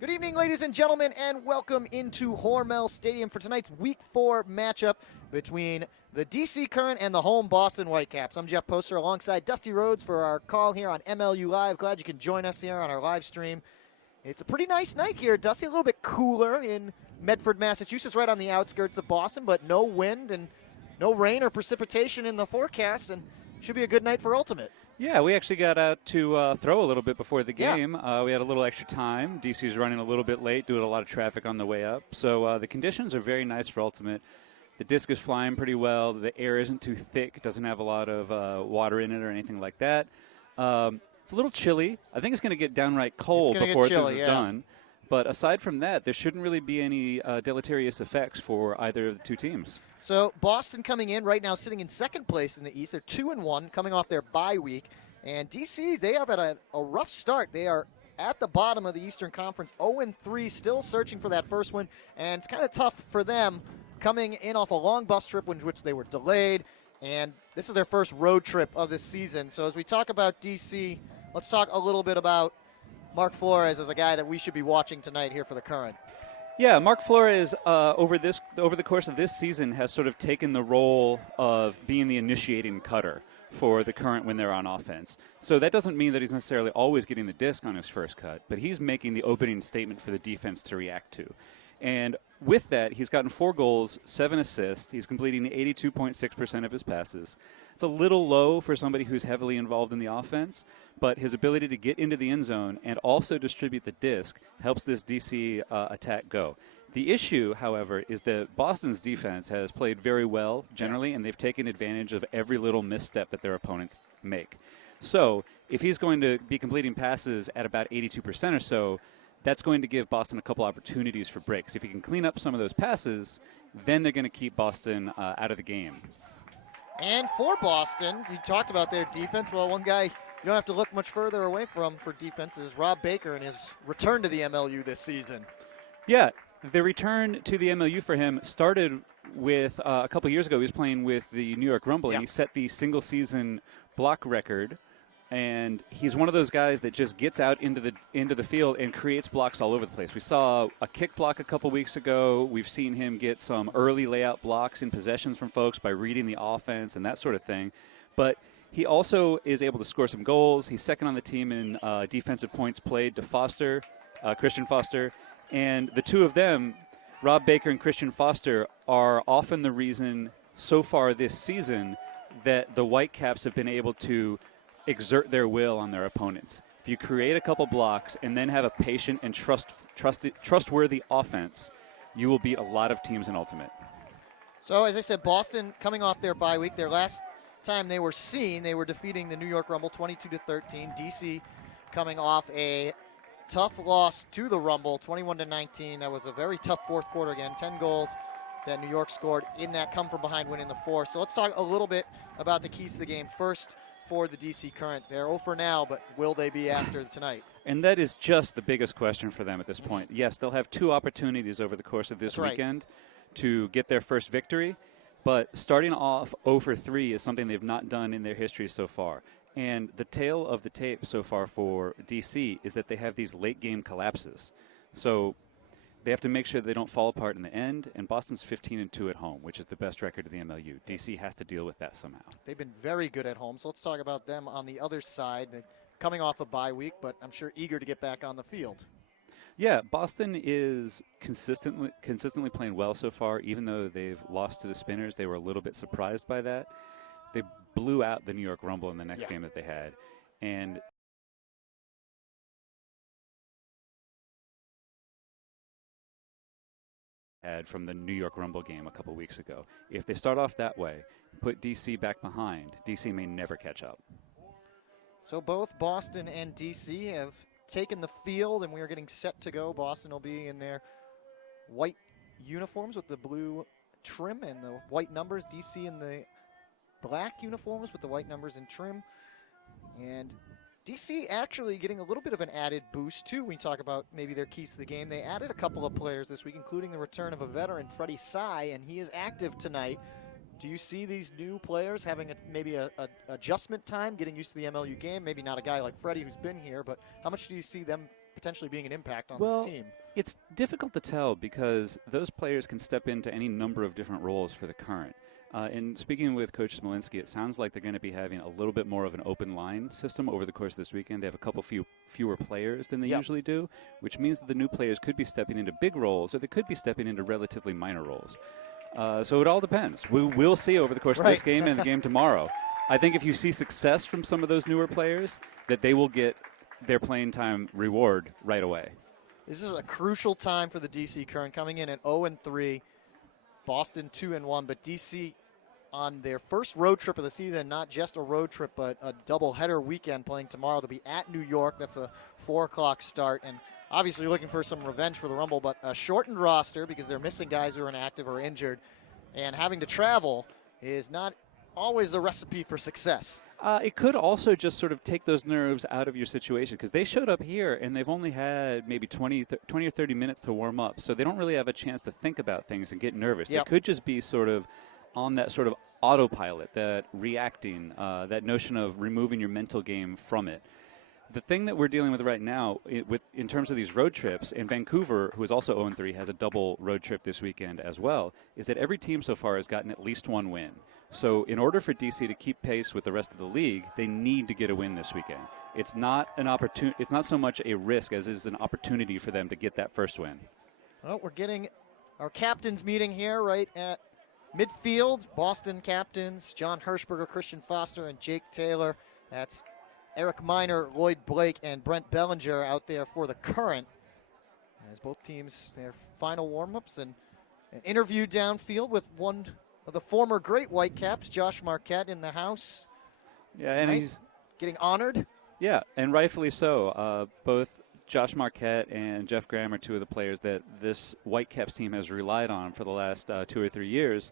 Good evening, ladies and gentlemen, and welcome into Hormel Stadium for tonight's Week 4 matchup between the DC Current and the home Boston Whitecaps. I'm Jeff Poster alongside Dusty Rhodes for our call here on MLU Live. Glad you can join us here on our live stream. It's a pretty nice night here, Dusty. A little bit cooler in Medford, Massachusetts, right on the outskirts of Boston, but no wind and no rain or precipitation in the forecast, and should be a good night for Ultimate. Yeah, we actually got out to throw a little bit before the game. Yeah. We had a little extra time. DC's running a little bit late, doing a lot of traffic on the way up. So the conditions are very nice for Ultimate. The disc is flying pretty well. The air isn't too thick. Doesn't have a lot of water in it or anything like that. It's a little chilly. I think it's going to get downright cold before this is done. But aside from that, there shouldn't really be any deleterious effects for either of the two teams. So Boston coming in right now, sitting in second place in the East. They're 2-1, coming off their bye week. And DC, they have had a rough start. They are at the bottom of the Eastern Conference, 0-3, still searching for that first win. And it's kind of tough for them coming in off a long bus trip in which they were delayed. And this is their first road trip of this season. So as we talk about DC, let's talk a little bit about Mark Flores as a guy that we should be watching tonight here for the Current. Yeah, Mark Flores, over the course of this season, has sort of taken the role of being the initiating cutter for the Current when they're on offense. So that doesn't mean that he's necessarily always getting the disc on his first cut, but he's making the opening statement for the defense to react to. And with that, he's gotten 4 goals, 7 assists. He's completing 82.6% of his passes. It's a little low for somebody who's heavily involved in the offense, but his ability to get into the end zone and also distribute the disc helps this DC attack go. The issue, however, is that Boston's defense has played very well generally, and they've taken advantage of every little misstep that their opponents make. So if he's going to be completing passes at about 82% or so, that's going to give Boston a couple opportunities for breaks. If he can clean up some of those passes, then they're going to keep Boston out of the game. And for Boston, you talked about their defense. Well, one guy you don't have to look much further away from for defense is Rob Baker and his return to the MLU this season. Yeah, the return to the MLU for him started with a couple years ago. He was playing with the New York Rumble, and he set the single-season block record. And he's one of those guys that just gets out into the field and creates blocks all over the place. We saw a kick block a couple weeks ago. We've seen him get some early layout blocks in possessions from folks by reading the offense and that sort of thing. But he also is able to score some goals. He's second on the team in defensive points played to Christian Foster. And the two of them, Rob Baker and Christian Foster, are often the reason so far this season that the Whitecaps have been able to exert their will on their opponents. If you create a couple blocks and then have a patient and trustworthy offense, you will beat a lot of teams in Ultimate. So, as I said, Boston coming off their bye week. Their last time they were seen, they were defeating the New York Rumble 22-13. DC coming off a tough loss to the Rumble, 21-19. That was a very tough fourth quarter again. 10 goals that New York scored in that come-from-behind win in the fourth. So let's talk a little bit about the keys to the game. First, for the DC Current. They're 0 for now, but will they be after tonight? And that is just the biggest question for them at this point. Yes, they'll have 2 opportunities over the course of this weekend to get their first victory, but starting off 0 for 3 is something they've not done in their history so far. And the tale of the tape so far for DC is that they have these late-game collapses. So they have to make sure they don't fall apart in the end, and Boston's 15-2 at home, which is the best record of the MLU. DC has to deal with that somehow. They've been very good at home, so let's talk about them on the other side. They're coming off a bye week, but I'm sure eager to get back on the field. Yeah, Boston is consistently playing well so far, even though they've lost to the Spinners. They were a little bit surprised by that. They blew out the New York Rumble in the next game that they had, and from the New York Rumble game a couple weeks ago. If they start off that way, put DC back behind, DC may never catch up. So both Boston and DC have taken the field, and we are getting set to go. Boston will be in their white uniforms with the blue trim and the white numbers. DC in the black uniforms with the white numbers and trim. And DC actually getting a little bit of an added boost, too, when you talk about maybe their keys to the game. They added a couple of players this week, including the return of a veteran, Freddie Sy, and he is active tonight. Do you see these new players having maybe a adjustment time, getting used to the MLU game? Maybe not a guy like Freddie who's been here, but how much do you see them potentially being an impact on Well, this team. it's difficult to tell because those players can step into any number of different roles for the Current. And speaking with Coach Smolinski, it sounds like they're going to be having a little bit more of an open line system over the course of this weekend. They have a couple fewer players than they usually do, which means that the new players could be stepping into big roles or they could be stepping into relatively minor roles. So it all depends. We will see over the course of this game and the game tomorrow. I think if you see success from some of those newer players, that they will get their playing time reward right away. This is a crucial time for the DC Current, coming in at 0-3, Boston 2-1, but DC on their first road trip of the season, not just a road trip, but a doubleheader weekend, playing tomorrow. They'll be at New York. That's a 4 o'clock start, and obviously looking for some revenge for the Rumble, but a shortened roster because they're missing guys who are inactive or injured, and having to travel is not always the recipe for success. It could also just sort of take those nerves out of your situation because they showed up here and they've only had maybe 20 or 30 minutes to warm up, so they don't really have a chance to think about things and get nervous. They could just be sort of on that sort of autopilot, that reacting, that notion of removing your mental game from it. The thing that we're dealing with right now in terms of these road trips, and Vancouver, who is also 0-3, has a double road trip this weekend as well, is that every team so far has gotten at least one win. So in order for DC to keep pace with the rest of the league, they need to get a win this weekend. It's not an opportunity. It's not so much a risk as it is an opportunity for them to get that first win. Well, we're getting our captains meeting here right at midfield. Boston captains John Hirschberger, Christian Foster, and Jake Taylor. That's Eric Miner, Lloyd Blake, and Brent Bellinger out there for the Current. As both teams, their final warm-ups and an interview downfield with one of the former great Whitecaps, Josh Marquette, in the house. Yeah, and he's getting honored. Yeah, and rightfully so. Both Josh Marquette and Jeff Graham are two of the players that this Whitecaps team has relied on for the last 2 or 3 years.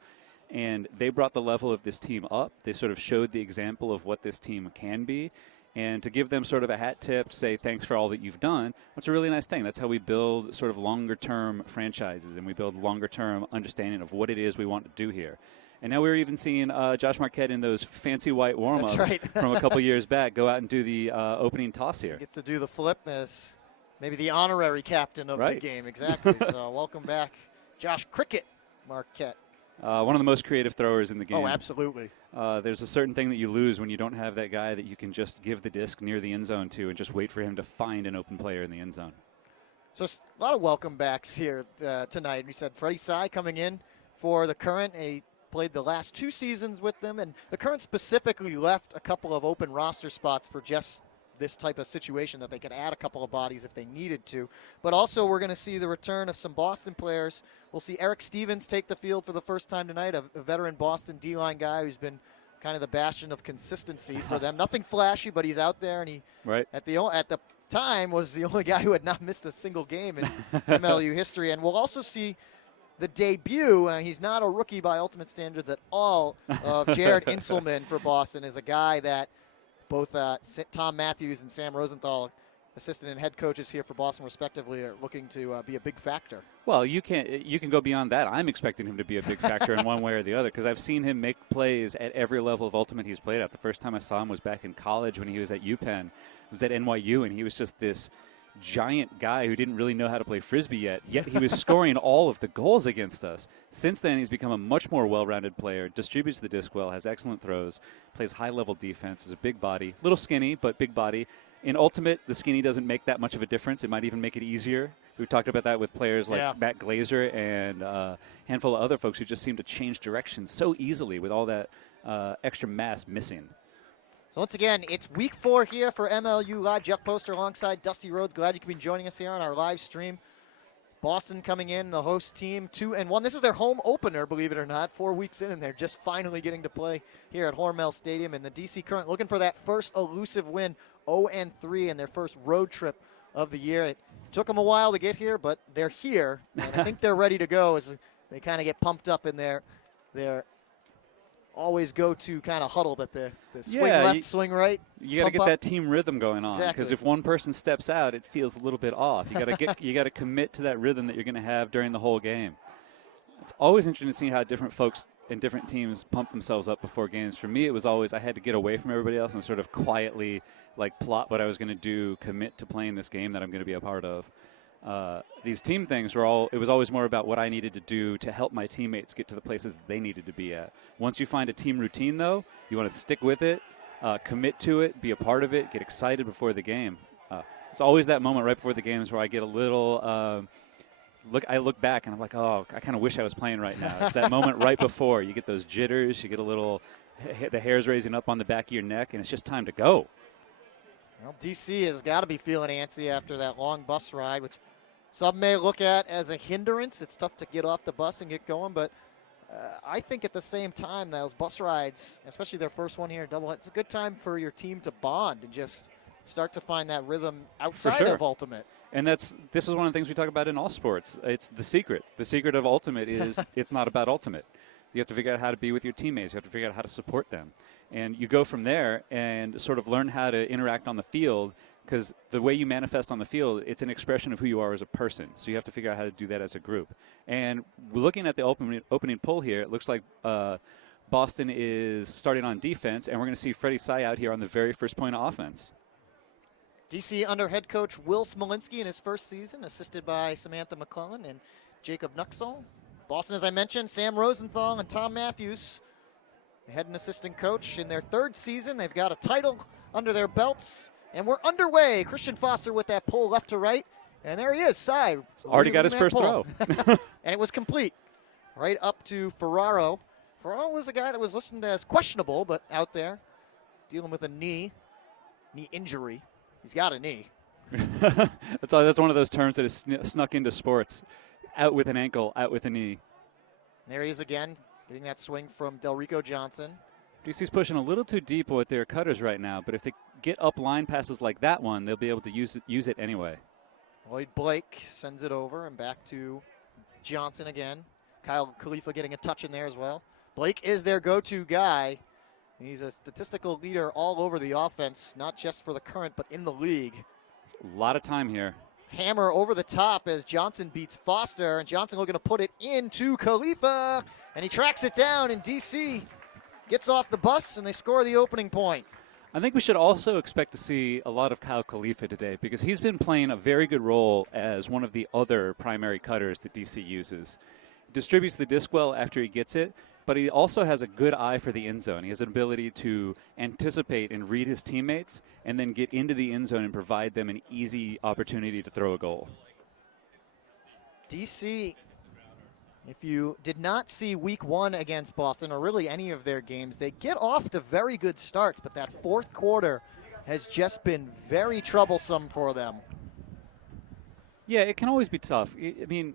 And they brought the level of this team up. They sort of showed the example of what this team can be. And to give them sort of a hat tip, to say thanks for all that you've done, that's a really nice thing. That's how we build sort of longer-term franchises, and we build longer-term understanding of what it is we want to do here. And now we're even seeing Josh Marquette in those fancy white warm-ups from a couple years back go out and do the opening toss here. He gets to do the flip as maybe the honorary captain of the game. Exactly. So welcome back, Josh Cricket Marquette. One of the most creative throwers in the game. Oh, absolutely. There's a certain thing that you lose when you don't have that guy that you can just give the disc near the end zone to and just wait for him to find an open player in the end zone. So a lot of welcome backs here tonight. We said Freddie Sy coming in for the Current. He played the last 2 seasons with them, and the Current specifically left a couple of open roster spots for just this type of situation that they could add a couple of bodies if they needed to. But also we're going to see the return of some Boston players. We'll see Eric Stevens take the field for the first time tonight, a veteran Boston D-line guy who's been kind of the bastion of consistency for them. Nothing flashy, but he's out there, and he at the time was the only guy who had not missed a single game in MLU history. And we'll also see the debut, he's not a rookie by ultimate standards at all, of Jared Inselman for Boston, is a guy that both Tom Matthews and Sam Rosenthal, assistant and head coaches here for Boston respectively, are looking to be a big factor. Well, you can go beyond that. I'm expecting him to be a big factor in one way or the other because I've seen him make plays at every level of ultimate he's played at. The first time I saw him was back in college when he was at UPenn. It was at NYU, and he was just this giant guy who didn't really know how to play Frisbee yet he was scoring all of the goals against us. Since then, he's become a much more well-rounded player, distributes the disc well, has excellent throws, plays high-level defense, is a big body, little skinny, but big body. In Ultimate, the skinny doesn't make that much of a difference. It might even make it easier. We've talked about that with players like Matt Glazer and a handful of other folks who just seem to change direction so easily with all that extra mass missing. So once again, it's week 4 here for MLU Live. Jeff Poster alongside Dusty Rhodes. Glad you can be joining us here on our live stream. Boston coming in, the host team, 2-1. This is their home opener, believe it or not, 4 weeks in, and they're just finally getting to play here at Hormel Stadium. And the DC Current looking for that first elusive win, 0-3 in their first road trip of the year. It took them a while to get here, but they're here, and I think they're ready to go as they kind of get pumped up in their always go-to kind of huddle, that the swing left, swing right. You got to get that team rhythm going on, because Exactly. if one person steps out, it feels a little bit off. You got to commit to that rhythm that you're going to have during the whole game. It's always interesting to see how different folks and different teams pump themselves up before games. For me, it was always I had to get away from everybody else and sort of quietly plot what I was going to do, commit to playing this game that I'm going to be a part of. These team things it was always more about what I needed to do to help my teammates get to the places that they needed to be at. Once you find a team routine, though, you want to stick with it, commit to it, be a part of it, get excited before the game. It's always that moment right before the games where I get a little I look back and I'm like, oh, I kind of wish I was playing right now. It's that moment right before. You get those jitters, you get a little, the hairs raising up on the back of your neck, and it's just time to go. Well, DC has got to be feeling antsy after that long bus ride, which some may look at as a hindrance. It's tough to get off the bus and get going, but I think at the same time, those bus rides, especially their first one here at Doublehead, it's a good time for your team to bond and just start to find that rhythm outside of Ultimate. And this is one of the things we talk about in all sports. It's the secret. The secret of Ultimate is it's not about Ultimate. You have to figure out how to be with your teammates. You have to figure out how to support them. And you go from there and sort of learn how to interact on the field, because the way you manifest on the field, it's an expression of who you are as a person. So you have to figure out how to do that as a group. And looking at the opening poll here, it looks like Boston is starting on defense, and we're going to see Freddie Sy out here on the very first point of offense. DC under head coach Will Smolinski in his first season, assisted by Samantha McClellan and Jacob Nuxall. Boston, as I mentioned, Sam Rosenthal and Tom Matthews, the head and assistant coach in their third season. They've got a title under their belts, and we're underway. Christian Foster with that pull left to right, and there he is, Sy. Already got his first throw. And it was complete, right up to Ferraro. Ferraro was a guy that was listed as questionable, but out there dealing with a knee injury. He's got a knee. That's one of those terms that is snuck into sports. Out with an ankle, out with a knee. There he is again, getting that swing from Delrico Johnson. DC's pushing a little too deep with their cutters right now, but if they get up line passes like that one, they'll be able to use it anyway. Lloyd Blake sends it over and back to Johnson again. Kyle Khalifa getting a touch in there as well. Blake is their go-to guy. He's a statistical leader all over the offense, not just for the Current, but in the league. A lot of time here. Hammer over the top as Johnson beats Foster, and Johnson looking to put it into Khalifa, and he tracks it down, and DC gets off the bus, and they score the opening point. I think we should also expect to see a lot of Kyle Khalifa today, because he's been playing a very good role as one of the other primary cutters that DC uses. Distributes the disc well after he gets it, but he also has a good eye for the end zone. He has an ability to anticipate and read his teammates and then get into the end zone and provide them an easy opportunity to throw a goal. DC, if you did not see week one against Boston, or really any of their games, they get off to very good starts, but that fourth quarter has just been very troublesome for them. Yeah, it can always be tough. I mean,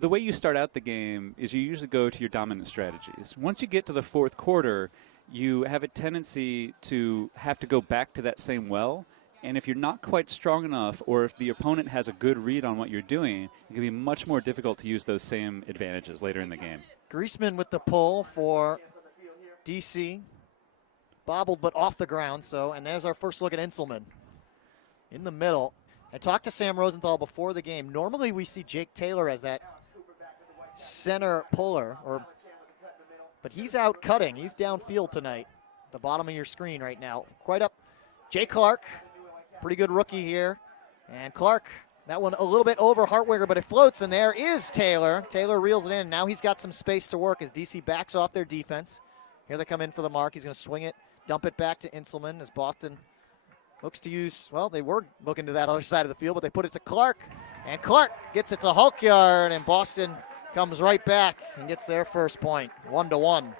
the way you start out the game is you usually go to your dominant strategies. Once you get to the fourth quarter, you have a tendency to have to go back to that same well. And if you're not quite strong enough, or if the opponent has a good read on what you're doing, it can be much more difficult to use those same advantages later in the game. Griezmann with the pull for DC. Bobbled but off the ground, and there's our first look at Inselman. In the middle. I talked to Sam Rosenthal before the game. Normally we see Jake Taylor as that center puller, but he's out cutting. He's downfield tonight. The bottom of your screen right now. Quite up. Jay Clark, pretty good rookie here. And Clark, that one a little bit over Hartwiger, but it floats, and there is Taylor. Taylor reels it in. Now he's got some space to work as DC backs off their defense. Here they come in for the mark. He's going to swing it, dump it back to Inselman as Boston looks to use, well, they were looking to that other side of the field, but they put it to Clark. And Clark gets it to Hulkyard, and Boston comes right back and gets their first point, 1-1.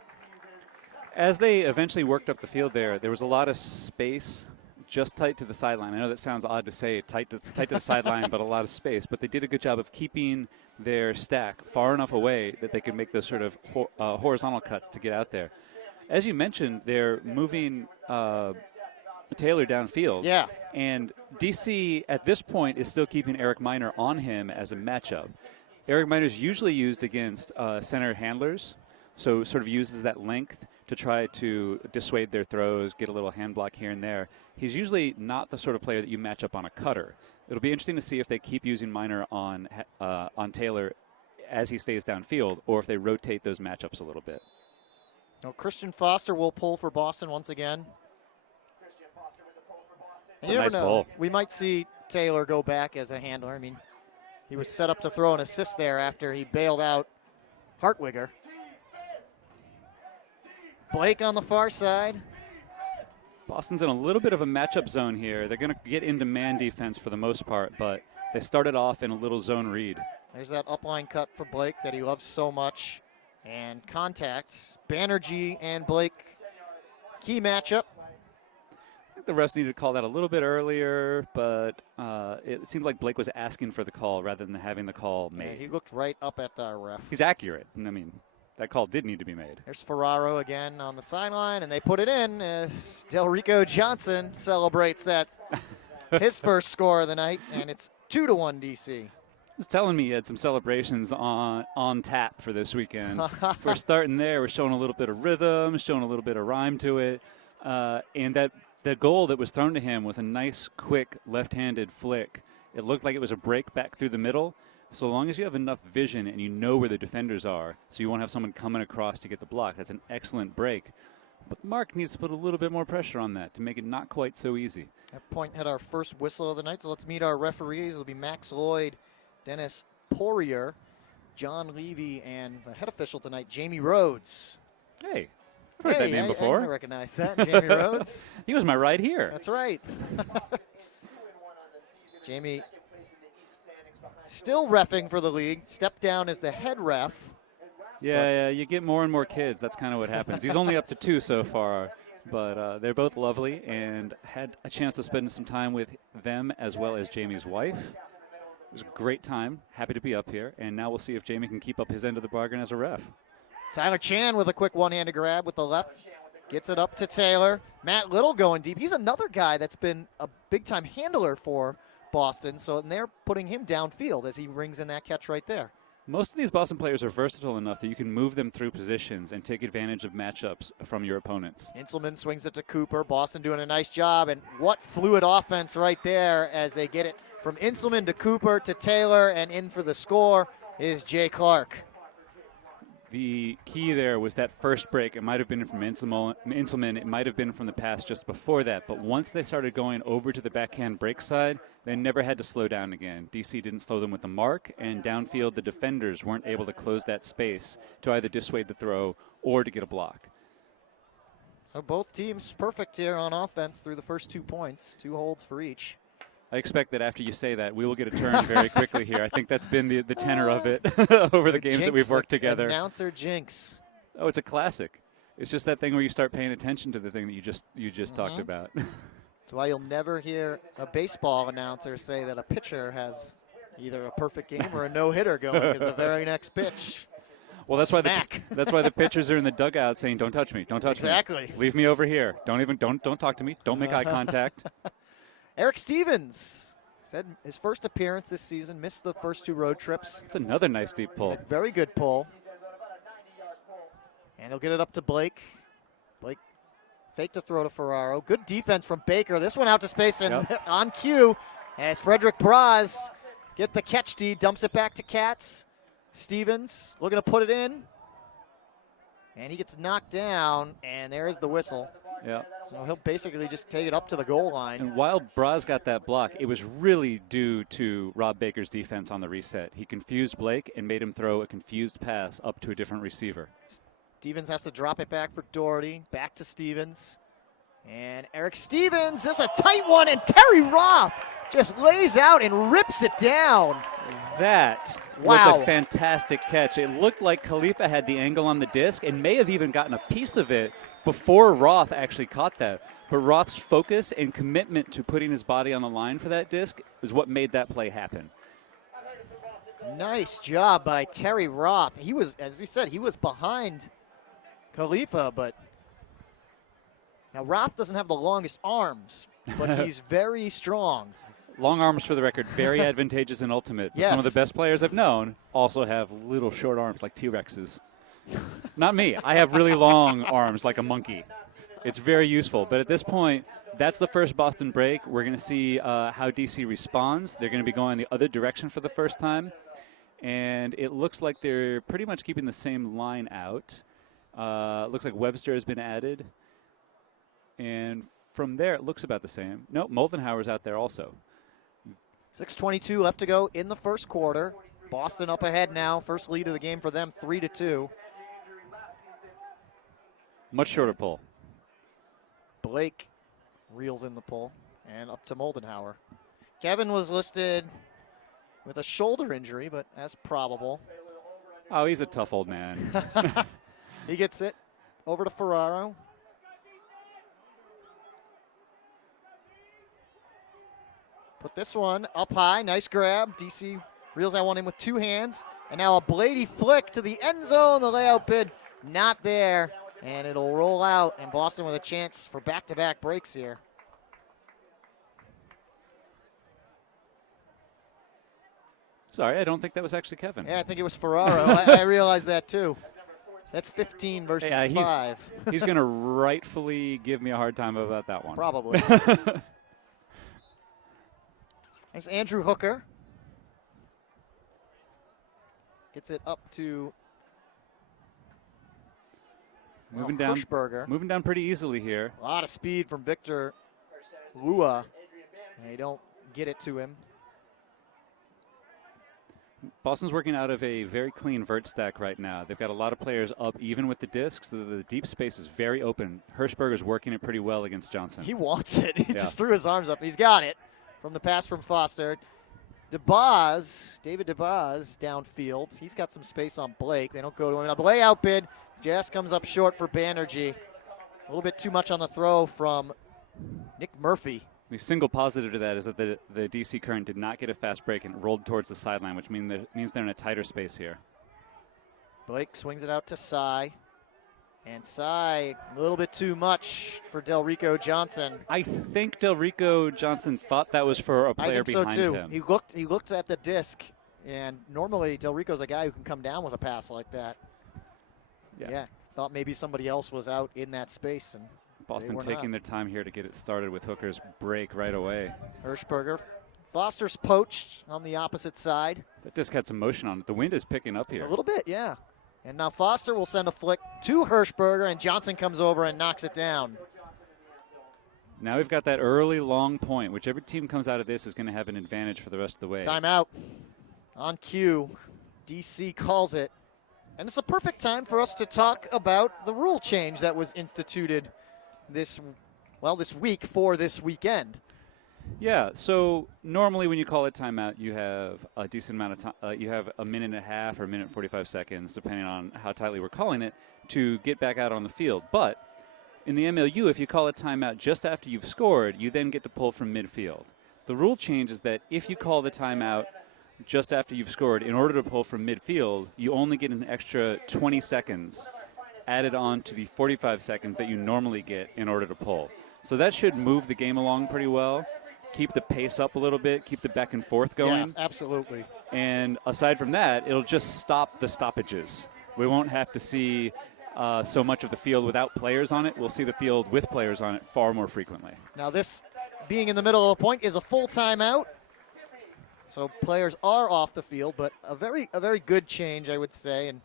As they eventually worked up the field there was a lot of space just tight to the sideline. I know that sounds odd to say, tight to the sideline, but a lot of space. But they did a good job of keeping their stack far enough away that they could make those sort of horizontal cuts to get out there. As you mentioned, they're moving Taylor downfield. Yeah. And DC at this point is still keeping Eric Miner on him as a matchup. Eric Miner is usually used against center handlers, so sort of uses that length to try to dissuade their throws, get a little hand block here and there. He's usually not the sort of player that you match up on a cutter. It'll be interesting to see if they keep using Miner on Taylor as he stays downfield, or if they rotate those matchups a little bit. Now, Christian Foster will pull for Boston once again. It's a nice pull. We might see Taylor go back as a handler. I mean, he was set up to throw an assist there after he bailed out Hartwigger. Blake on the far side. Boston's in a little bit of a matchup zone here. They're going to get into man defense for the most part, but they started off in a little zone read. There's that upline cut for Blake that he loves so much. And contact. Banerjee and Blake, key matchup. I think the refs needed to call that a little bit earlier, but it seemed like Blake was asking for the call rather than having the call made. Yeah, he looked right up at the ref. He's accurate. I mean, that call did need to be made. There's Ferraro again on the sideline, and they put it in as Delrico Johnson celebrates that his first score of the night, and it's 2-1 DC. He was telling me he had some celebrations on tap for this weekend. If we're starting there, we're showing a little bit of rhythm, showing a little bit of rhyme to it, and that the goal that was thrown to him was a nice, quick, left-handed flick. It looked like it was a break back through the middle. So long as you have enough vision and you know where the defenders are, so you won't have someone coming across to get the block, that's an excellent break. But Mark needs to put a little bit more pressure on that to make it not quite so easy. That point had our first whistle of the night, so let's meet our referees. It'll be Max Lloyd, Dennis Poirier, John Levy, and the head official tonight, Jamie Rhodes. Hey, I've heard that name before. I recognize that, Jamie Rhodes. He was my right here. That's right. Jamie still reffing for the league, stepped down as the head ref. Yeah, you get more and more kids. That's kind of what happens. He's only up to 2 so far, but they're both lovely and had a chance to spend some time with them as well as Jamie's wife. It was a great time. Happy to be up here, and now we'll see if Jamie can keep up his end of the bargain as a ref. Tyler Chan with a quick one-handed grab with the left. Gets it up to Taylor. Matt Little going deep. He's another guy that's been a big-time handler for Boston, so they're putting him downfield as he rings in that catch right there. Most of these Boston players are versatile enough that you can move them through positions and take advantage of matchups from your opponents. Inselman swings it to Cooper. Boston doing a nice job, and what fluid offense right there as they get it from Inselman to Cooper to Taylor, and in for the score is Jay Clark. The key there was that first break. It might have been from Inselman. It might have been from the pass just before that. But once they started going over to the backhand break side, they never had to slow down again. DC didn't slow them with the mark, and downfield the defenders weren't able to close that space to either dissuade the throw or to get a block. So both teams perfect here on offense through the first 2 points, 2 holds for each. I expect that after you say that, we will get a turn very quickly here. I think that's been the tenor of it over the games jinx, that we've worked together. Announcer jinx. Oh, it's a classic. It's just that thing where you start paying attention to the thing that you just talked about. That's why you'll never hear a baseball announcer say that a pitcher has either a perfect game or a no-hitter going, because the very next pitch. Well, that's why the pitchers are in the dugout saying, "Don't touch me, don't touch me. Exactly. Leave me over here. Don't talk to me. Don't make eye contact." Eric Stevens said his first appearance this season, missed the first 2 road trips. It's another nice deep pull. Very good pull. And he'll get it up to Blake. Blake fake to throw to Ferraro. Good defense from Baker. This one out to space and on cue as Frederick Braz get the catch D, dumps it back to Katz. Stevens looking to put it in. And he gets knocked down, and there is the whistle. Yeah. So he'll basically just take it up to the goal line. And while Braz got that block, it was really due to Rob Baker's defense on the reset. He confused Blake and made him throw a confused pass up to a different receiver. Stevens has to drop it back for Doherty. Back to Stevens. And Eric Stevens, this is a tight one, and Terry Roth just lays out and rips it down. That was a fantastic catch. It looked like Khalifa had the angle on the disc and may have even gotten a piece of it before Roth actually caught that. But Roth's focus and commitment to putting his body on the line for that disc is what made that play happen. Nice job by Terry Roth. He was, as you said, he was behind Khalifa, but now Roth doesn't have the longest arms, but he's very strong. Long arms, for the record, very advantageous in Ultimate. But yes. Some of the best players I've known also have little short arms like T-Rexes. Not me. I have really long arms like a monkey. It's very useful. But at this point, that's the first Boston break. We're going to see how DC responds. They're going to be going the other direction for the first time. And it looks like they're pretty much keeping the same line out. Looks like Webster has been added. And from there, it looks about the same. No, Moldenhauer's out there also. 6:22 left to go in the first quarter. Boston up ahead now. First lead of the game for them, 3-2. Much shorter pull. Blake reels in the pull, and up to Moldenhauer. Kevin was listed with a shoulder injury, but as probable. Oh, he's a tough old man. He gets it over to Ferraro. Put this one up high. Nice grab. DC reels that one in with two hands. And now a Blady flick to the end zone. The layout bid not there. And it'll roll out. And Boston with a chance for back-to-back breaks here. Sorry, I don't think that was actually Kevin. Yeah, I think it was Ferraro. I realized that too. That's 15 versus 5. He's going to rightfully give me a hard time about that one. Probably. There's Andrew Hooker. Gets it up to moving down, Hirschberger. Moving down pretty easily here. A lot of speed from Victor Lua. And they don't get it to him. Boston's working out of a very clean vert stack right now. They've got a lot of players up even with the disc, so the deep space is very open. Hirschberger's working it pretty well against Johnson. He wants it. He just threw his arms up. He's got it from the pass from Foster. David DeBaz downfield. He's got some space on Blake. They don't go to him. Now the layout bid just comes up short for Banerjee. A little bit too much on the throw from Nick Murphy. The single positive to that is that the DC Current did not get a fast break and rolled towards the sideline, which means they're in a tighter space here. Blake swings it out to Sy. And Sy, a little bit too much for Delrico Johnson. I think Delrico Johnson thought that was for a player behind him. I think so, too. He looked at the disc, and normally Delrico's a guy who can come down with a pass like that. Yeah, thought maybe somebody else was out in that space, and Boston taking their time here to get it started with Hooker's break right away. Hirschberger. Foster's poached on the opposite side. That disc had some motion on it. The wind is picking up here. A little bit, yeah. And now Foster will send a flick to Hirschberger, and Johnson comes over and knocks it down. Now we've got that early long point. Whichever team comes out of this is going to have an advantage for the rest of the way. Timeout. On cue. DC calls it. And it's a perfect time for us to talk about the rule change that was instituted this week for this weekend. Yeah, so normally when you call it timeout, you have a decent amount of time. You have a minute and a half or a minute and 45 seconds, depending on how tightly we're calling it, to get back out on the field. But in the MLU, if you call a timeout just after you've scored, you then get to pull from midfield. The rule change is that if you call the timeout just after you've scored, in order to pull from midfield, you only get an extra 20 seconds added on to the 45 seconds that you normally get in order to pull. So that should move the game along pretty well, keep the pace up a little bit, keep the back and forth going. Yeah, absolutely. And aside from that, it'll just stop the stoppages. We won't have to see so much of the field without players on it. We'll see the field with players on it far more frequently. Now this, being in the middle of a point, is a full timeout. So players are off the field, but a very good change, I would say. And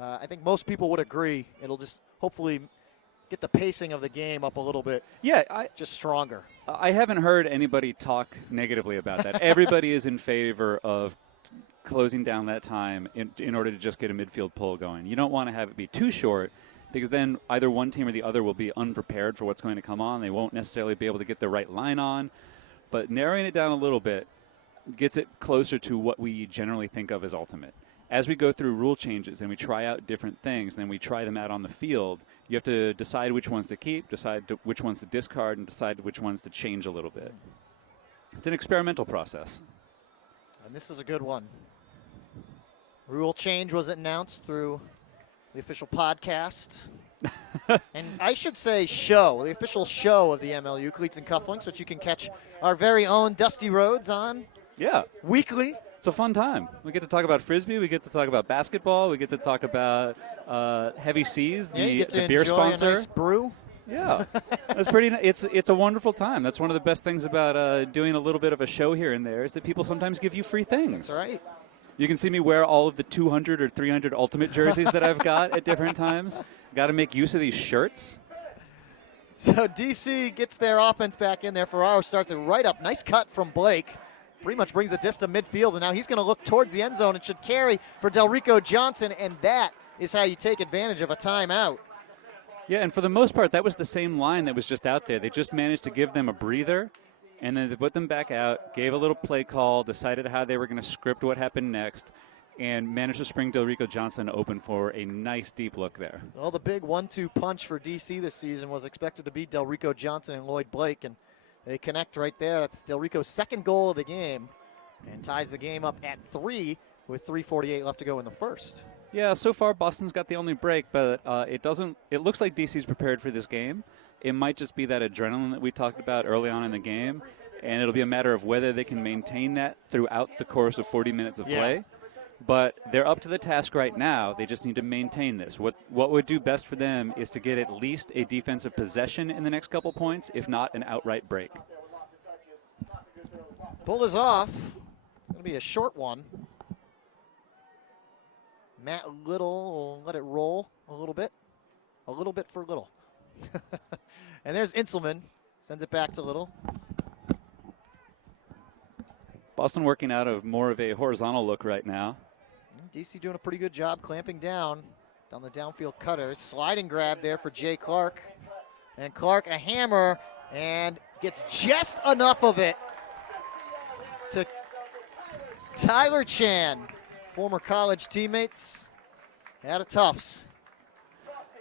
I think most people would agree. It'll just hopefully get the pacing of the game up a little bit. Yeah, just stronger. I haven't heard anybody talk negatively about that. Everybody is in favor of closing down that time in order to just get a midfield pull going. You don't want to have it be too short, because then either one team or the other will be unprepared for what's going to come on. They won't necessarily be able to get the right line on. But narrowing it down a little bit gets it closer to what we generally think of as ultimate. As we go through rule changes and we try out different things, and then we try them out on the field, you have to decide which ones to keep, which ones to discard, and decide which ones to change a little bit. It's an experimental process. And this is a good one. Rule change was announced through the official podcast. And I should say the official show of the MLU, Cleats and Cufflinks, which you can catch our very own Dusty Rhodes on weekly. It's a fun time. We get to talk about Frisbee. We get to talk about basketball. We get to talk about Heavy Seas, the beer sponsor. A nice brew. Yeah, that's pretty. It's a wonderful time. That's one of the best things about doing a little bit of a show here and there, is that people sometimes give you free things. That's right. You can see me wear all of the 200 or 300 Ultimate jerseys that I've got at different times. Got to make use of these shirts. So DC gets their offense back in there. Ferraro starts it right up. Nice cut from Blake. Pretty much brings the disc to midfield, and now he's going to look towards the end zone and should carry for Delrico Johnson, and that is how you take advantage of a timeout. Yeah, and for the most part, that was the same line that was just out there. They just managed to give them a breather, and then they put them back out, gave a little play call, decided how they were going to script what happened next, and managed to spring Delrico Johnson open for a nice deep look there. Well, the big 1-2 punch for DC this season was expected to be Delrico Johnson and Lloyd Blake, and they connect right there. That's Delrico's second goal of the game and ties the game up at 3 with 3:48 left to go in the first. Yeah, so far Boston's got the only break, but it looks like DC's prepared for this game. It might just be that adrenaline that we talked about early on in the game, and it'll be a matter of whether they can maintain that throughout the course of 40 minutes of play. But they're up to the task right now. They just need to maintain this. What would do best for them is to get at least a defensive possession in the next couple points, if not an outright break. Pull is off. It's going to be a short one. Matt Little will let it roll a little bit for Little. And there's Inselman, sends it back to Little. Boston working out of more of a horizontal look right now. DC doing a pretty good job clamping down the downfield cutter. Sliding grab there for Jay Clark. And Clark a hammer and gets just enough of it to Tyler Chan. Former college teammates out of Tufts.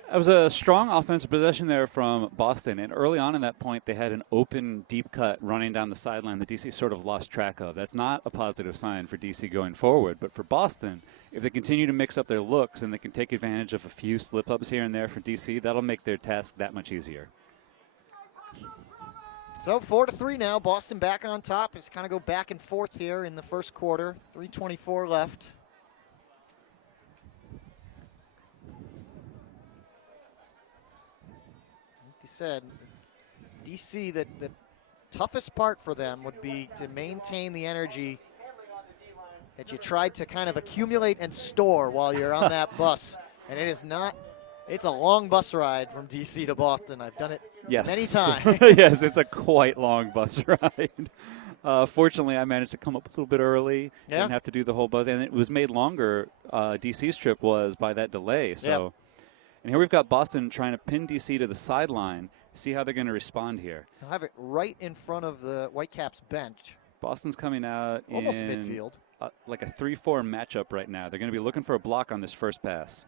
That was a strong offensive possession there from Boston, and early on in that point, they had an open, deep cut running down the sideline that DC sort of lost track of. That's not a positive sign for DC going forward, but for Boston, if they continue to mix up their looks and they can take advantage of a few slip-ups here and there for DC, that'll make their task that much easier. So 4-3 now. Boston back on top. Just kind of go back and forth here in the first quarter. 3:24 left. Said, DC, that the toughest part for them would be to maintain the energy that you tried to kind of accumulate and store while you're on that bus. And it is not, it's a long bus ride from DC to Boston. I've done it many times. Yes, it's a quite long bus ride. Fortunately, I managed to come up a little bit early. Yeah. Didn't have to do the whole bus. And it was made longer, DC's trip was, by that delay. So. Yep. And here we've got Boston trying to pin DC to the sideline, see how they're going to respond here. They'll have it right in front of the Whitecaps bench. Boston's coming out almost in midfield. Like a 3-4 matchup right now. They're going to be looking for a block on this first pass.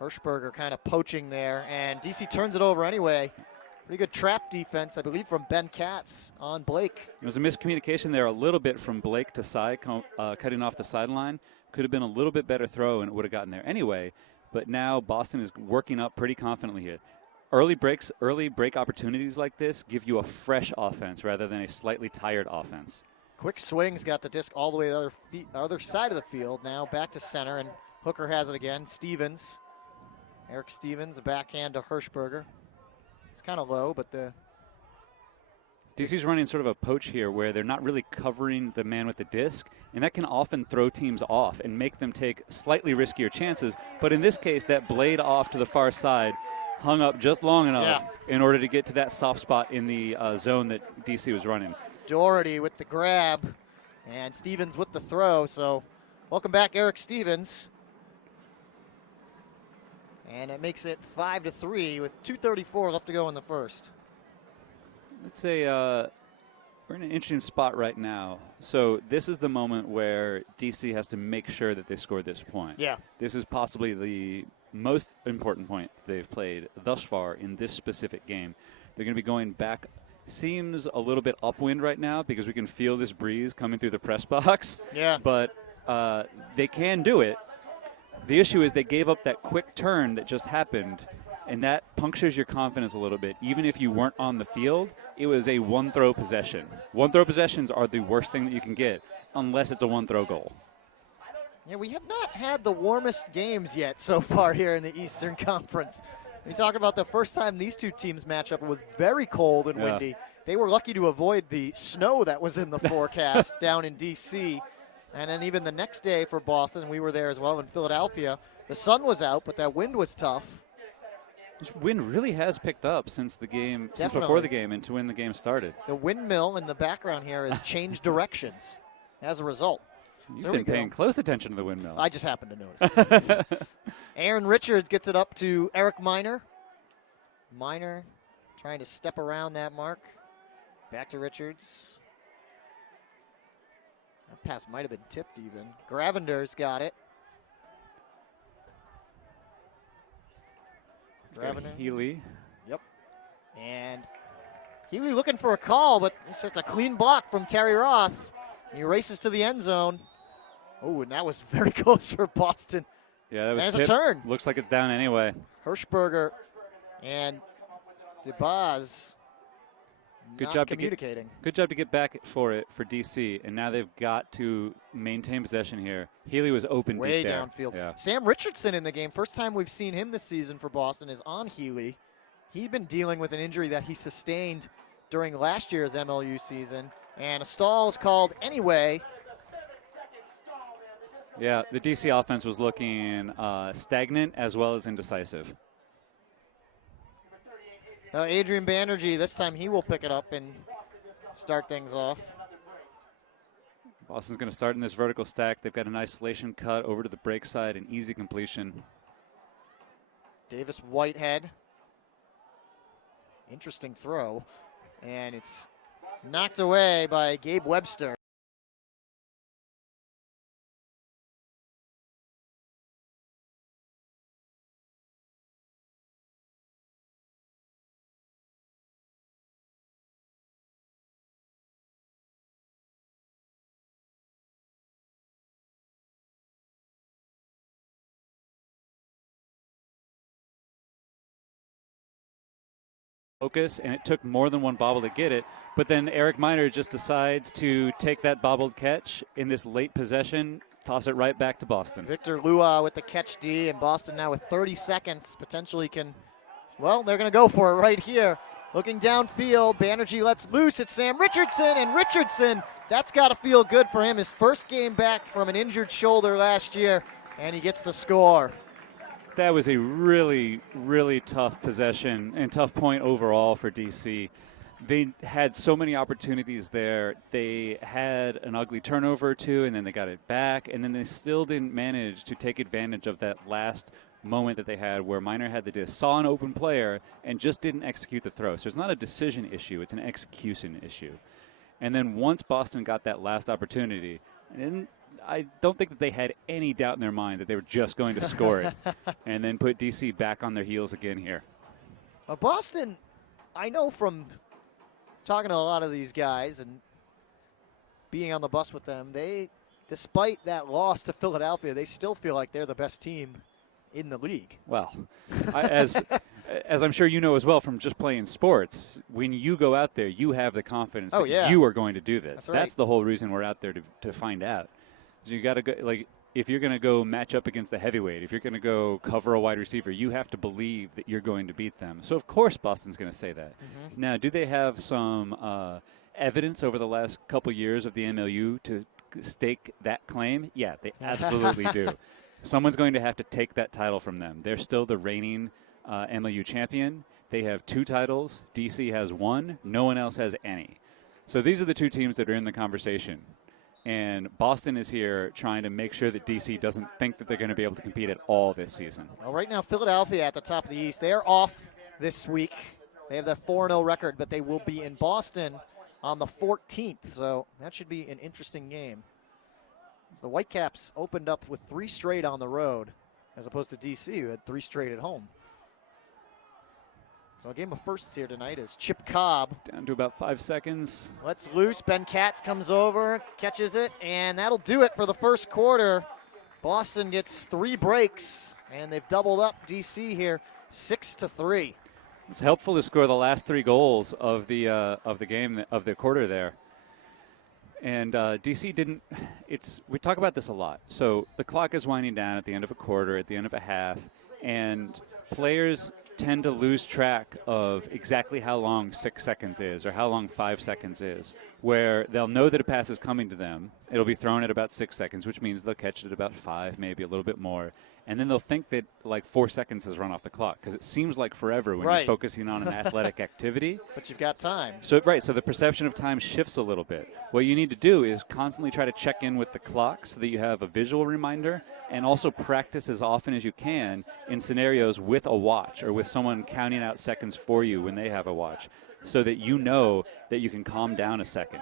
Hirschberger kind of poaching there, and DC turns it over anyway. Pretty good trap defense, I believe, from Ben Katz on Blake. There was a miscommunication there a little bit from Blake to Cy, cutting off the sideline. Could have been a little bit better throw, and it would have gotten there anyway. But now Boston is working up pretty confidently here. Early break opportunities like this give you a fresh offense rather than a slightly tired offense. Quick swings, got the disc all the way to the other side of the field. Now back to center, and Hooker has it again. Stevens, Eric Stevens, a backhand to Hirschberger. It's kind of low, but the DC's running sort of a poach here where they're not really covering the man with the disc, and that can often throw teams off and make them take slightly riskier chances. But in this case, that blade off to the far side hung up just long enough in order to get to that soft spot in the zone that DC was running. Doherty with the grab, and Stevens with the throw. So welcome back, Eric Stevens. And it makes it 5-3 with 2:34 left to go in the first. Let's say we're in an interesting spot right now. So this is the moment where DC has to make sure that they score this point. Yeah. This is possibly the most important point they've played thus far in this specific game. They're going to be going back. Seems a little bit upwind right now because we can feel this breeze coming through the press box. Yeah. But they can do it. The issue is they gave up that quick turn that just happened, and that punctures your confidence a little bit. Even if you weren't on the field, it was a one-throw possession. One-throw possessions are the worst thing that you can get unless it's a one-throw goal. Yeah, we have not had the warmest games yet so far here in the Eastern Conference. We talk about the first time these two teams match up, it was very cold and windy. They were lucky to avoid the snow that was in the forecast down in D.C. And then even the next day for Boston, we were there as well in Philadelphia. The sun was out, but that wind was tough. This wind really has picked up since the game, since Definitely. before the game and to when the game started. The windmill in the background here has changed directions as a result. You've There been we go. paying close attention to the windmill. I just happened to notice. Aaron Richards gets it up to Eric Miner. Miner trying to step around that mark. Back to Richards. That pass might have been tipped even. Gravender's got it. Gravender. Healy. Yep. And Healy looking for a call, but it's just a clean block from Terry Roth. He races to the end zone. Oh, and that was very close for Boston. Yeah, that was There's a tipped. turn. Looks like it's down anyway. Hirschberger and DeBaz Good not job communicating. Good job to get back for it for DC, and now they've got to maintain possession here. Healy was open Way deep there. downfield. Yeah. Sam Richardson in the game. First time we've seen him this season for Boston is on Healy. He'd been dealing with an injury that he sustained during last year's MLU season, and a stall is called anyway. Yeah, the DC offense was looking stagnant as well as indecisive. Now Adrian Banerjee, this time he will pick it up and start things off. Boston's going to start in this vertical stack. They've got an isolation cut over to the break side and easy completion. Davis Whitehead. Interesting throw. And it's knocked away by Gabe Webster. Focus, and it took more than one bobble to get it. But then Eric Miner just decides to take that bobbled catch in this late possession, toss it right back to Boston. Victor Lua with the catch D, and Boston now with 30 seconds potentially can, well, they're going to go for it right here. Looking downfield, Banerjee lets loose. It's Sam Richardson, and Richardson, that's got to feel good for him. His first game back from an injured shoulder last year, and he gets the score. That was a really, really tough possession and tough point overall for DC. They had so many opportunities there. They had an ugly turnover or two, and then they got it back, and then they still didn't manage to take advantage of that last moment that they had where Miner had the disc, saw an open player, and just didn't execute the throw. So it's not a decision issue, it's an execution issue. And then once Boston got that last opportunity, and I don't think that they had any doubt in their mind that they were just going to score it and then put DC back on their heels again here. Boston, I know from talking to a lot of these guys and being on the bus with them, they, despite that loss to Philadelphia, they still feel like they're the best team in the league. Well, as I'm sure you know as well from just playing sports, when you go out there, you have the confidence that you are going to do this. That's right. That's the whole reason we're out there to find out. So you got to go, like, if you're going to go match up against a heavyweight, if you're going to go cover a wide receiver, you have to believe that you're going to beat them. So, of course, Boston's going to say that. Mm-hmm. Now, do they have some evidence over the last couple years of the MLU to stake that claim? Yeah, they absolutely do. Someone's going to have to take that title from them. They're still the reigning MLU champion. They have 2 titles. DC has 1. No one else has any. So these are the 2 teams that are in the conversation. And Boston is here trying to make sure that DC doesn't think that they're going to be able to compete at all this season. Well, right now, Philadelphia at the top of the East. They're off this week. They have the 4-0 record, but they will be in Boston on the 14th. So that should be an interesting game. The Whitecaps opened up with 3 straight on the road, as opposed to DC, who had 3 straight at home. So a game of firsts here tonight is Chip Cobb. Down to about 5 seconds. Lets loose. Ben Katz comes over, catches it, and that'll do it for the first quarter. Boston gets 3 breaks, and they've doubled up DC here, 6-3. It's helpful to score the last 3 goals of the game of the quarter there. And DC didn't. We talk about this a lot. So the clock is winding down at the end of a quarter, at the end of a half, and players tend to lose track of exactly how long 6 seconds is or how long 5 seconds is, where they'll know that a pass is coming to them It'll be thrown at about 6 seconds, which means they'll catch it at about 5, maybe a little bit more. And then they'll think that like 4 seconds has run off the clock because it seems like forever when you're focusing on an athletic activity. But you've got time. So the perception of time shifts a little bit. What you need to do is constantly try to check in with the clock so that you have a visual reminder, and also practice as often as you can in scenarios with a watch or with someone counting out seconds for you when they have a watch, so that you know that you can calm down a second.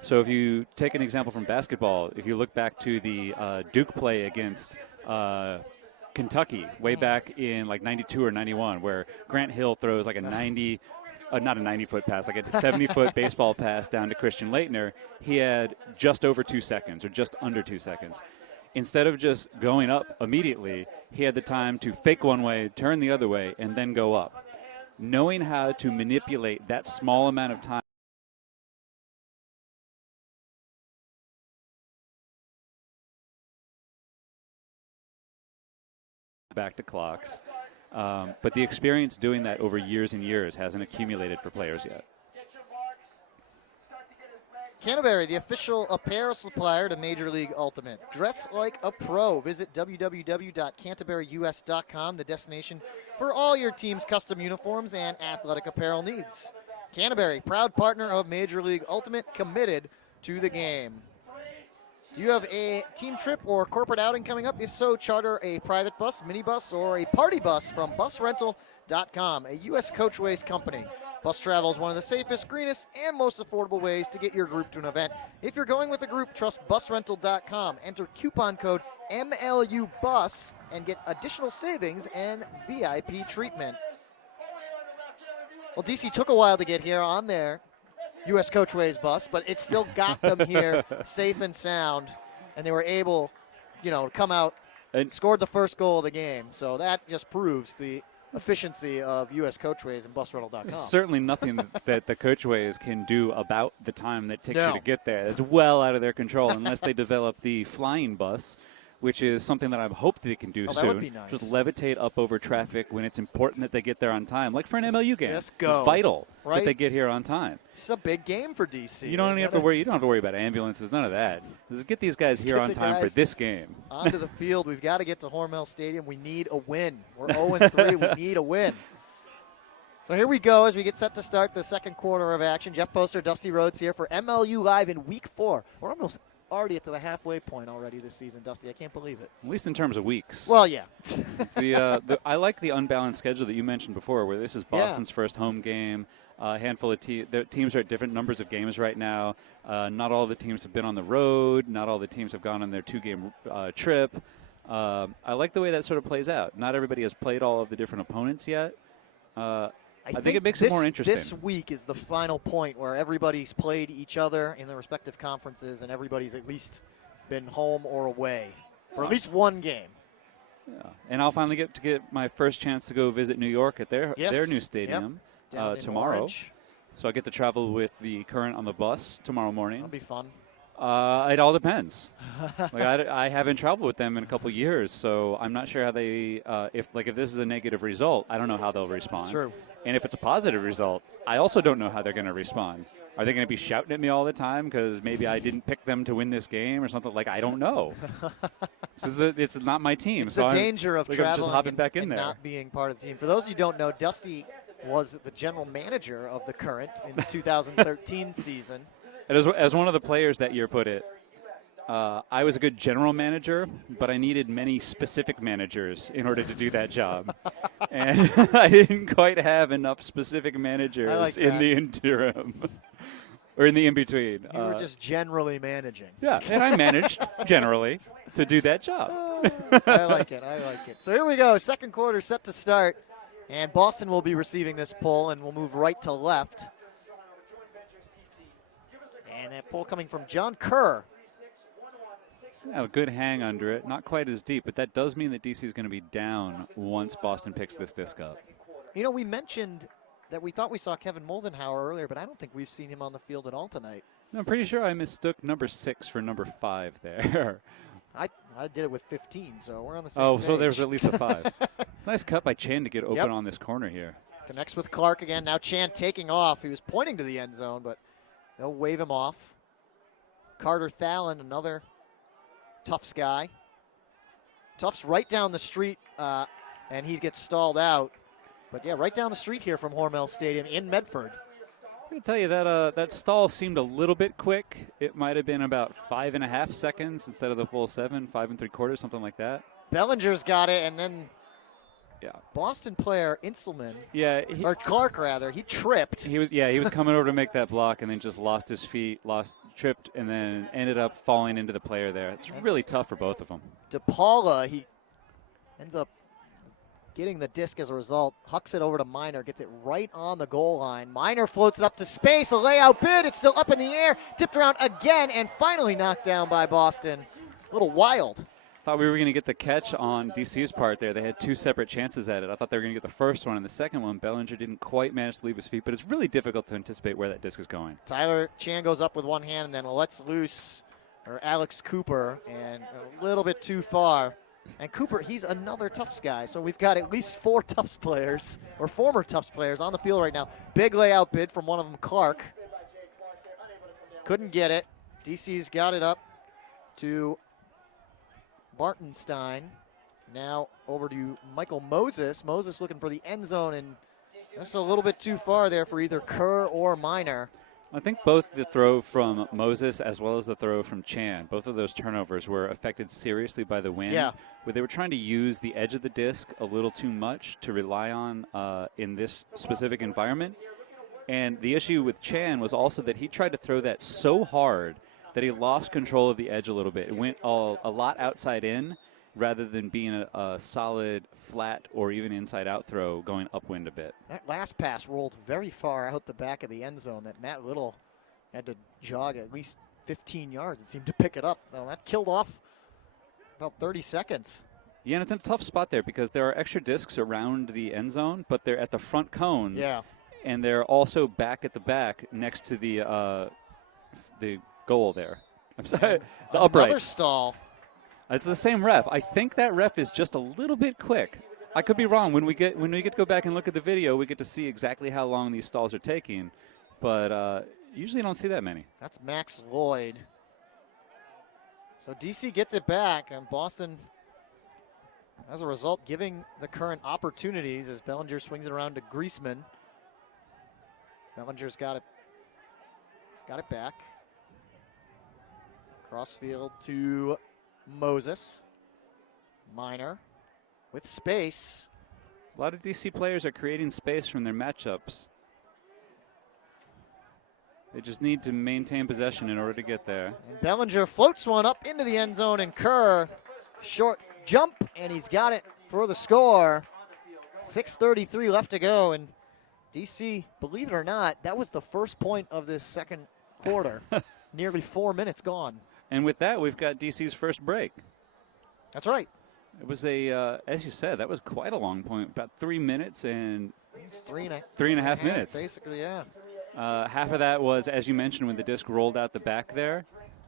So if you take an example from basketball, if you look back to the Duke play against Kentucky way back in like 92 or 91, where Grant Hill throws like a 90, not a 90-foot pass, like a 70-foot baseball pass down to Christian Laettner, he had just over 2 seconds or just under 2 seconds. Instead of just going up immediately, he had the time to fake one way, turn the other way, and then go up. Knowing how to manipulate that small amount of time back to clocks. But the experience doing that over years and years hasn't accumulated for players yet. Canterbury, the official apparel supplier to Major League Ultimate. Dress like a pro. Visit www.canterburyus.com, the destination for all your team's custom uniforms and athletic apparel needs. Canterbury, proud partner of Major League Ultimate, committed to the game. Do you have a team trip or corporate outing coming up? If so, charter a private bus, minibus, or a party bus from busrental.com, a U.S. Coachways company. Bus travel is one of the safest, greenest, and most affordable ways to get your group to an event. If you're going with a group, trust busrental.com. Enter coupon code MLUBUS and get additional savings and VIP treatment. Well, DC took a while to get here on their U.S. Coachways bus, but it still got them here safe and sound, and they were able, to come out and scored the first goal of the game. So that just proves the efficiency of U.S. Coachways and busrental.com. There's certainly nothing that the Coachways can do about the time that it takes you to get there. It's well out of their control unless they develop the flying bus, which is something that I hope they can do soon. That would be nice. Just levitate up over traffic when it's important that they get there on time, like for an MLU game. Just go. Vital that they get here on time. It's a big game for DC. You don't have to worry. You don't have to worry about ambulances. None of that. Just get these guys here on time for this game. Onto the field. We've got to get to Hormel Stadium. We need a win. We're 0-3. We need a win. So here we go as we get set to start the second quarter of action. Jeff Poster, Dusty Rhodes here for MLU Live in Week 4. We're almost already at the halfway point already this season, Dusty. I can't believe it. At least in terms of weeks. Well, yeah. It's I like the unbalanced schedule that you mentioned before, where this is Boston's first home game. A handful of teams are at different numbers of games right now. Not all the teams have been on the road. Not all the teams have gone on their 2-game trip. I like the way that sort of plays out. Not everybody has played all of the different opponents yet. I think it makes it more interesting. This week is the final point where everybody's played each other in their respective conferences, and everybody's at least been home or away for at least one game. Yeah. And I'll finally get to get my first chance to go visit New York at their new stadium tomorrow. Orange. So I get to travel with the Current on the bus tomorrow morning. That'll be fun. It all depends. I haven't traveled with them in a couple of years, so I'm not sure how they. If this is a negative result, I don't know how they'll respond. True. And if it's a positive result, I also don't know how they're going to respond. Are they going to be shouting at me all the time because maybe I didn't pick them to win this game or something? I don't know. It's not my team. It's so the danger of traveling just hopping back in and there. not being part of the team. For those of you who don't know, Dusty was the general manager of the Current in the 2013 season. And as one of the players that year put it, I was a good general manager, but I needed many specific managers in order to do that job. And I didn't quite have enough specific managers in the interim or in the in-between. You were just generally managing. Yeah, and I managed generally to do that job. I like it. So here we go. Second quarter set to start. And Boston will be receiving this pull, and we'll move right to left. And that pull coming from John Kerr. Yeah, a good hang under it. Not quite as deep, but that does mean that DC is going to be down once Boston picks this disc up. We mentioned that we thought we saw Kevin Moldenhauer earlier, but I don't think we've seen him on the field at all tonight. I'm pretty sure I mistook number 6 for number 5 there. I did it with 15, so we're on the same page. So there's at least a 5. It's a nice cut by Chan to get open on this corner here. Connects with Clark again. Now Chan taking off. He was pointing to the end zone, but they'll wave him off. Carter Thalen, another Tufts guy. Tufts right down the street, and he gets stalled out. But yeah, right down the street here from Hormel Stadium in Medford. I'm going to tell you that that stall seemed a little bit quick. It might have been about 5.5 seconds instead of the full 7, 5 3/4, something like that. Bellinger's got it, and then Yeah. Boston player Inselman, Yeah, or Clark rather, he tripped. he was coming over to make that block and then just lost his feet, tripped, and then ended up falling into the player there. It's really tough for both of them. DePaula, he ends up getting the disc as a result, hucks it over to Miner, gets it right on the goal line. Miner floats it up to space, a layout bid, it's still up in the air, tipped around again, and finally knocked down by Boston. A little wild. Thought we were going to get the catch on DC's part there. They had 2 separate chances at it. I thought they were going to get the first one, and the second one, Bellinger didn't quite manage to leave his feet, but it's really difficult to anticipate where that disc is going. Tyler Chan goes up with one hand and then lets loose, or Alex Cooper, and a little bit too far. And Cooper, he's another Tufts guy, so we've got at least 4 Tufts players, or former Tufts players, on the field right now. Big layout bid from one of them, Clark. Couldn't get it. DC's got it up to Bartenstein. Now over to Michael Moses. Moses looking for the end zone, and just a little bit too far there for either Kerr or Miner. I think both the throw from Moses as well as the throw from Chan, both of those turnovers were affected seriously by the wind, where they were trying to use the edge of the disc a little too much to rely on in this specific environment. And the issue with Chan was also that he tried to throw that so hard that he lost control of the edge a little bit. It went a lot outside in rather than being a solid, flat, or even inside-out throw going upwind a bit. That last pass rolled very far out the back of the end zone that Matt Little had to jog at least 15 yards. It seemed to pick it up. Well, that killed off about 30 seconds. Yeah, and it's in a tough spot there because there are extra discs around the end zone, but they're at the front cones. Yeah. And they're also back at the back next to the goal there. I'm sorry, the upright. Another stall. It's the same ref. I think that ref is just a little bit quick. I could be wrong. When we get to go back and look at the video, we get to see exactly how long these stalls are taking. But usually you don't see that many. That's Max Lloyd. So DC gets it back, and Boston, as a result, giving the current opportunities as Bellinger swings it around to Griezmann. Bellinger's got it back. Crossfield to Moses. Miner with space. A lot of DC players are creating space from their matchups. They just need to maintain possession in order to get there. And Bellinger floats one up into the end zone, and Kerr, short jump, and he's got it for the score. 6:33 left to go, and DC, believe it or not, that was the first point of this second quarter. Nearly 4 minutes gone. And with that, we've got DC's first break. That's right. It was as you said, that was quite a long point, about 3 minutes and It's three and a half minutes. Basically, yeah. Half of that was, as you mentioned, when the disc rolled out the back there.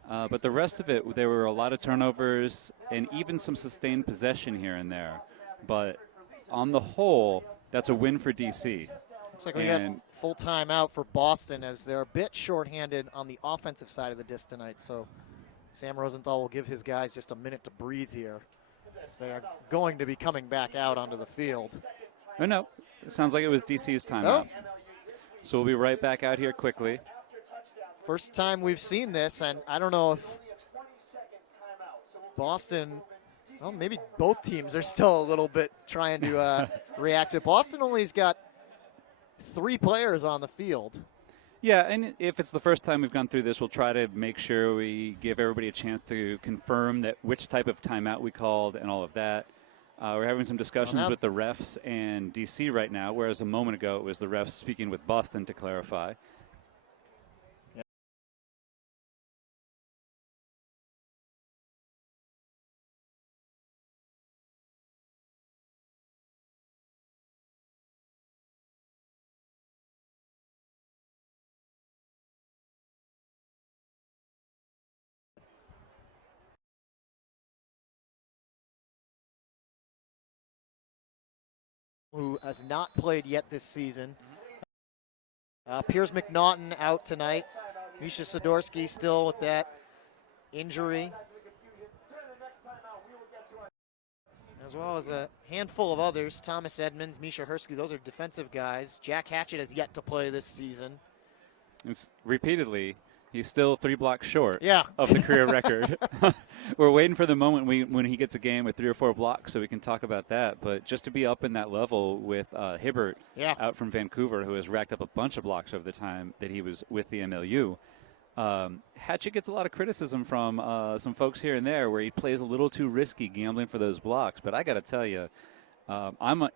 But the rest of it, there were a lot of turnovers and even some sustained possession here and there. But on the whole, that's a win for DC. Looks like we got full timeout for Boston as they're a bit shorthanded on the offensive side of the disc tonight. So Sam Rosenthal will give his guys just a minute to breathe here. They are going to be coming back out onto the field. Oh, no. It sounds like it was DC's timeout. Oh. So we'll be right back out here quickly. First time we've seen this, and I don't know if Boston, well, maybe both teams are still a little bit trying to react to it. Boston only's got 3 players on the field. Yeah, and if it's the first time we've gone through this, we'll try to make sure we give everybody a chance to confirm that which type of timeout we called and all of that. We're having some discussions with the refs and DC right now, whereas a moment ago it was the refs speaking with Boston to clarify. Who has not played yet this season. Piers McNaughton out tonight. Misha Sidorsky still with that injury, as well as a handful of others. Thomas Edmonds, Misha Hersky, those are defensive guys. Jack Hatchett has yet to play this season. Repeatedly, he's still 3 blocks short Yeah. of the career record. We're waiting for the moment when he gets a game with 3 or 4 blocks so we can talk about that. But just to be up in that level with Hibbert out from Vancouver, who has racked up a bunch of blocks over the time that he was with the MLU. Hatchett gets a lot of criticism from some folks here and there where he plays a little too risky gambling for those blocks. But I got to tell you, I'm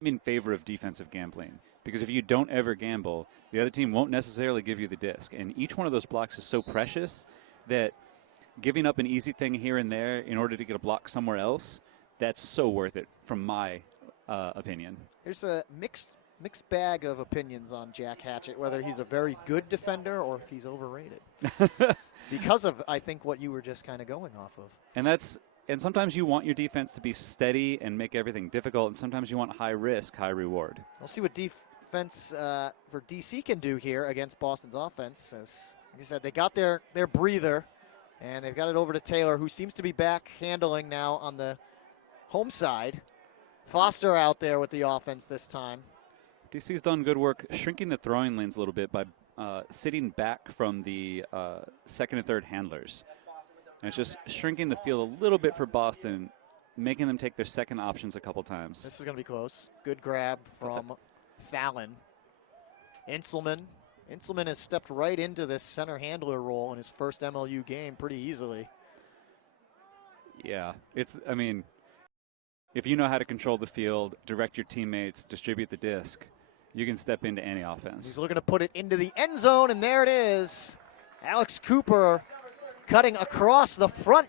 in favor of defensive gambling. Because if you don't ever gamble, the other team won't necessarily give you the disc. And each one of those blocks is so precious that giving up an easy thing here and there in order to get a block somewhere else, that's so worth it from my opinion. There's a mixed bag of opinions on Jack Hatchett, whether he's a very good defender or if he's overrated. Because of, I think, what you were just kind of going off of. And sometimes you want your defense to be steady and make everything difficult, and sometimes you want high risk, high reward. We'll see what defense for DC can do here against Boston's offense. As you said, they got their breather, and they've got it over to Taylor, who seems to be back handling now on the home side. Foster out there with the offense this time. DC's done good work shrinking the throwing lanes a little bit by sitting back from the second and third handlers. And it's just shrinking the field a little bit for Boston, making them take their second options a couple times. This is going to be close. Good grab from Fallon. Inselman has stepped right into this center handler role in his first MLU game pretty easily. Yeah, I mean, if you know how to control the field, direct your teammates, distribute the disc, you can step into any offense. He's looking to put it into the end zone, and there it is. Alex Cooper cutting across the front,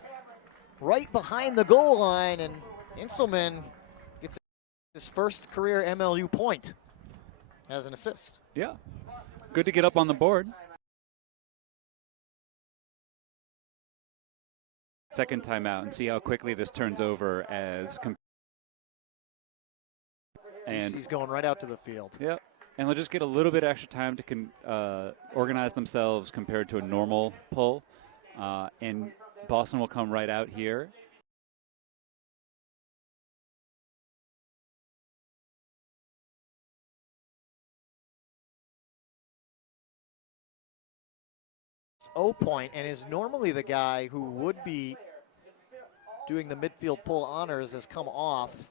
right behind the goal line, and Inselman gets his first career MLU point as an assist. Yeah, good to get up on the board. Second timeout and see how quickly this turns over as. And he's going right out to the field. Yep. And they'll just get a little bit extra time to organize themselves compared to a normal pull. And Boston will come right out here. O-point, and is normally the guy who would be doing the midfield pull honors, has come off.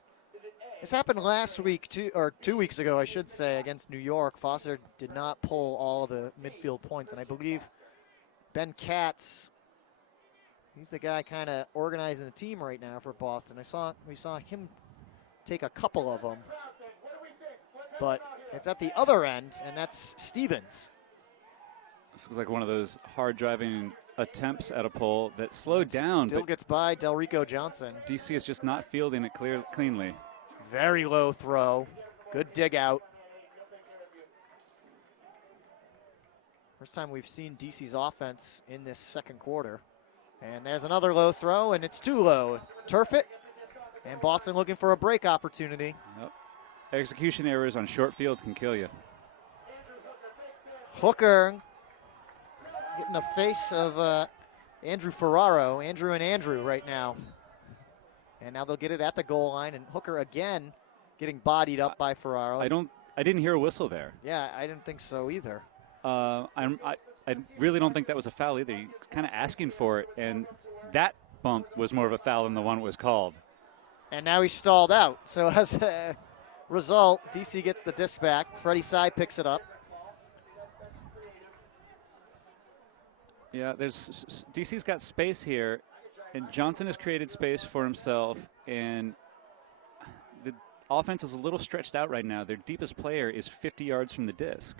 This happened last week, or 2 weeks ago, I should say, against New York. Foster did not pull all the midfield points, and I believe Ben Katz, he's the guy kind of organizing the team right now for Boston. We saw him take a couple of them, but it's at the other end, and that's Stevens. This looks like one of those hard-driving attempts at a pull that slowed down. Still gets by Delrico Johnson. DC is just not fielding it cleanly. Very low throw. Good dig out. First time we've seen DC's offense in this second quarter. And there's another low throw, and it's too low. Turf it, and Boston looking for a break opportunity. Yep. Execution errors on short fields can kill you. Hooker getting the face of Andrew Ferraro. Andrew and Andrew right now. And now they'll get it at the goal line, and Hooker again getting bodied up by Ferraro. I didn't hear a whistle there. Yeah, I didn't think so either. I really don't think that was a foul either. He's kind of asking for it, and that bump was more of a foul than the one that was called. And now he's stalled out. So as a result, DC gets the disc back. Freddie Sy picks it up. Yeah, DC's got space here, and Johnson has created space for himself, and the offense is a little stretched out right now. Their deepest player is 50 yards from the disc.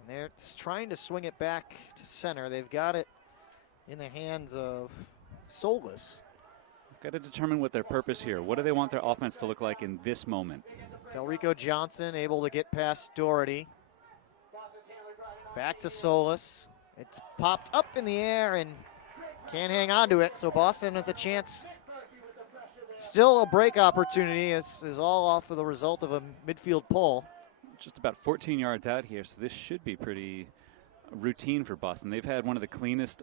And they're trying to swing it back to center. They've got it in the hands of Solis. They've got to determine what their purpose here. What do they want their offense to look like in this moment? Delrico Johnson able to get past Doherty. Back to Solis. It's popped up in the air and can't hang on to it. So Boston with a chance. Still a break opportunity. This is all off of the result of a midfield pull. Just about 14 yards out here, so this should be pretty routine for Boston. They've had one of the cleanest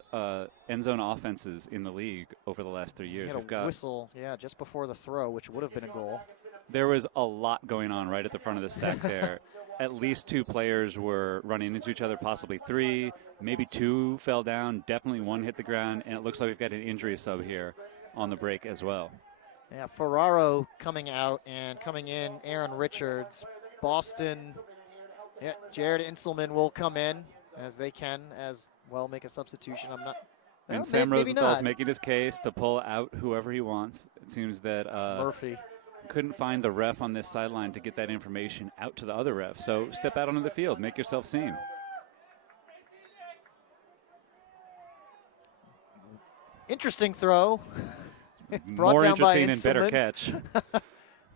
end zone offenses in the league over the last 3 years. He had a whistle, just before the throw, which would have been a goal. There was a lot going on right at the front of the stack there. At least 2 players were running into each other, possibly 3, maybe 2 fell down, definitely 1 hit the ground, and it looks like we've got an injury sub here on the break as well. Yeah, Ferraro coming out, and coming in, Aaron Richards. Boston, Jared Inselman will come in as they can as well make a substitution. And Sam Rosenthal's making his case to pull out whoever he wants. It seems that Murphy couldn't find the ref on this sideline to get that information out to the other ref. So step out onto the field, make yourself seen. Interesting throw. More interesting and better catch.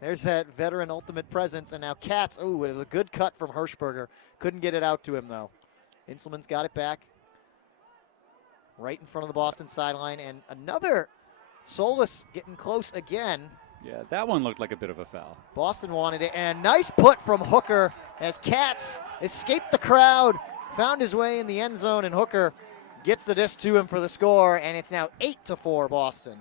There's that veteran ultimate presence, and now Katz. Ooh, it was a good cut from Hirschberger. Couldn't get it out to him, though. Inselman's got it back right in front of the Boston sideline, and another Solis getting close again. Yeah, that one looked like a bit of a foul. Boston wanted it, and nice put from Hooker as Katz escaped the crowd, found his way in the end zone, and Hooker gets the disc to him for the score, and it's now 8-4 Boston.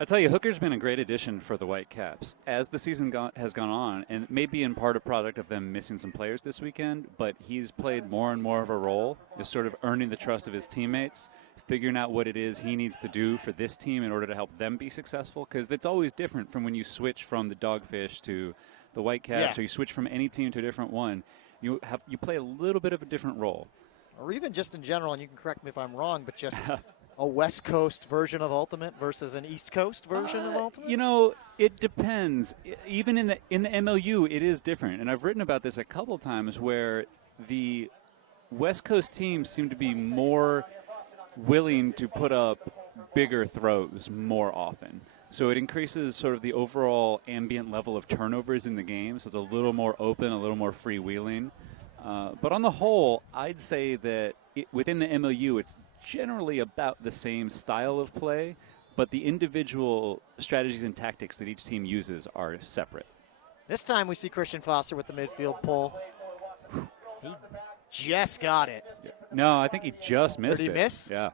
I tell you, Hooker's been a great addition for the Whitecaps as the season has gone on, and maybe in part a product of them missing some players this weekend, but he's played more and more of a role, is sort of earning the trust of his teammates, figuring out what it is he needs to do for this team in order to help them be successful, because it's always different from when you switch from the Dogfish to the Whitecaps, or you switch from any team to a different one. You play a little bit of a different role. Or even just in general, and you can correct me if I'm wrong, but just a West Coast version of Ultimate versus an East Coast version of Ultimate? You know, it depends. Even in the MLU, it is different. And I've written about this a couple times where the West Coast teams seem to be more willing to put up bigger throws more often. So it increases sort of the overall ambient level of turnovers in the game. So it's a little more open, a little more freewheeling. But on the whole, I'd say that within the MLU, it's generally about the same style of play, but the individual strategies and tactics that each team uses are separate. This time we see Christian Foster with the midfield pull. He just got it. No, I think he just missed it. Did he miss? Yeah.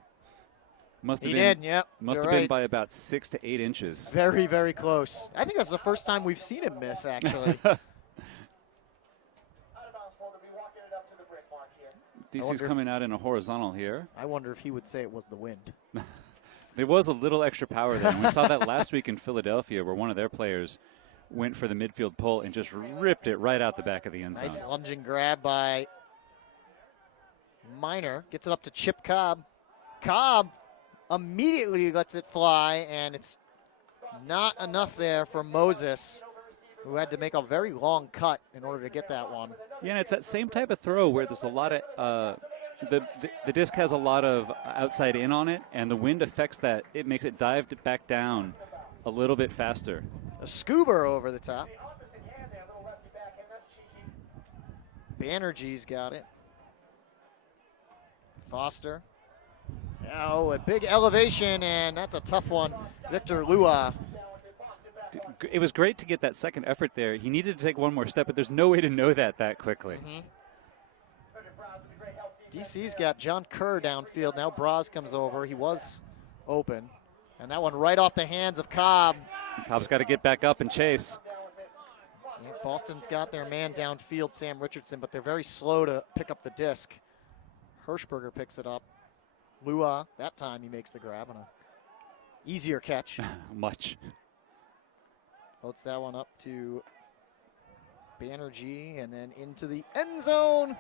He did, yep. Must have been by about 6 to 8 inches. Very, very close. I think that's the first time we've seen him miss, actually. DC's coming out in a horizontal here. I wonder if he would say it was the wind. There was a little extra power there. And we saw that last week in Philadelphia where one of their players went for the midfield pull and just ripped it right out the back of the end zone. Nice lunging grab by Miner. Gets it up to Chip Cobb. Cobb immediately lets it fly, and it's not enough there for Moses, who had to make a very long cut in order to get that one. Yeah, and it's that same type of throw where there's a lot of the disc has a lot of outside in on it, and the wind affects that. It makes it dive back down a little bit faster. A scuba over the top. Banerjee's got it. Foster. Oh, a big elevation, and that's a tough one. Victor Lua. It was great to get that second effort there. He needed to take one more step, but there's no way to know that quickly. DC's got John Kerr downfield. Now Braz comes over. He was open. And that one right off the hands of Cobb. Cobb's got to get back up and chase. Yeah, Boston's got their man downfield, Sam Richardson, but they're very slow to pick up the disc. Hirschberger picks it up. Lua, that time he makes the grab on a easier catch. Much. Floats that one up to Banerjee and then into the end zone.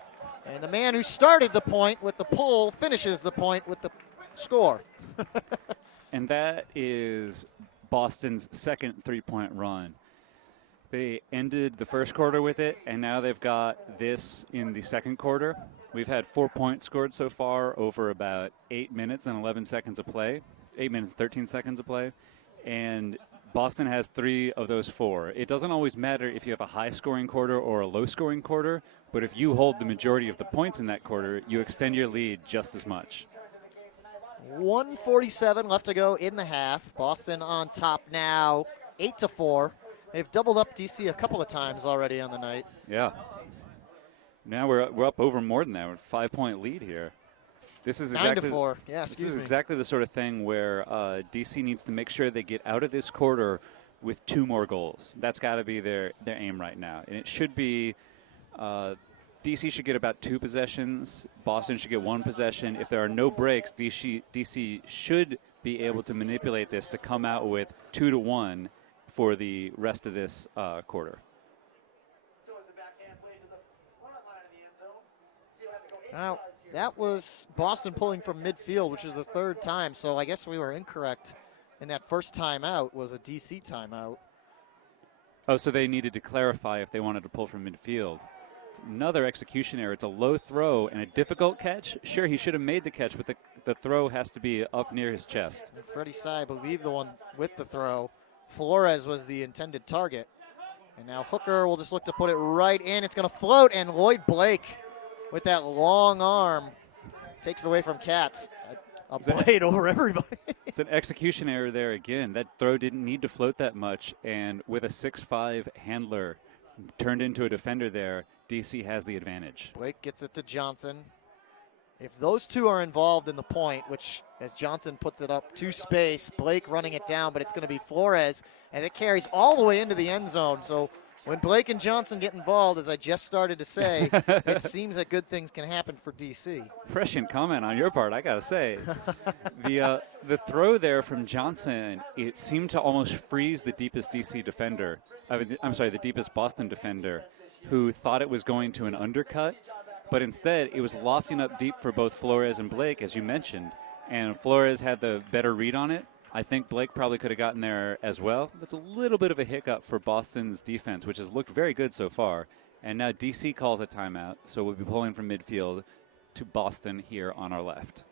And the man who started the point with the pull finishes the point with the score. And that is Boston's second three-point run. They ended the first quarter with it, and now they've got this in the second quarter. We've had 4 points scored so far over about 8 minutes and 11 seconds of play. 8 minutes, 13 seconds of play. And Boston has 3 of those 4. It doesn't always matter if you have a high-scoring quarter or a low-scoring quarter, but if you hold the majority of the points in that quarter, you extend your lead just as much. 1:47 left to go in the half. Boston on top now, 8-4. They've doubled up DC a couple of times already on the night. Yeah. Now we're up over more than that. We're 5-point lead here. This is 9-4. Yeah, This is exactly the sort of thing where DC needs to make sure they get out of this quarter with 2 more goals. That's got to be their aim right now. And it should be DC should get about 2 possessions. Boston should get 1 possession. If there are no breaks, DC should be able to manipulate this to come out with 2-1 for the rest of this quarter. Now, that was Boston pulling from midfield, which is the 3rd time, so I guess we were incorrect. And that first timeout was a DC timeout. Oh, so they needed to clarify if they wanted to pull from midfield. It's another execution error. It's a low throw and a difficult catch. Sure, he should have made the catch, but the throw has to be up near his chest. And Freddie Sy, I believe, the one with the throw. Flores was the intended target. And now Hooker will just look to put it right in. It's going to float, and Lloyd Blake, with that long arm, takes it away from Katz. A blade over everybody. It's an execution error there again. That throw didn't need to float that much, and with a 6'5" handler turned into a defender there, DC has the advantage. Blake gets it to Johnson. If those two are involved in the point, which as Johnson puts it up to space, Blake running it down, but it's going to be Flores, and it carries all the way into the end zone. So when Blake and Johnson get involved, as I just started to say, it seems that good things can happen for DC. Prescient comment on your part, I got to say. The throw there from Johnson, it seemed to almost freeze the deepest DC defender. The deepest Boston defender, who thought it was going to an undercut. But instead, it was lofting up deep for both Flores and Blake, as you mentioned. And Flores had the better read on it. I think Blake probably could have gotten there as well. That's a little bit of a hiccup for Boston's defense, which has looked very good so far. And now DC calls a timeout, so we'll be pulling from midfield to Boston here on our left.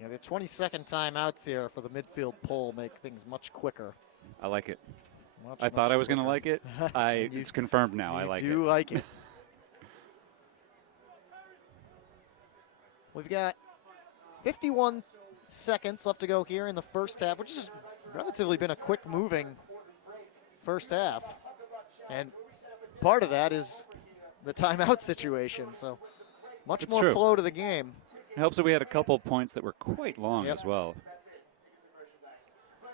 Yeah, the 20-second timeouts here for the midfield pull make things much quicker. I like it. I thought I was going to like it. It's confirmed now. I like it. You do like it. We've got 51 seconds left to go here in the first half, which has relatively been a quick-moving first half. And part of that is the timeout situation, so much more flow to the game. It helps that we had a couple points that were quite long as well.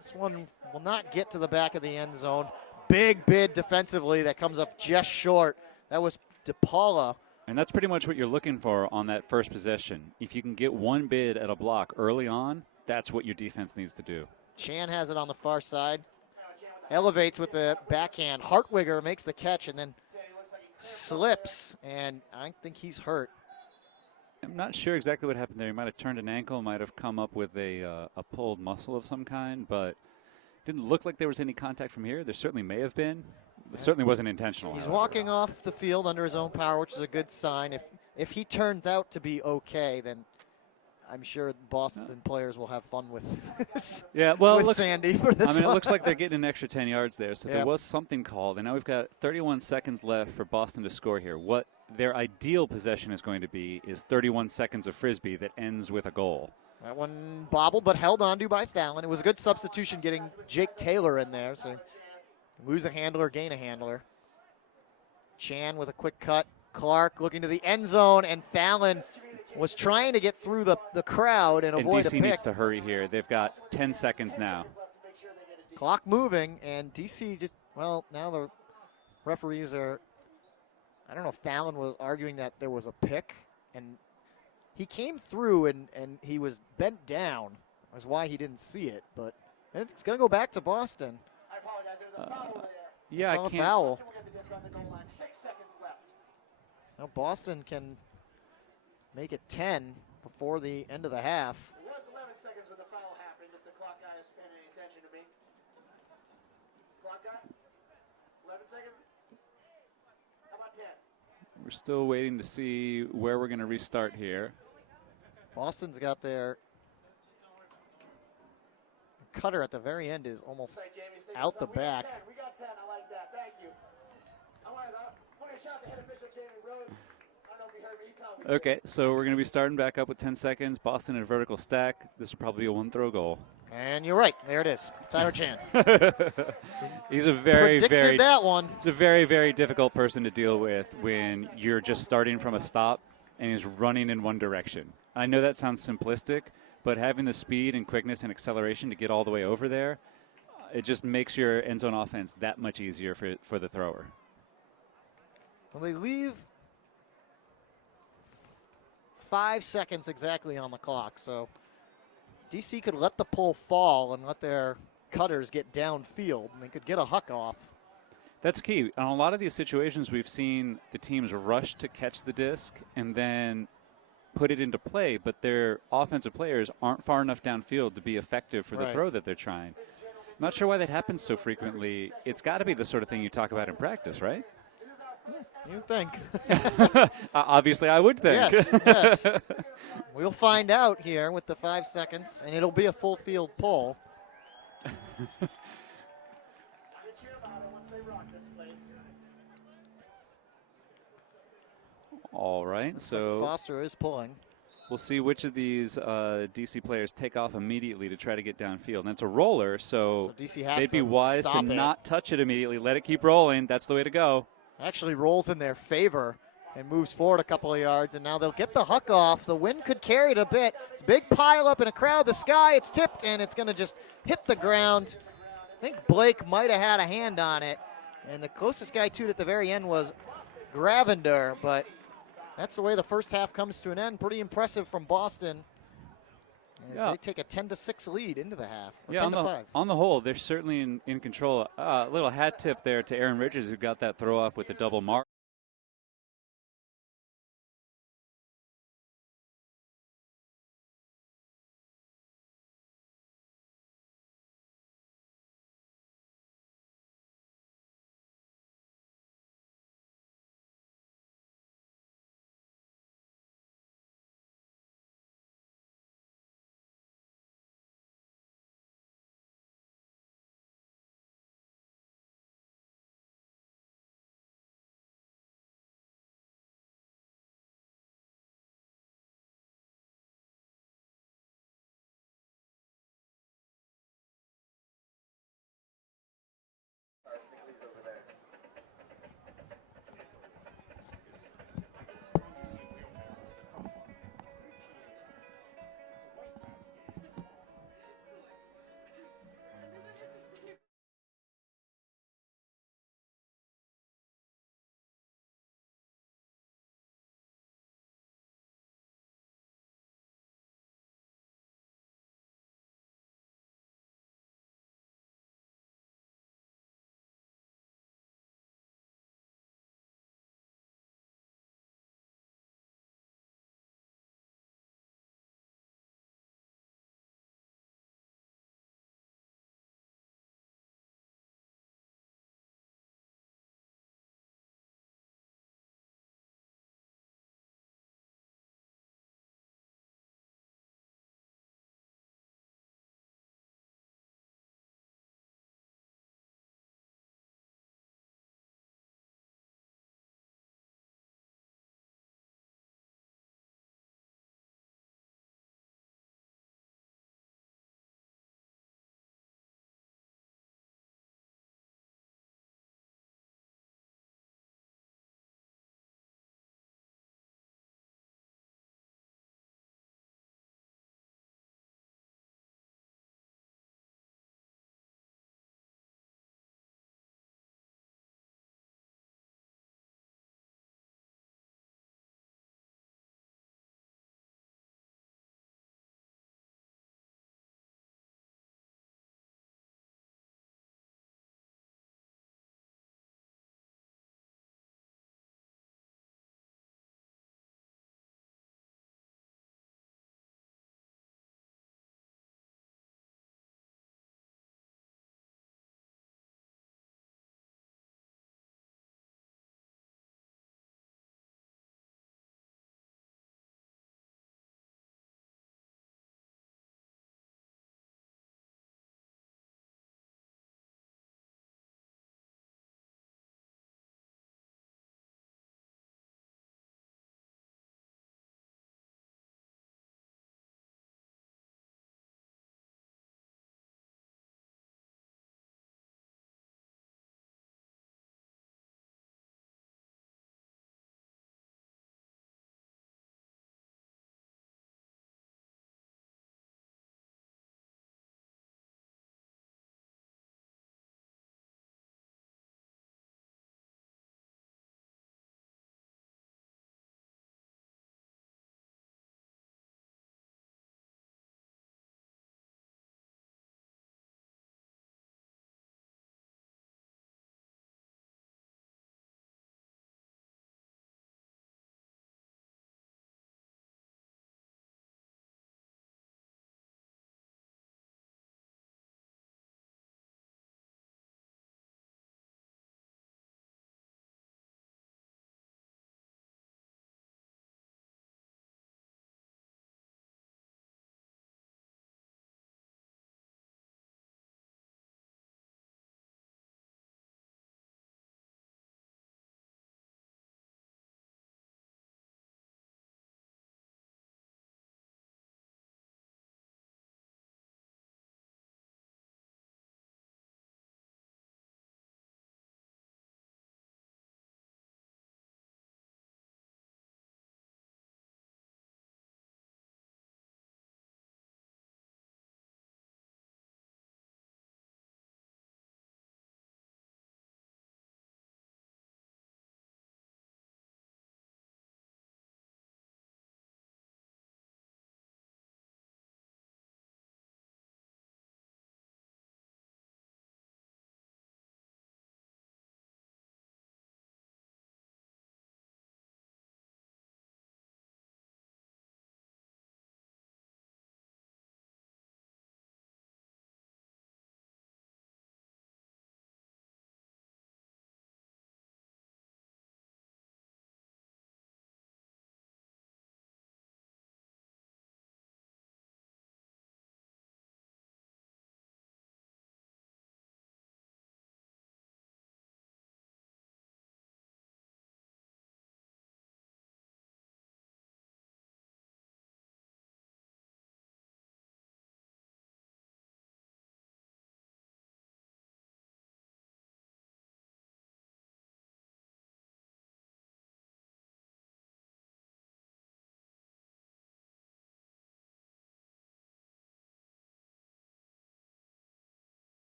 This one will not get to the back of the end zone. Big bid defensively that comes up just short. That was DePaula. And that's pretty much what you're looking for on that first possession. If you can get one bid at a block early on, that's what your defense needs to do. Chan has it on the far side. Elevates with the backhand. Hartwigger makes the catch and then slips, and I think he's hurt. I'm not sure exactly what happened there. He might have turned an ankle, might have come up with a pulled muscle of some kind, but it didn't look like there was any contact from here. There certainly may have been. It certainly wasn't intentional. He's walking off the field under his own power, which is a good sign. If he turns out to be okay, then I'm sure Boston players will have fun with Sandy for this. It looks like they're getting an extra 10 yards there, so there was something called. And now we've got 31 seconds left for Boston to score here. What their ideal possession is going to be is 31 seconds of Frisbee that ends with a goal. That one bobbled but held onto by Thalen. It was a good substitution getting Jake Taylor in there, so lose a handler, gain a handler. Chan with a quick cut. Clark looking to the end zone, and Thalen was trying to get through the crowd and avoid a pick. DC needs to hurry here. They've got 10 seconds now. Clock moving, and DC now the referees are, I don't know if Thalen was arguing that there was a pick, and he came through and he was bent down. That's why he didn't see it, but it's going to go back to Boston. I can't. Foul. Now Boston can make it 10 before the end of the half. It was 11 seconds when the foul happened, if the clock guy is paying any attention to me. Clock guy? 11 seconds? How about 10? We're still waiting to see where we're going to restart here. Boston's got their cutter at the very end is almost out the back. We got 10. I like that. Thank you. I want to shout the head official, Jamie Rhodes. I don't know if you heard me. You called me. Okay, so we're going to be starting back up with 10 seconds. Boston in a vertical stack. This will probably be a one-throw goal. And you're right. There it is. Tyler Chan. He's a very, Predicted very, that one. he's a very, very difficult person to deal with when you're just starting from a stop and he's running in one direction. I know that sounds simplistic, but having the speed and quickness and acceleration to get all the way over there, it just makes your end zone offense that much easier for the thrower. Well, they leave 5 seconds exactly on the clock, so DC could let the pull fall and let their cutters get downfield, and they could get a huck off. That's key. On a lot of these situations, we've seen the teams rush to catch the disc and then put it into play, but their offensive players aren't far enough downfield to be effective for the throw that they're trying. I'm not sure why that happens so frequently. It's got to be the sort of thing you talk about in practice, right? You think. Obviously, I would think. Yes, yes. We'll find out here with the 5 seconds, and it'll be a full field pull. All right, so Foster is pulling. we'll see which of these DC players take off immediately to try to get downfield. And it's a roller, so DC has they'd be to wise to stop it. not touch it immediately. Let it keep rolling. That's the way to go. Actually rolls in their favor and moves forward a couple of yards, and now they'll get the huck off. The wind could carry it a bit. It's a big pile up in a crowd. The sky, it's tipped, and it's going to just hit the ground. I think Blake might have had a hand on it, and the closest guy to it at the very end was Gravender, but that's the way the first half comes to an end. Pretty impressive from Boston as they take a 10-6 lead into the half, or 10-5. On the whole, they're certainly in control. A little hat tip there to Aaron Ridges, who got that throw off with the double mark.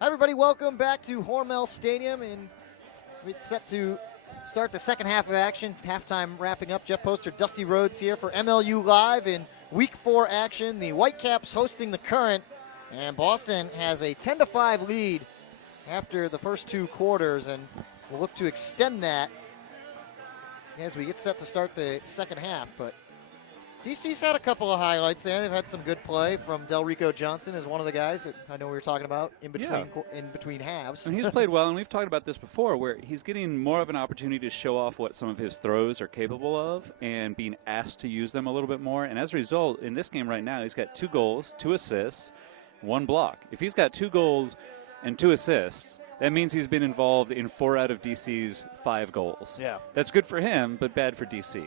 Hi, everybody. Welcome back to Hormel Stadium. And we're set to start the second half of action. Halftime wrapping up. Jeff Poster, Dusty Rhodes here for MLU Live in Week 4 action. The Whitecaps hosting the Current. And Boston has a 10-5 lead after the first 2 quarters. And we'll look to extend that as we get set to start the second half. But DC's had a couple of highlights there. They've had some good play from Delrico Johnson as one of the guys that I know we were talking about in between halves. And he's played well, and we've talked about this before, where he's getting more of an opportunity to show off what some of his throws are capable of and being asked to use them a little bit more. And as a result, in this game right now, he's got 2 goals, 2 assists, 1 block. If he's got 2 goals and 2 assists, that means he's been involved in 4 out of DC's 5 goals. Yeah. That's good for him, but bad for DC.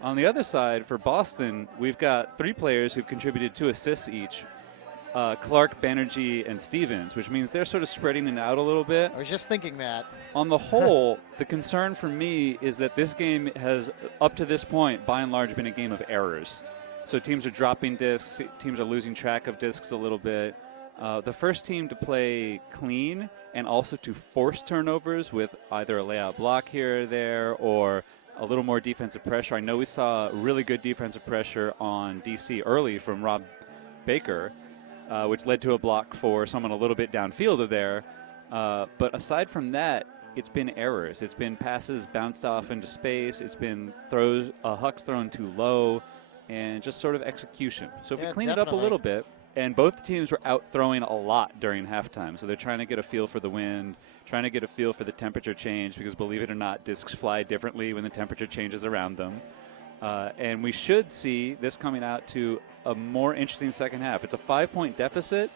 On the other side, for Boston, we've got 3 players who've contributed 2 assists each, Clark, Banerjee, and Stevens, which means they're sort of spreading it out a little bit. I was just thinking that. On the whole, the concern for me is that this game has, up to this point, by and large, been a game of errors. So teams are dropping discs, teams are losing track of discs a little bit. The first team to play clean and also to force turnovers with either a layout block here or there or a little more defensive pressure. I know we saw really good defensive pressure on DC early from Rob Baker, which led to a block for someone a little bit downfield of there. But aside from that, it's been errors. It's been passes bounced off into space. It's been hucks thrown too low, and just sort of execution. So if you clean it up a little bit, and both teams were out throwing a lot during halftime, so they're trying to get a feel for the wind, trying to get a feel for the temperature change, because believe it or not, discs fly differently when the temperature changes around them. And we should see this coming out to a more interesting second half. It's a 5-point deficit,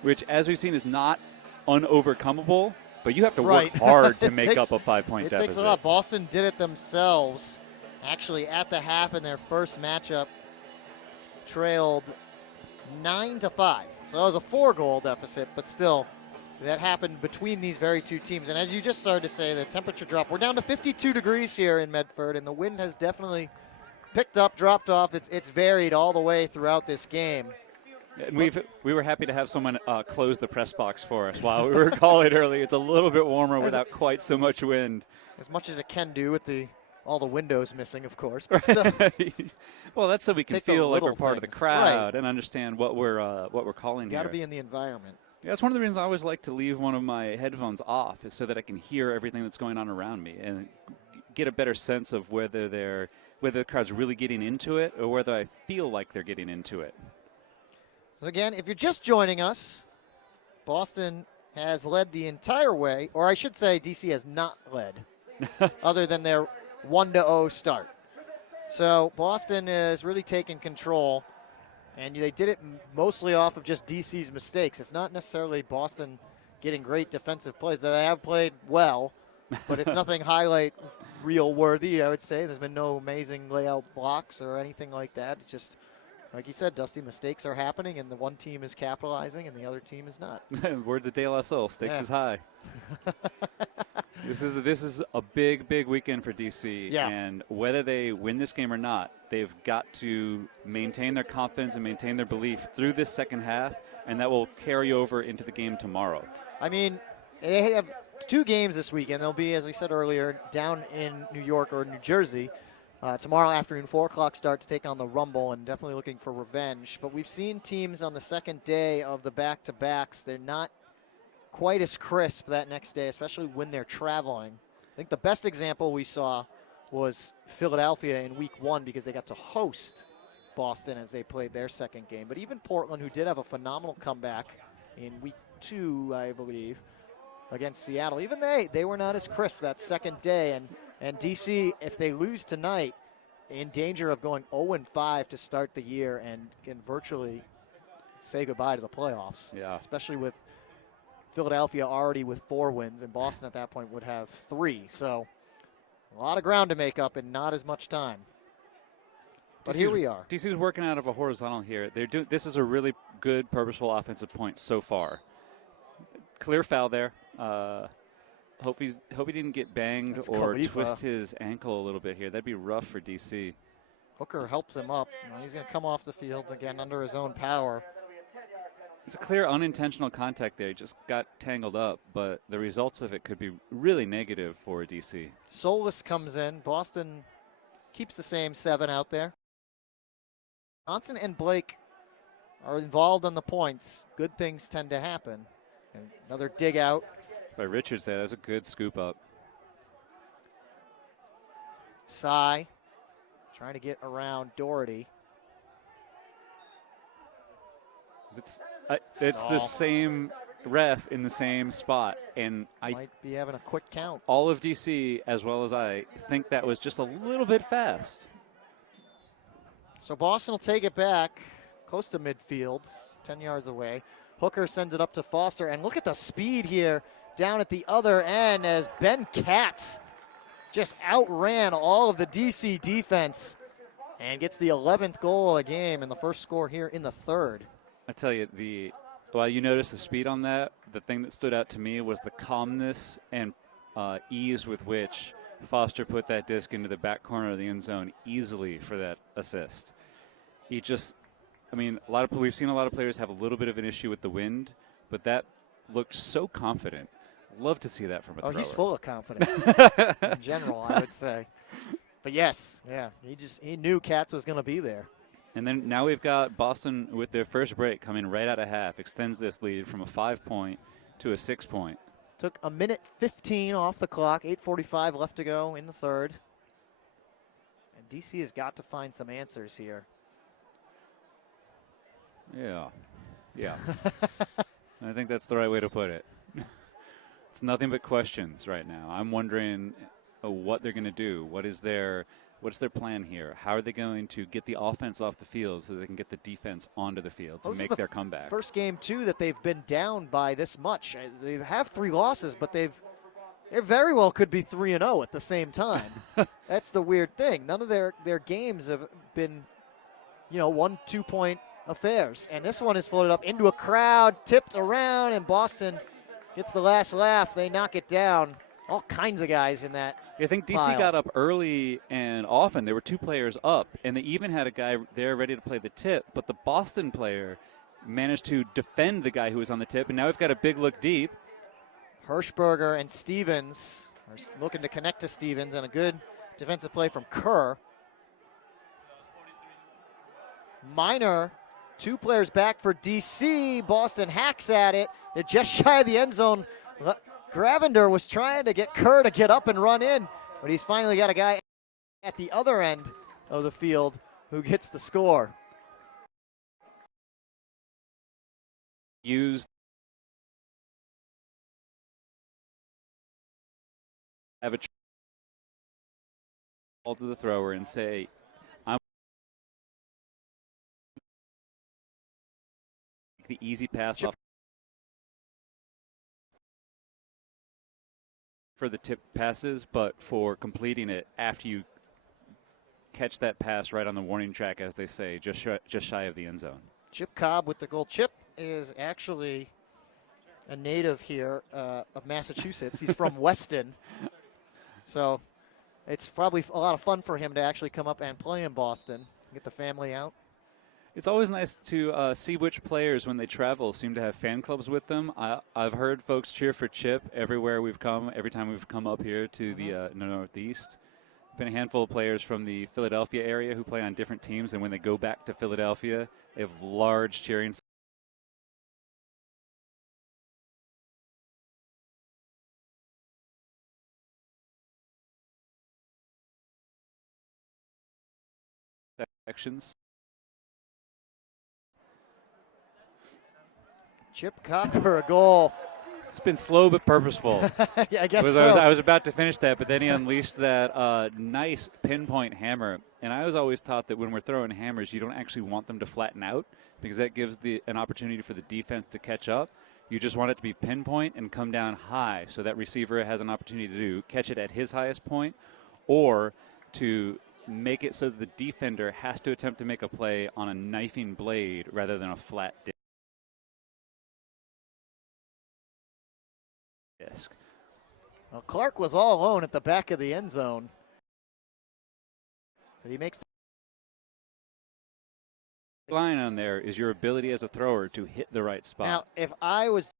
which, as we've seen, is not unovercomable, but you have to work hard to make up a 5-point deficit. It takes a lot. Boston did it themselves, actually, at the half in their first matchup, trailed 9-5. So that was a 4-goal deficit, but still, that happened between these very 2 teams. And as you just started to say, the temperature drop. We're down to 52 degrees here in Medford, and the wind has definitely picked up, dropped off. It's varied all the way throughout this game. And we were happy to have someone close the press box for us while we were calling early. It's a little bit warmer without quite so much wind. As much as it can do with all the windows missing, of course. But well, that's so we can feel like we're part of the crowd and understand what we're calling here. Got to be in the environment. Yeah, that's one of the reasons I always like to leave one of my headphones off, is so that I can hear everything that's going on around me and get a better sense of whether the crowd's really getting into it or whether I feel like they're getting into it. So again, if you're just joining us, Boston has led the entire way, or I should say DC has not led, other than their 1-0 start. So Boston is really taking control, and they did it mostly off of just DC's mistakes. It's not necessarily Boston getting great defensive plays. They have played well, but it's nothing highlight reel worthy, I would say. There's been no amazing layout blocks or anything like that. It's just, like you said, Dusty, mistakes are happening, and the one team is capitalizing and the other team is not. Words of De La Soul, stakes is high. This is a big weekend for DC, and whether they win this game or not, they've got to maintain their confidence and maintain their belief through this second half, and that will carry over into the game tomorrow. I mean, they have 2 games this weekend. They'll be, as we said earlier, down in New York or New Jersey tomorrow afternoon, 4 o'clock start to take on the Rumble, and definitely looking for revenge. But we've seen teams on the second day of the back-to-backs. They're not quite as crisp that next day, especially when they're traveling. I think the best example we saw was Philadelphia in week 1, because they got to host Boston as they played their second game. But even Portland, who did have a phenomenal comeback in week 2, I believe, against Seattle, even they were not as crisp that second day. And DC, if they lose tonight, in danger of going 0-5 to start the year and can virtually say goodbye to the playoffs. Yeah. Especially with Philadelphia already with 4 wins, and Boston at that point would have 3. So a lot of ground to make up in not as much time. But here we are. DC's working out of a horizontal here. This is a really good, purposeful offensive point so far. Clear foul there. Hope he didn't get banged or twist his ankle a little bit here. That'd be rough for DC. Hooker helps him up. He's going to come off the field again under his own power. It's a clear unintentional contact there. He just got tangled up, but the results of it could be really negative for DC. Solis comes in. Boston keeps the same 7 out there. Johnson and Blake are involved on the points. Good things tend to happen. And another dig out. By Richards there, that was a good scoop up. Cy trying to get around Doherty. It's the same ref in the same spot, and I might be having a quick count. All of DC, as well as I, think that was just a little bit fast. So Boston will take it back close to midfield, 10 yards away. Hooker sends it up to Foster, and look at the speed here down at the other end as Ben Katz just outran all of the DC defense and gets the 11th goal of the game and the first score here in the third. I tell you, while you notice the speed on that, the thing that stood out to me was the calmness and ease with which Foster put that disc into the back corner of the end zone easily for that assist. He just, we've seen a lot of players have a little bit of an issue with the wind, but that looked so confident. Love to see that from a thrower. He's full of confidence in general, I would say. But yes, yeah, he knew Katz was going to be there. And then now we've got Boston with their first break coming right out of half, extends this lead from a 5-point to a 6-point. Took a minute 15 off the clock, 8:45 left to go in the third. And DC has got to find some answers here. Yeah. I think that's the right way to put it. It's nothing but questions right now. I'm wondering what they're going to do. What's their plan here? How are they going to get the offense off the field so they can get the defense onto the field to make their comeback? First game, too, that they've been down by this much. They have 3 losses, but they very well could be 3-0 at the same time. That's the weird thing. None of their games have been, 1-2 point affairs. And this one is floated up into a crowd, tipped around, and Boston gets the last laugh. They knock it down. All kinds of guys in that. I think DC pile. got up early and often. There were 2 players up, and they even had a guy there ready to play the tip, but the Boston player managed to defend the guy who was on the tip, and now we've got a big look deep. Hirschberger and Stevens are looking to connect to Stevens, and a good defensive play from Kerr. Minor, 2 players back for DC. Boston hacks at it. They're just shy of the end zone. Gravender was trying to get Kerr to get up and run in, but he's finally got a guy at the other end of the field who gets the score. Have a call to the thrower and say, I'm the easy pass off for the tip passes, but for completing it after you catch that pass right on the warning track, as they say, just shy of the end zone. Chip Cobb with the goal. Chip is actually a native here of Massachusetts. He's from Weston. So it's probably a lot of fun for him to actually come up and play in Boston, get the family out. It's always nice to see which players, when they travel, seem to have fan clubs with them. I've heard folks cheer for Chip everywhere we've come, every time we've come up here to the Northeast. Been a handful of players from the Philadelphia area who play on different teams, and when they go back to Philadelphia, they have large cheering sections. Chip Cobb for a goal. It's been slow but purposeful. Yeah, I guess so. I was about to finish that, but then he unleashed that nice pinpoint hammer. And I was always taught that when we're throwing hammers, you don't actually want them to flatten out because that gives an opportunity for the defense to catch up. You just want it to be pinpoint and come down high so that receiver has an opportunity to catch it at his highest point, or to make it so that the defender has to attempt to make a play on a knifing blade rather than a flat disc. Well, Clark was all alone at the back of the end zone. But he makes line on there is your ability as a thrower to hit the right spot. Now, if I was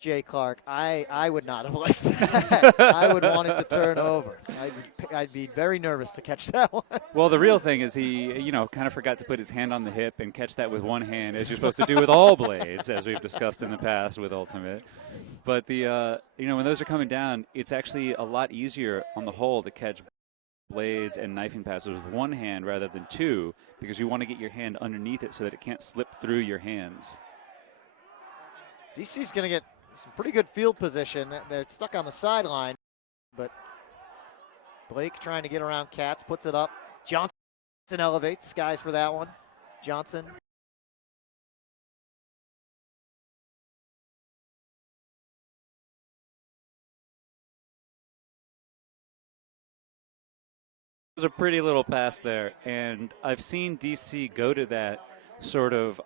Jay Clark, I would not have liked that. I would want it to turn over. I'd be very nervous to catch that one. Well, the real thing is he, kind of forgot to put his hand on the hip and catch that with one hand, as you're supposed to do with all blades, as we've discussed in the past with Ultimate. But when those are coming down, it's actually a lot easier on the whole to catch blades and knifing passes with one hand rather than two, because you want to get your hand underneath it so that it can't slip through your hands. DC's going to get some pretty good field position. They're stuck on the sideline, but Blake trying to get around Katz, puts it up. Johnson elevates, skies for that one. Johnson. It was a pretty little pass there, and I've seen DC go to that sort of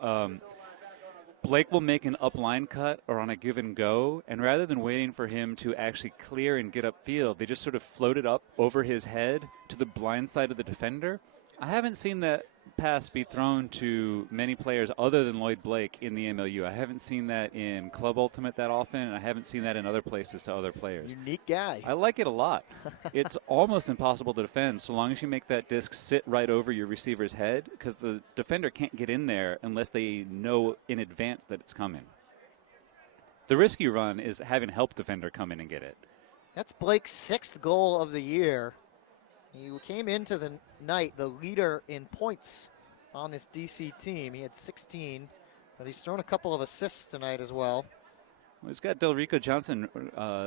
Blake will make an upline cut or on a give and go, and rather than waiting for him to actually clear and get upfield, they just sort of float it up over his head to the blind side of the defender. I haven't seen that pass be thrown to many players other than Lloyd Blake in the MLU. I haven't seen that in Club Ultimate that often, and I haven't seen that in other places to other players. Unique guy. I like it a lot. It's almost impossible to defend so long as you make that disc sit right over your receiver's head, because the defender can't get in there unless they know in advance that it's coming. The risk you run is having a help defender come in and get it. That's Blake's 6th goal of the year. He came into the night the leader in points on this DC team. He had 16, but he's thrown a couple of assists tonight as well. He's got Delrico Johnson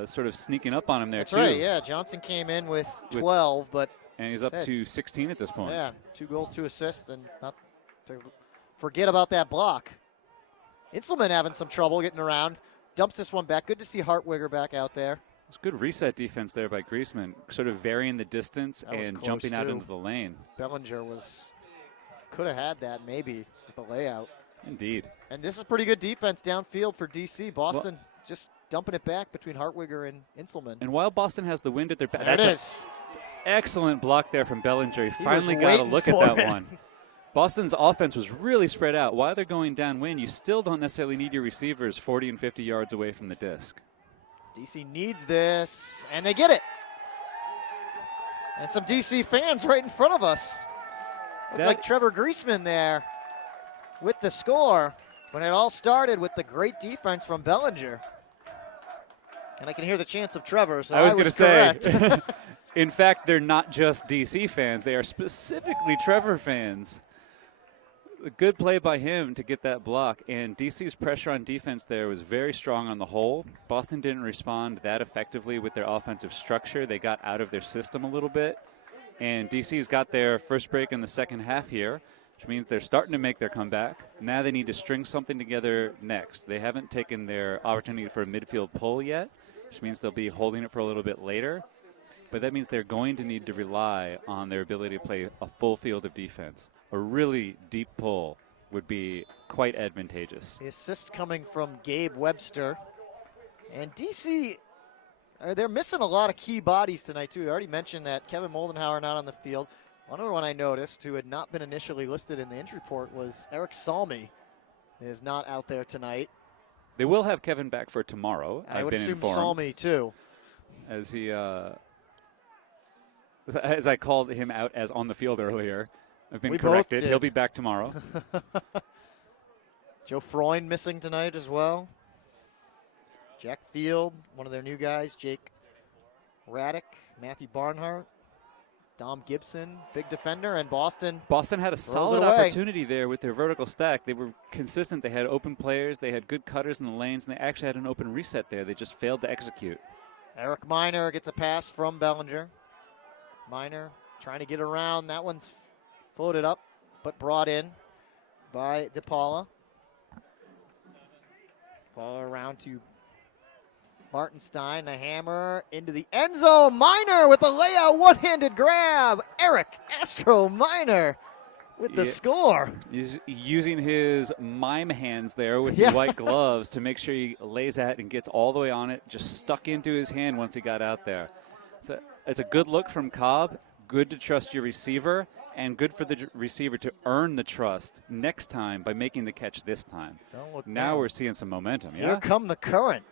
sort of sneaking up on him there, That's too. right, yeah. Johnson came in with 12, but... And he's up to 16 at this point. Yeah, 2 goals, 2 assists, and not to forget about that block. Inselman having some trouble getting around. Dumps this one back. Good to see Hartwigger back out there. It's good reset defense there by Griezmann, sort of varying the distance and jumping out into the lane. Bellinger could have had that maybe with the layout. Indeed. And this is pretty good defense downfield for DC. Boston just dumping it back between Hartwigger and Inselman. And while Boston has the wind at their back, There it is. It's an excellent block there from Bellinger. He finally was got a waiting look at for that it. one. Boston's offense was really spread out. While they're going downwind, you still don't necessarily need your receivers 40 and 50 yards away from the disc. DC needs this, and they get it. And some DC fans right in front of us. Looked like Trevor Griezmann there with the score, when it all started with the great defense from Bellinger. And I can hear the chants of Trevor, so I was going to say. In fact, they're not just DC fans. They are specifically Trevor fans. A good play by him to get that block, and DC's pressure on defense there was very strong on the whole. Boston didn't respond that effectively with their offensive structure. They got out of their system a little bit, and DC's got their first break in the second half here, which means they're starting to make their comeback. Now they need to string something together next. They haven't taken their opportunity for a midfield pull yet, which means they'll be holding it for a little bit later. But that means they're going to need to rely on their ability to play a full field of defense. A really deep pull would be quite advantageous. The assist coming from Gabe Webster. And DC, they're missing a lot of key bodies tonight, too. I already mentioned that Kevin Moldenhauer not on the field. Another one I noticed who had not been initially listed in the injury report was Eric Salmi. He is not out there tonight. They will have Kevin back for tomorrow. I would assume Salmi, too. As he... as I called him out as on the field earlier. I've been corrected. He'll be back tomorrow. Joe Freund missing tonight as well. Jack Field, one of their new guys. Jake Raddick, Matthew Barnhart, Dom Gibson, big defender, and Boston. Boston had a solid opportunity there with their vertical stack. They were consistent. They had open players. They had good cutters in the lanes, and they actually had an open reset there. They just failed to execute. Eric Miner gets a pass from Bellinger. Miner trying to get around. That one's floated up, but brought in by DePaula. Ball around to Martenstein, a hammer into the end zone. Miner with a layout, one-handed grab. Eric Astro Miner with the score. He's using his mime hands there with the white gloves to make sure he lays at and gets all the way on it, just stuck into his hand once he got out there. So it's a good look from Cobb. good to trust your receiver and good for the receiver to earn the trust next time by making the catch this time. Don't look Now down. we're seeing some momentum. Here Yeah. come the Current.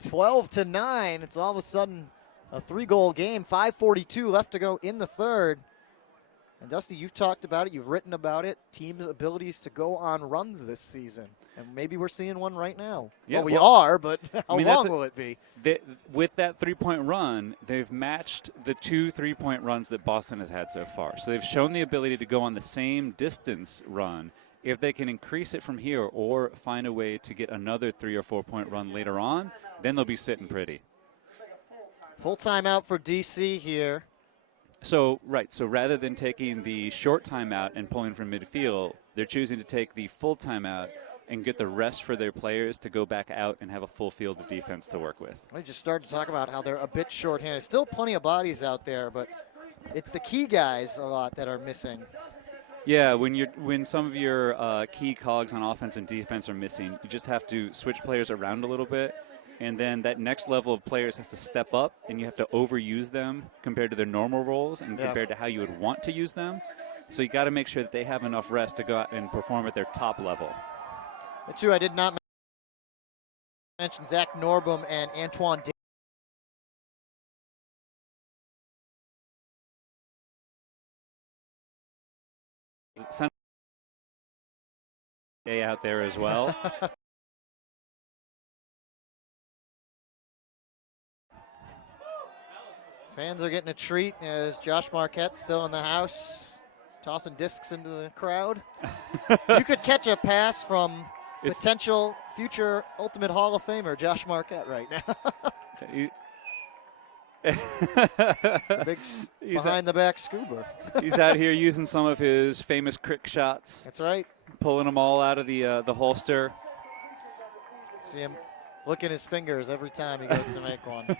12-9. It's all of a sudden a 3-goal game. 5:42 left to go in the third. And Dusty, you've talked about it. You've written about it. Teams' abilities to go on runs this season. And maybe we're seeing one right now. Yeah, well, we are, but how mean, long will it be? With that 3-point run, they've matched the 2 3-point runs that Boston has had so far. So they've shown the ability to go on the same distance run. If they can increase it from here or find a way to get another 3 or 4 point run later on, then they'll be sitting pretty. Full timeout for DC here. So rather than taking the short timeout and pulling from midfield, they're choosing to take the full timeout and get the rest for their players to go back out and have a full field of defense to work with. We just started to talk about how they're a bit shorthanded. Still plenty of bodies out there, but it's the key guys a lot that are missing. Yeah, when some of your key cogs on offense and defense are missing, you just have to switch players around a little bit, and then that next level of players has to step up, and you have to overuse them compared to their normal roles and compared to how you would want to use them. So you got to make sure that they have enough rest to go out and perform at their top level. The two I did not mention, Zach Norbum and Antoine Day out there as well. Fans are getting a treat as Josh Marquette still in the house, tossing discs into the crowd. You could catch a pass from potential future Ultimate Hall of Famer Josh Marquette right now. The big behind-the-back scuba. He's out here using some of his famous crick shots. That's right. Pulling them all out of the holster. See him licking his fingers every time he goes to make one.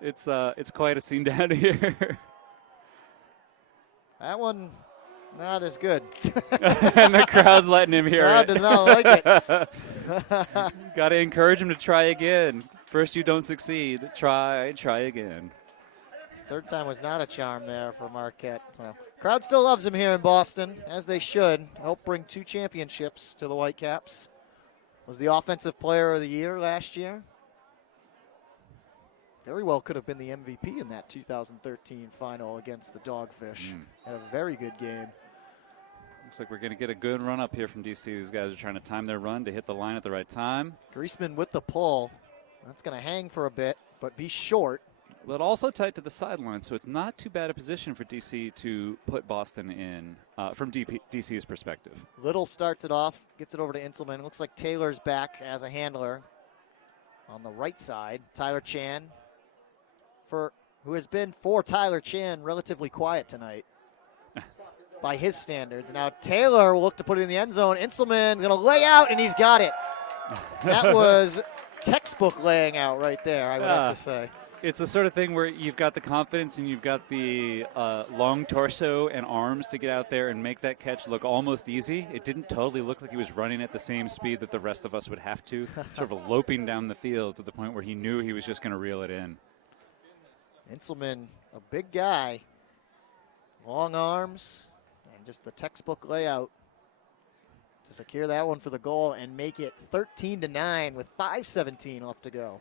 It's quite a scene down here. That one, not as good. And the crowd's letting him hear Crowd it. does not like it. Got to encourage him to try again. First you don't succeed. Try again. Third time was not a charm there for Marquette. So crowd still loves him here in Boston, as they should. Helped bring 2 championships to the Whitecaps. Was the Offensive Player of the Year last year. Very well could have been the MVP in that 2013 final against the Dogfish. Had a very good game. Looks like we're going to get a good run up here from DC. These guys are trying to time their run to hit the line at the right time. Griezmann with the pull. That's going to hang for a bit, but be short. But also tight to the sideline, so it's not too bad a position for DC to put Boston in from DC's perspective. Little starts it off, gets it over to Inselman. Looks like Taylor's back as a handler on the right side. Tyler Chan, who has been for Tyler Chan relatively quiet tonight by his standards. Now Taylor will look to put it in the end zone. Inselman's going to lay out, and he's got it. That was textbook laying out right there, I would have to say. It's the sort of thing where you've got the confidence and you've got the long torso and arms to get out there and make that catch look almost easy. It didn't totally look like he was running at the same speed that the rest of us would have to, sort of loping down the field to the point where he knew he was just going to reel it in. Inselman, a big guy, long arms, and just the textbook layout to secure that one for the goal and make it 13-9 with 5:17 left to go.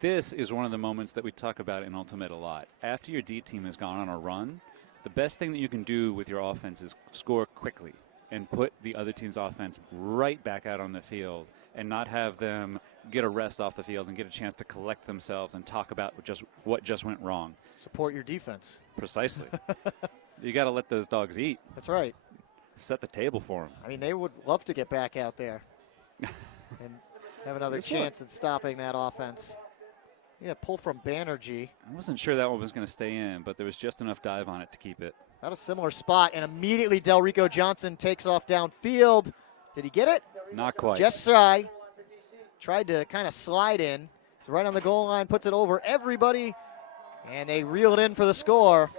This is one of the moments that we talk about in Ultimate a lot. After your D team has gone on a run, the best thing that you can do with your offense is score quickly and put the other team's offense right back out on the field and not have them get a rest off the field and get a chance to collect themselves and talk about what just went wrong. Support your defense. Precisely. You got to let those dogs eat. That's right. Set the table for them. I mean, they would love to get back out there and have another chance at stopping that offense. Yeah, pull from Banerjee. I wasn't sure that one was going to stay in, but there was just enough dive on it to keep it. At a similar spot, and immediately Delrico Johnson takes off downfield. Did he get it? Not quite. Just shy. Tried to kind of slide in. He's right on the goal line, puts it over everybody, and they reel it in for the score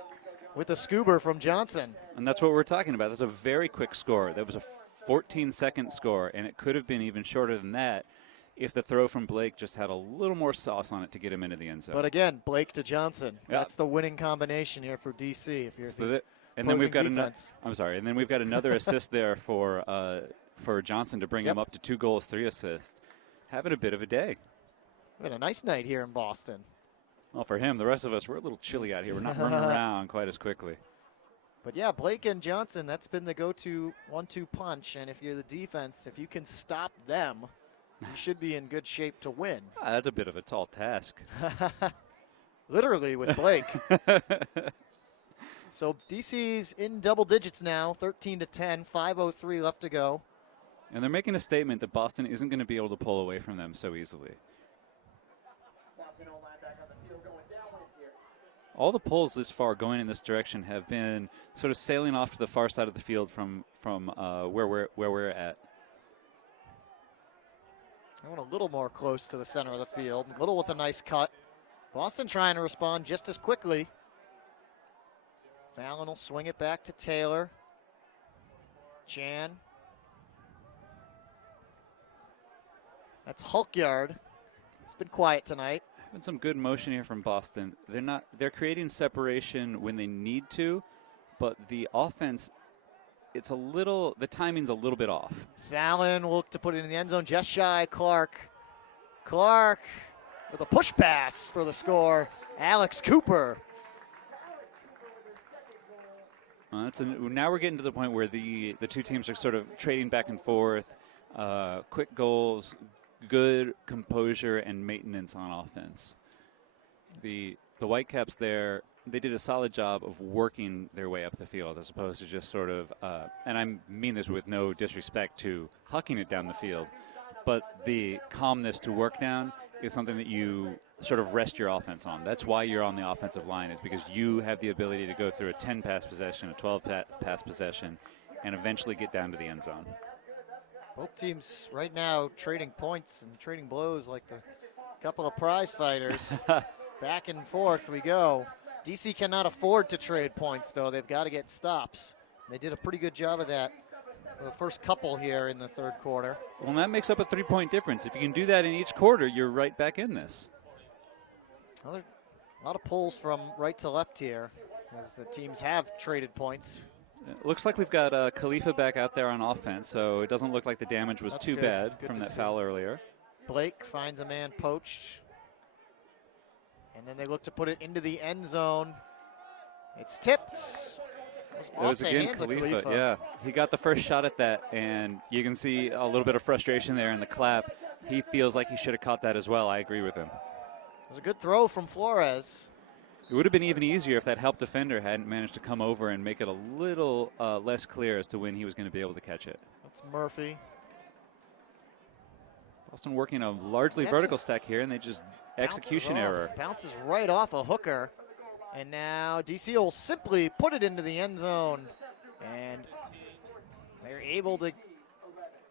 with the scuba from Johnson. And that's what we're talking about. That's a very quick score. That was a 14-second score, and it could have been even shorter than that. if the throw from Blake just had a little more sauce on it to get him into the end zone. But again, Blake to Johnson. Yeah. That's the winning combination here for DC. If you're and then we've got defense. and then we've got another assist there for Johnson to bring him up to 2 goals, 3 assists. Having a bit of a day. Having a nice night here in Boston. Well, for him, the rest of us, we're a little chilly out here. We're not running around quite as quickly. But yeah, Blake and Johnson, that's been the go-to 1-2 punch. And if you're the defense, if you can stop them, you should be in good shape to win. That's a bit of a tall task. Literally with Blake. So DC's in double digits now, 13-10, 5:03 left to go. And they're making a statement that Boston isn't going to be able to pull away from them so easily. Boston O-line back on the field going downwind here. All the pulls this far going in this direction have been sort of sailing off to the far side of the field from where we're at. I went a little more close to the center of the field, a little with a nice cut. Boston trying to respond just as quickly. Fallon will swing it back to Taylor. Chan. That's Hulkyard. It's been quiet tonight. Having some good motion here from Boston. They're creating separation when they need to, but the offense, the timing's a little bit off. Fallon will look to put it in the end zone, just shy. Clark with a push pass for the score. Alex Cooper. Now we're getting to the point where the two teams are sort of trading back and forth. Quick goals, good composure and maintenance on offense. The Whitecaps there, they did a solid job of working their way up the field as opposed to just sort of, and I mean this with no disrespect to hucking it down the field, but the calmness to work down is something that you sort of rest your offense on. That's why you're on the offensive line, is because you have the ability to go through a 10-pass possession, a 12-pass possession, and eventually get down to the end zone. Both teams right now trading points and trading blows like the couple of prize fighters. Back and forth we go. DC cannot afford to trade points, though. They've got to get stops. They did a pretty good job of that for the first couple here in the third quarter. Well, that makes up a 3-point difference. If you can do that in each quarter, you're right back in this. A lot of pulls from right to left here as the teams have traded points. It looks like we've got Khalifa back out there on offense, so it doesn't look like the damage was too bad from that foul earlier. Blake finds a man poached. And then they look to put it into the end zone. It's tipped. It was again Khalifa. Yeah, he got the first shot at that, and you can see a little bit of frustration there in the clap. He feels like he should have caught that as well. I agree with him. It was a good throw from Flores. It would have been even easier if that help defender hadn't managed to come over and make it a little less clear as to when he was going to be able to catch it. That's Murphy. Boston working a largely vertical stack here, and they just execution error. Bounces right off a hooker. And now DC will simply put it into the end zone. And they're able to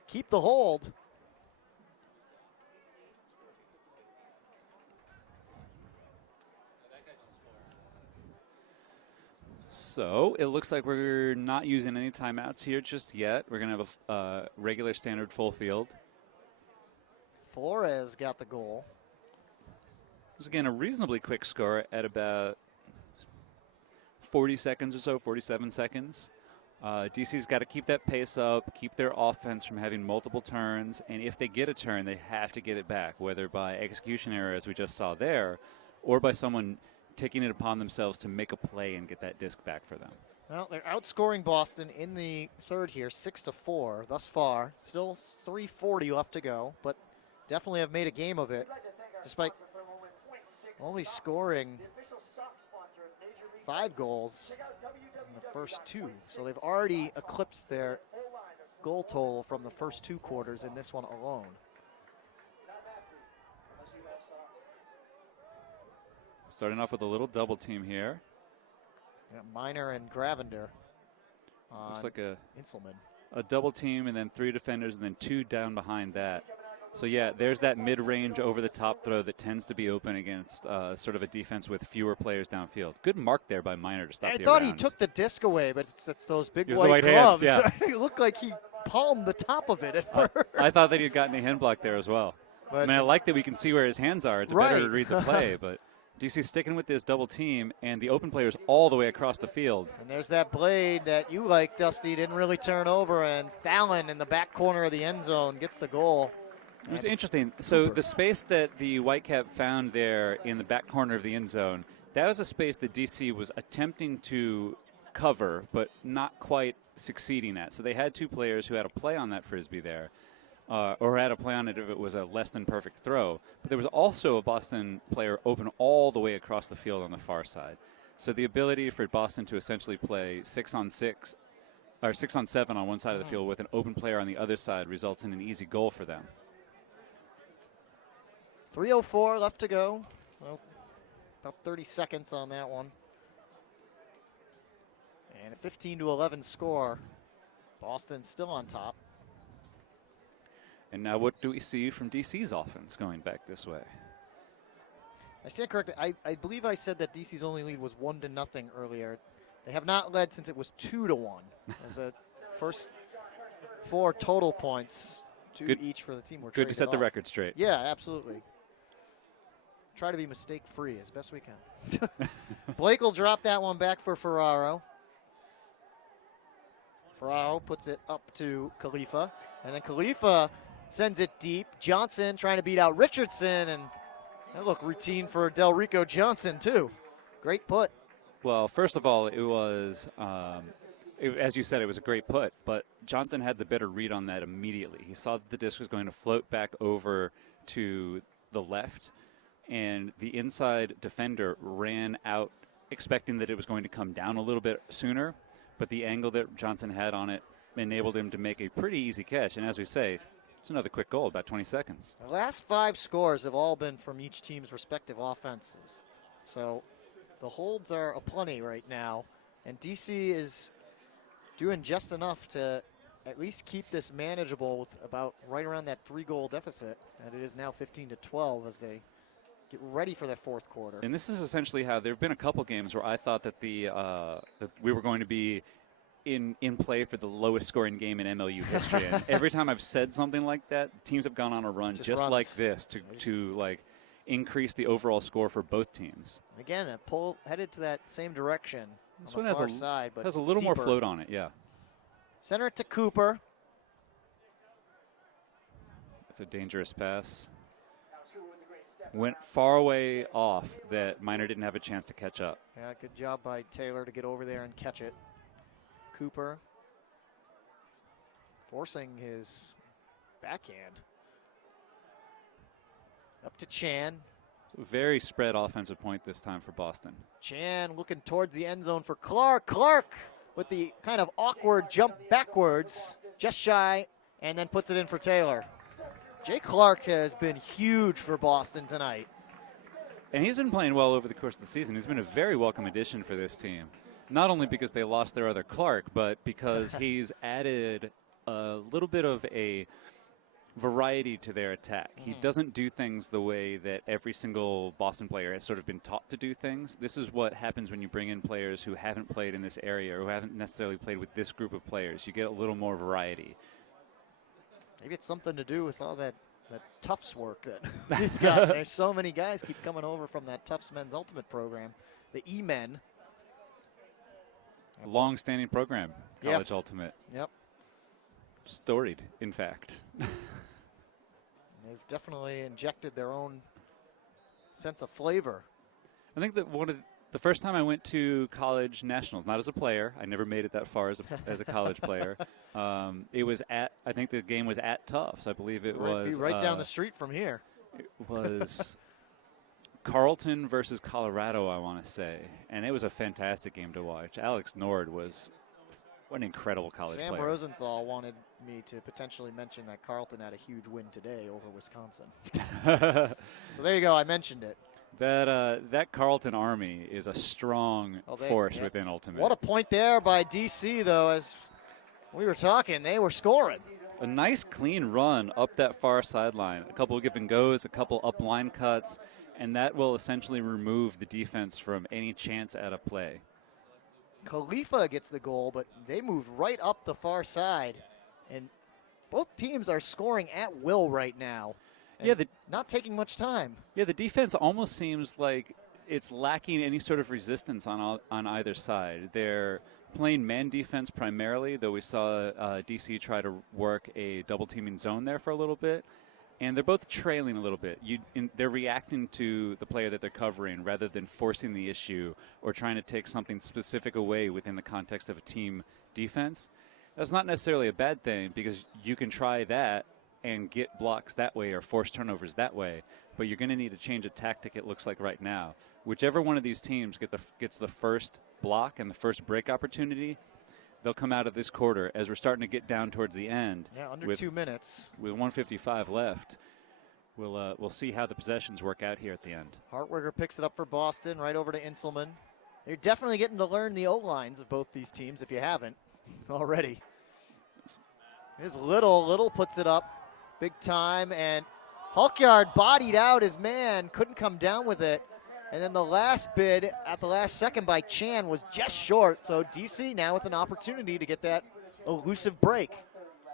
keep the hold. So it looks like we're not using any timeouts here just yet. We're going to have a regular standard full field. Flores got the goal. It was, again, a reasonably quick score at about 40 seconds or so, 47 seconds. DC's got to keep that pace up, keep their offense from having multiple turns, and if they get a turn, they have to get it back, whether by execution error, as we just saw there, or by someone taking it upon themselves to make a play and get that disc back for them. Well, they're outscoring Boston in the third here, 6-4 thus far. Still 3:40 left to go, but definitely have made a game of it, despite only scoring 5 goals in the first 2. So they've already eclipsed their goal total from the first 2 quarters in this one alone. Starting off with a little double team here. Yeah, Miner and Gravender. Looks like a Inselman. A double team and then 3 defenders and then 2 down behind that. So, yeah, there's that mid-range over-the-top throw that tends to be open against sort of a defense with fewer players downfield. Good mark there by Miner to stop the I thought around. he took the disc away, but it's those big It was white the white gloves. hands, yeah. It looked like he palmed the top of it at first. I thought that he had gotten a hand block there as well. But I mean, I like that we can see where his hands are. It's better to Right. read the play, but DC sticking with this double team, and the open players all the way across the field. And there's that blade that you like, Dusty, didn't really turn over, and Fallon in the back corner of the end zone gets the goal. It was interesting. So the space that the Whitecap found there in the back corner of the end zone, that was a space that DC was attempting to cover, but not quite succeeding at. So they had two players who had a play on that Frisbee there, or had a play on it if it was a less than perfect throw. But there was also a Boston player open all the way across the field on the far side. So the ability for Boston to essentially play 6-on-6, or 6-on-7 on one side of the field with an open player on the other side results in an easy goal for them. 3:04 left to go. Well, about 30 seconds on that one. And a 15-11 score. Boston still on top. And now what do we see from DC's offense going back this way? I stand corrected. I believe I said that DC's only lead was 1-0 earlier. They have not led since it was 2-1. As the first 4 total points, 2 Good. each for the team. Were Good to traded set the off. record straight. Yeah, absolutely. Try to be mistake-free as best we can. Blake will drop that one back for Ferraro. Ferraro puts it up to Khalifa. And then Khalifa sends it deep. Johnson trying to beat out Richardson. And that looked routine for Del Rico Johnson, too. Great put. Well, first of all, it was, as you said, it was a great put. But Johnson had the better read on that immediately. He saw that the disc was going to float back over to the left. And the inside defender ran out expecting that it was going to come down a little bit sooner. But the angle that Johnson had on it enabled him to make a pretty easy catch. And as we say, it's another quick goal, about 20 seconds. The last 5 scores have all been from each team's respective offenses. So the holds are aplenty right now. And DC is doing just enough to at least keep this manageable with about right around that 3-goal deficit. And it is now 15-12 as they get ready for that 4th quarter. And this is essentially how there have been a couple games where I thought that that we were going to be in play for the lowest scoring game in MLU history. And every time I've said something like that, teams have gone on a run just like this to like increase the overall score for both teams. Again, a pull headed to that same direction. This on one the far side, but has a little deeper. more float on it, yeah. Center it to Cooper. It's a dangerous pass. Went far away off that Minor didn't have a chance to catch up. Yeah, good job by Taylor to get over there and catch it. Cooper forcing his backhand. Up to Chan. It's a very spread offensive point this time for Boston. Chan looking towards the end zone for Clark. Clark with the kind of awkward jump backwards, just shy, and then puts it in for Taylor. Jay Clark has been huge for Boston tonight. And he's been playing well over the course of the season. He's been a very welcome addition for this team. Not only because they lost their other Clark, but because he's added a little bit of a variety to their attack. He doesn't do things the way that every single Boston player has sort of been taught to do things. This is what happens when you bring in players who haven't played in this area or who haven't necessarily played with this group of players. You get a little more variety. Maybe it's something to do with all that Tufts work that we've got. There's so many guys keep coming over from that Tufts Men's Ultimate program, the E-Men. A long-standing program, College Ultimate. Yep. Storied, in fact. They've definitely injected their own sense of flavor. I think that the first time I went to college nationals, not as a player, I never made it that far as a college player. It was I think the game was at Tufts. I believe it was right down the street from here. It was Carleton versus Colorado, I want to say, and it was a fantastic game to watch. Alex Nord was an incredible college Sam player. Rosenthal wanted me to potentially mention that Carleton had a huge win today over Wisconsin. So there you go. I mentioned it. That Carleton Army is a strong force within Ultimate. What a point there by DC, though. As we were talking, they were scoring. A nice clean run up that far sideline. A couple of give and goes, a couple up line cuts, and that will essentially remove the defense from any chance at a play. Khalifa gets the goal, but they moved right up the far side. And both teams are scoring at will right now. And not taking much time. Yeah, the defense almost seems like it's lacking any sort of resistance on either side. They're playing man defense primarily, though we saw DC try to work a double teaming zone there for a little bit. And they're both trailing a little bit. They're reacting to the player that they're covering rather than forcing the issue or trying to take something specific away within the context of a team defense. That's not necessarily a bad thing because you can try that and get blocks that way or force turnovers that way. But you're going to need to change a tactic, it looks like right now. Whichever one of these teams gets the first block and the first break opportunity, they'll come out of this quarter as we're starting to get down towards the end. Yeah, under 2 minutes. With 1:55 left. We'll see how the possessions work out here at the end. Hartwiger picks it up for Boston, right over to Inselman. You're definitely getting to learn the O-lines of both these teams if you haven't already. Here's Little puts it up big time, and Hulkyard bodied out his man, couldn't come down with it. And then the last bid at the last second by Chan was just short. So DC now with an opportunity to get that elusive break.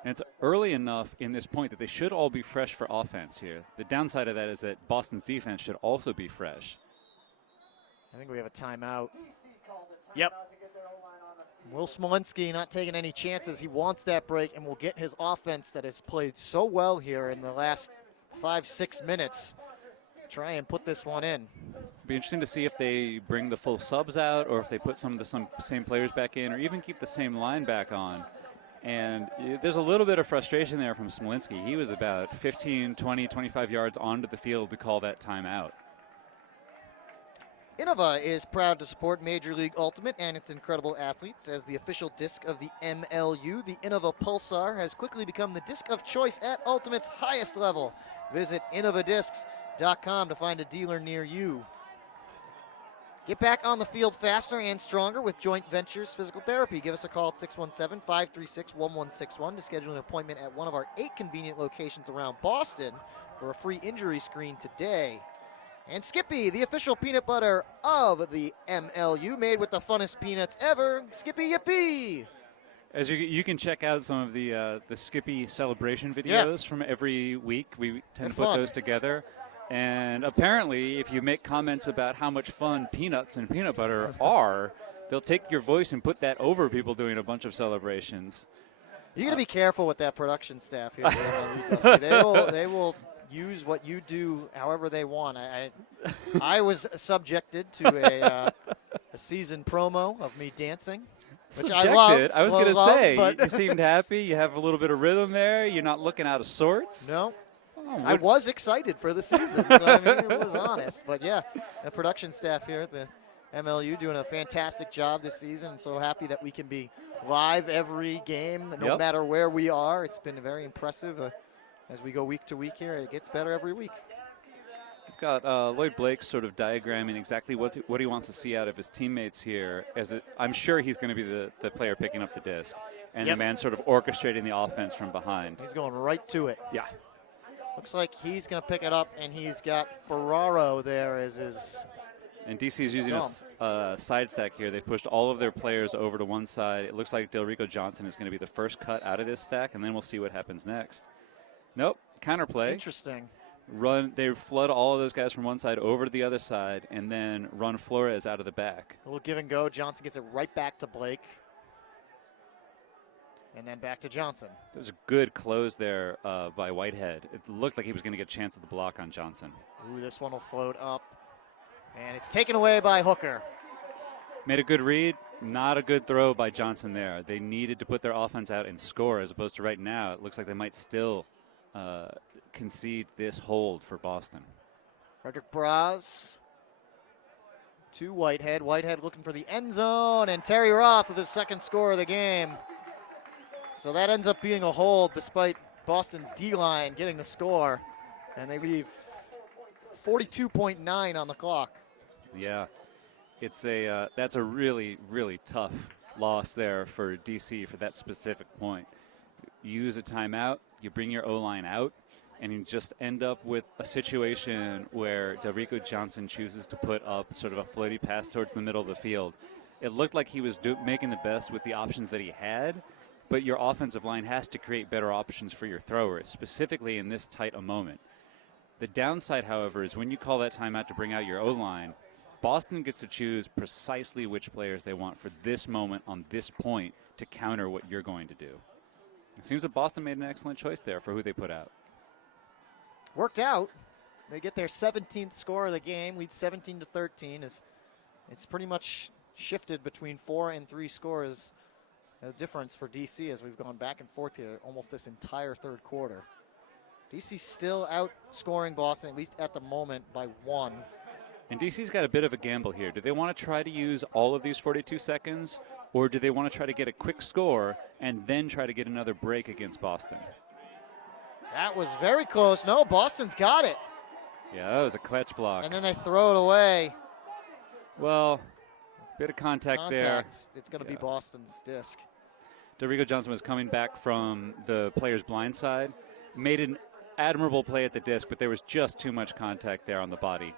And it's early enough in this point that they should all be fresh for offense here. The downside of that is that Boston's defense should also be fresh. I think we have a timeout. Yep. Will Smolinski not taking any chances. He wants that break and will get his offense that has played so well here in the last 5-6 minutes. Try and put this one in. Be interesting to see if they bring the full subs out or if they put some of the same players back in or even keep the same line back on. And there's a little bit of frustration there from Smolinski. He was about 15, 20, 25 yards onto the field to call that timeout. Innova is proud to support Major League Ultimate and its incredible athletes. As the official disc of the MLU, the Innova Pulsar has quickly become the disc of choice at Ultimate's highest level. Visit innovadiscs.com to find a dealer near you. Get back on the field faster and stronger with Joint Ventures Physical Therapy. Give us a call at 617-536-1161 to schedule an appointment at one of our 8 convenient locations around Boston for a free injury screen today. And Skippy, the official peanut butter of the MLU, made with the funnest peanuts ever. Skippy Yippee! As you can check out some of the Skippy celebration videos from every week. We tend to put those together. And apparently, if you make comments about how much fun peanuts and peanut butter are, they'll take your voice and put that over people doing a bunch of celebrations. You got to be careful with that production staff here. They will use what you do however they want. I was subjected to a season promo of me dancing. Which I loved. I was going to say, but you seemed happy. You have a little bit of rhythm there. You're not looking out of sorts. No. I was excited for the season, so I mean, it was honest. But yeah, the production staff here at the MLU doing a fantastic job this season. I'm so happy that we can be live every game, no matter where we are. It's been very impressive as we go week to week here. It gets better every week. We've got Lloyd Blake sort of diagramming exactly what he wants to see out of his teammates here. I'm sure he's going to be the player picking up the disc and the man sort of orchestrating the offense from behind. He's going right to it. Yeah. Looks like he's going to pick it up, and he's got Ferraro there as his. And DC is using a side stack here. They've pushed all of their players over to one side. It looks like Delrico Johnson is going to be the first cut out of this stack, and then we'll see what happens next. Nope, counterplay. Interesting. They flood all of those guys from one side over to the other side, and then run Flores out of the back. A little give and go. Johnson gets it right back to Blake. And then back to Johnson. There's a good close there by Whitehead. It looked like he was going to get a chance at the block on Johnson. Ooh, this one will float up. And it's taken away by Hooker. Made a good read. Not a good throw by Johnson there. They needed to put their offense out and score, as opposed to right now it looks like they might still concede this hold for Boston. Frederick Braz to Whitehead. Whitehead looking for the end zone. And Terry Roth with his second score of the game. So that ends up being a hold despite Boston's D-line getting the score. And they leave 42.9 on the clock. Yeah, it's that's a really, really tough loss there for DC for that specific point. You use a timeout, you bring your O-line out, and you just end up with a situation where Delrico Johnson chooses to put up sort of a floaty pass towards the middle of the field. It looked like he was making the best with the options that he had, but your offensive line has to create better options for your throwers, specifically in this tight a moment. The downside, however, is when you call that timeout to bring out your O-line, Boston gets to choose precisely which players they want for this moment on this point to counter what you're going to do. It seems that Boston made an excellent choice there for who they put out. Worked out. They get their 17th score of the game, lead 17-13. It's pretty much shifted between 4 and 3 scores. The difference for DC as we've gone back and forth here almost this entire third quarter. DC still outscoring Boston, at least at the moment, by 1. And DC's got a bit of a gamble here. Do they want to try to use all of these 42 seconds, or do they want to try to get a quick score and then try to get another break against Boston? That was very close. No, Boston's got it. Yeah, that was a clutch block. And then they throw it away. Well, bit of contact there. It's going to be Boston's disc. Delrico Johnson was coming back from the player's blind side, made an admirable play at the disc, but there was just too much contact there on the body.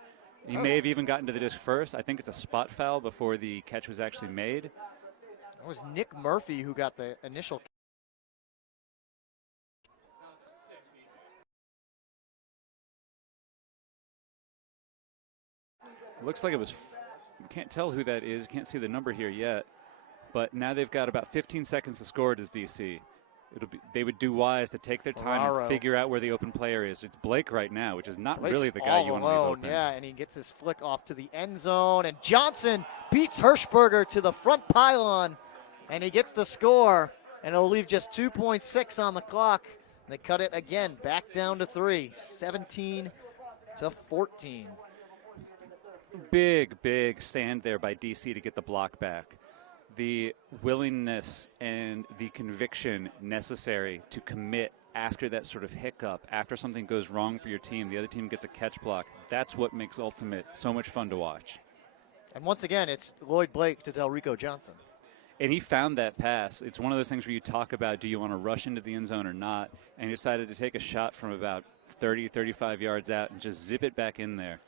He may have even gotten to the disc first. I think it's a spot foul before the catch was actually made. It was Nick Murphy who got the initial. Looks like it was, can't tell who that is, can't see the number here yet, but now they've got about 15 seconds to score it as DC. They would do wise to take their time and figure out where the open player is. It's Blake right now, which is not Blake's really the guy you want to leave open. Yeah, and he gets his flick off to the end zone, and Johnson beats Hirschberger to the front pylon, and he gets the score, and it'll leave just 2.6 on the clock. They cut it again, back down to 3, 17-14. Big stand there by DC to get the block back. The willingness and the conviction necessary to commit after that sort of hiccup, after something goes wrong for your team, the other team gets a catch block. That's what makes Ultimate so much fun to watch. And once again, it's Lloyd Blake to Delrico Johnson. And he found that pass. It's one of those things where you talk about, do you want to rush into the end zone or not? And he decided to take a shot from about 30, 35 yards out and just zip it back in there.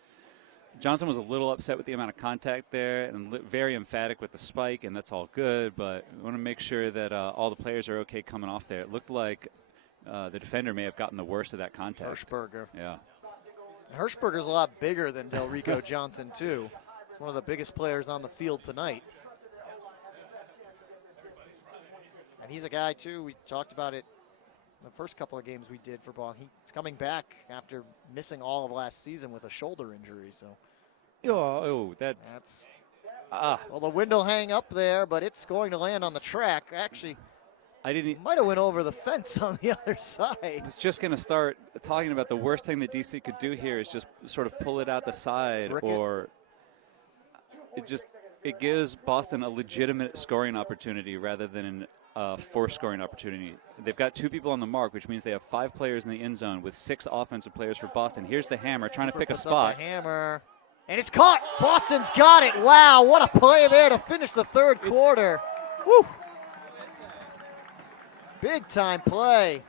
Johnson was a little upset with the amount of contact there and very emphatic with the spike, and that's all good, but we want to make sure that all the players are okay coming off there. It looked like the defender may have gotten the worst of that contact. Hirschberger. Yeah. Hirschberger's a lot bigger than Delrico Johnson, too. He's one of the biggest players on the field tonight. And he's a guy, too, we talked about it the first couple of games we did for Boston. He's coming back after missing all of last season with a shoulder injury. So, that's well, the wind will hang up there, but it's going to land on the track. Actually, might have went over the fence on the other side. I was just going to start talking about the worst thing that DC could do here is just sort of pull it out the side, or it gives Boston a legitimate scoring opportunity rather than forced scoring opportunity. They've got 2 people on the mark, which means they have 5 players in the end zone with 6 offensive players for Boston. Here's the hammer trying to pick a spot. Hammer, and it's caught. Boston's got it. Wow, what a play there to finish the third quarter. Woo! Big time play.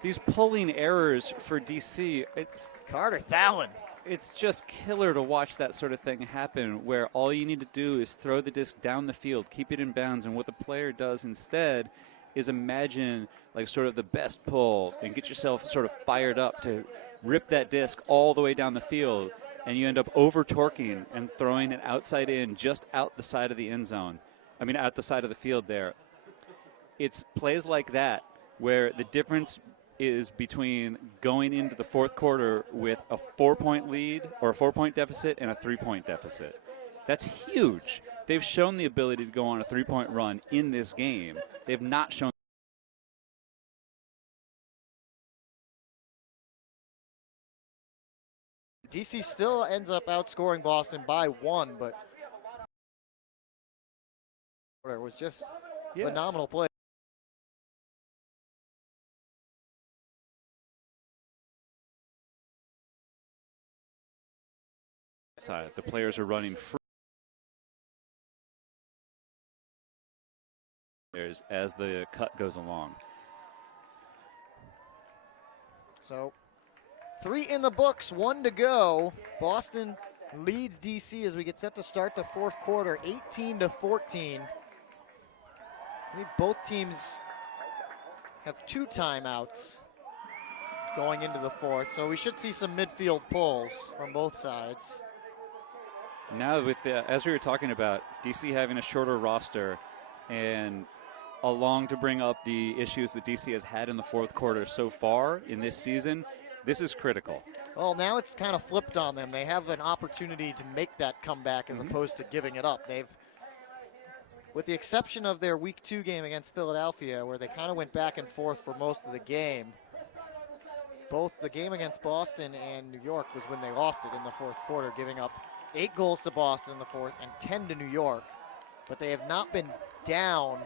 These pulling errors for DC, it's Carter Thalen. It's just killer to watch that sort of thing happen where all you need to do is throw the disc down the field, keep it in bounds, and what the player does instead is imagine like sort of the best pull and get yourself sort of fired up to rip that disc all the way down the field, and you end up over-torquing and throwing it outside in just out the side of the end zone. I mean, out the side of the field there. It's plays like that where the difference is between going into the fourth quarter with a 4-point lead or a 4-point deficit and a 3-point deficit. That's huge. They've shown the ability to go on a 3-point run in this game. They've not shown. DC still ends up outscoring Boston by 1, but it was just phenomenal play. The players are running free as the cut goes along. So 3 in the books, 1 to go. Boston leads DC as we get set to start the fourth quarter, 18-14. I think both teams have 2 timeouts. going into the fourth. So we should see some midfield pulls from both sides. Now, with as we were talking about, DC having a shorter roster, and along to bring up the issues that DC has had in the fourth quarter so far in this season, this is critical. Well, now it's kind of flipped on them. They have an opportunity to make that comeback as opposed to giving it up. They've, with the exception of their Week 2 game against Philadelphia, where they kind of went back and forth for most of the game, both the game against Boston and New York was when they lost it in the fourth quarter, giving up 8 goals to Boston in the fourth and 10 to New York. But they have not been down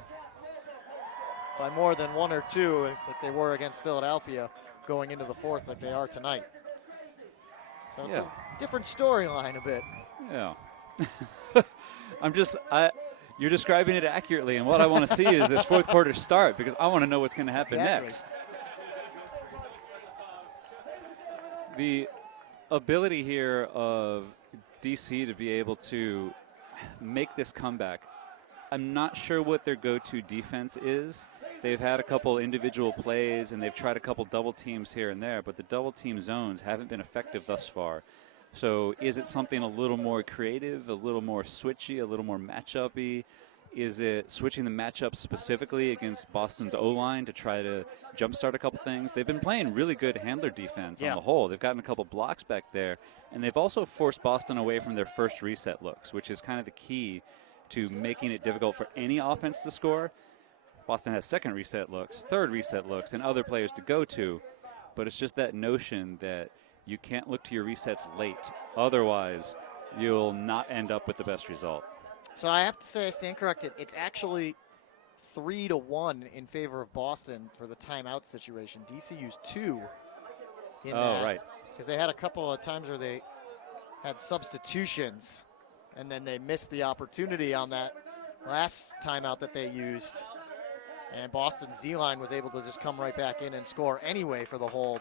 by more than 1 or 2. It's like they were against Philadelphia going into the fourth like they are tonight. So it's a different storyline a bit. Yeah. You're describing it accurately, and what I want to see is this fourth quarter start, because I want to know what's going to happen next. The ability here of DC to be able to make this comeback, I'm not sure what their go-to defense is. They've had a couple individual plays, and they've tried a couple double teams here and there, but the double team zones haven't been effective thus far. So is it something a little more creative, a little more switchy, a little more matchup-y? Is it switching the matchup specifically against Boston's O-line to try to jumpstart a couple things? They've been playing really good handler defense on the whole. They've gotten a couple blocks back there, and they've also forced Boston away from their first reset looks, which is kind of the key to making it difficult for any offense to score. Boston has second reset looks, third reset looks, and other players to go to, but it's just that notion that you can't look to your resets late. Otherwise, you'll not end up with the best result. So I have to say I stand corrected. It's actually 3-1 in favor of Boston for the timeout situation. DC used 2 in that. Right. Because they had a couple of times where they had substitutions, and then they missed the opportunity on that last timeout that they used. And Boston's D-line was able to just come right back in and score anyway for the hold.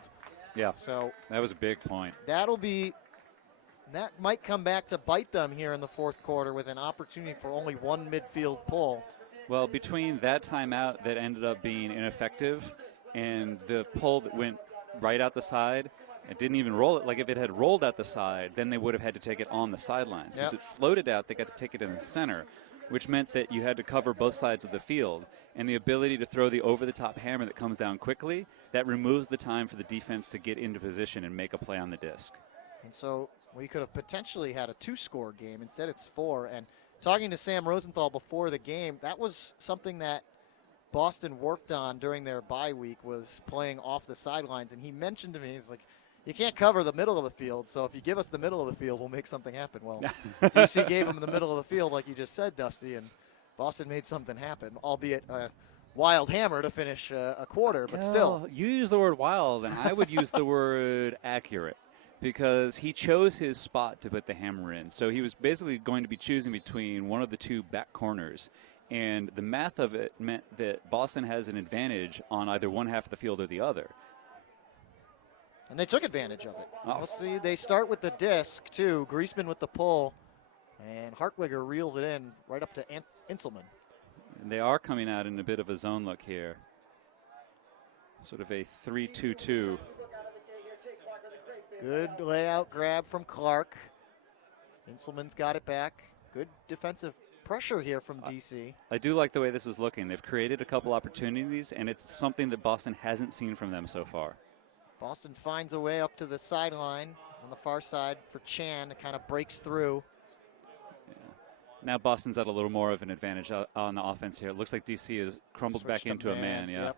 Yeah, so that was a big point. That might come back to bite them here in the fourth quarter with an opportunity for only 1 midfield pull. Well, between that timeout that ended up being ineffective and the pull that went right out the side, it didn't even roll it. Like if it had rolled out the side, then they would have had to take it on the sideline. Since it floated out, they got to take it in the center, which meant that you had to cover both sides of the field. And the ability to throw the over-the-top hammer that comes down quickly, that removes the time for the defense to get into position and make a play on the disc. And so we could have potentially had a 2-score game. Instead, it's 4. And talking to Sam Rosenthal before the game, that was something that Boston worked on during their bye week, was playing off the sidelines. And he mentioned to me, he's like, you can't cover the middle of the field, so if you give us the middle of the field, we'll make something happen. Well, DC gave him the middle of the field, like you just said, Dusty, and Boston made something happen, albeit a wild hammer to finish a quarter, but still. You use the word wild, and I would use the word accurate, because he chose his spot to put the hammer in. So he was basically going to be choosing between one of the 2 back corners, and the math of it meant that Boston has an advantage on either one half of the field or the other. And they took advantage of it. We'll see. They start with the disc, too. Griezmann with the pull. And Hartwiger reels it in right up to Inselman. And they are coming out in a bit of a zone look here. Sort of a 3-2-2. Good layout grab from Clark. Inselman's got it back. Good defensive pressure here from DC. I do like the way this is looking. They've created a couple opportunities, and it's something that Boston hasn't seen from them so far. Boston finds a way up to the sideline on the far side for Chan. It kind of breaks through. Yeah. Now Boston's at a little more of an advantage on the offense here. It looks like DC has crumbled back into a man. Yeah. Yep.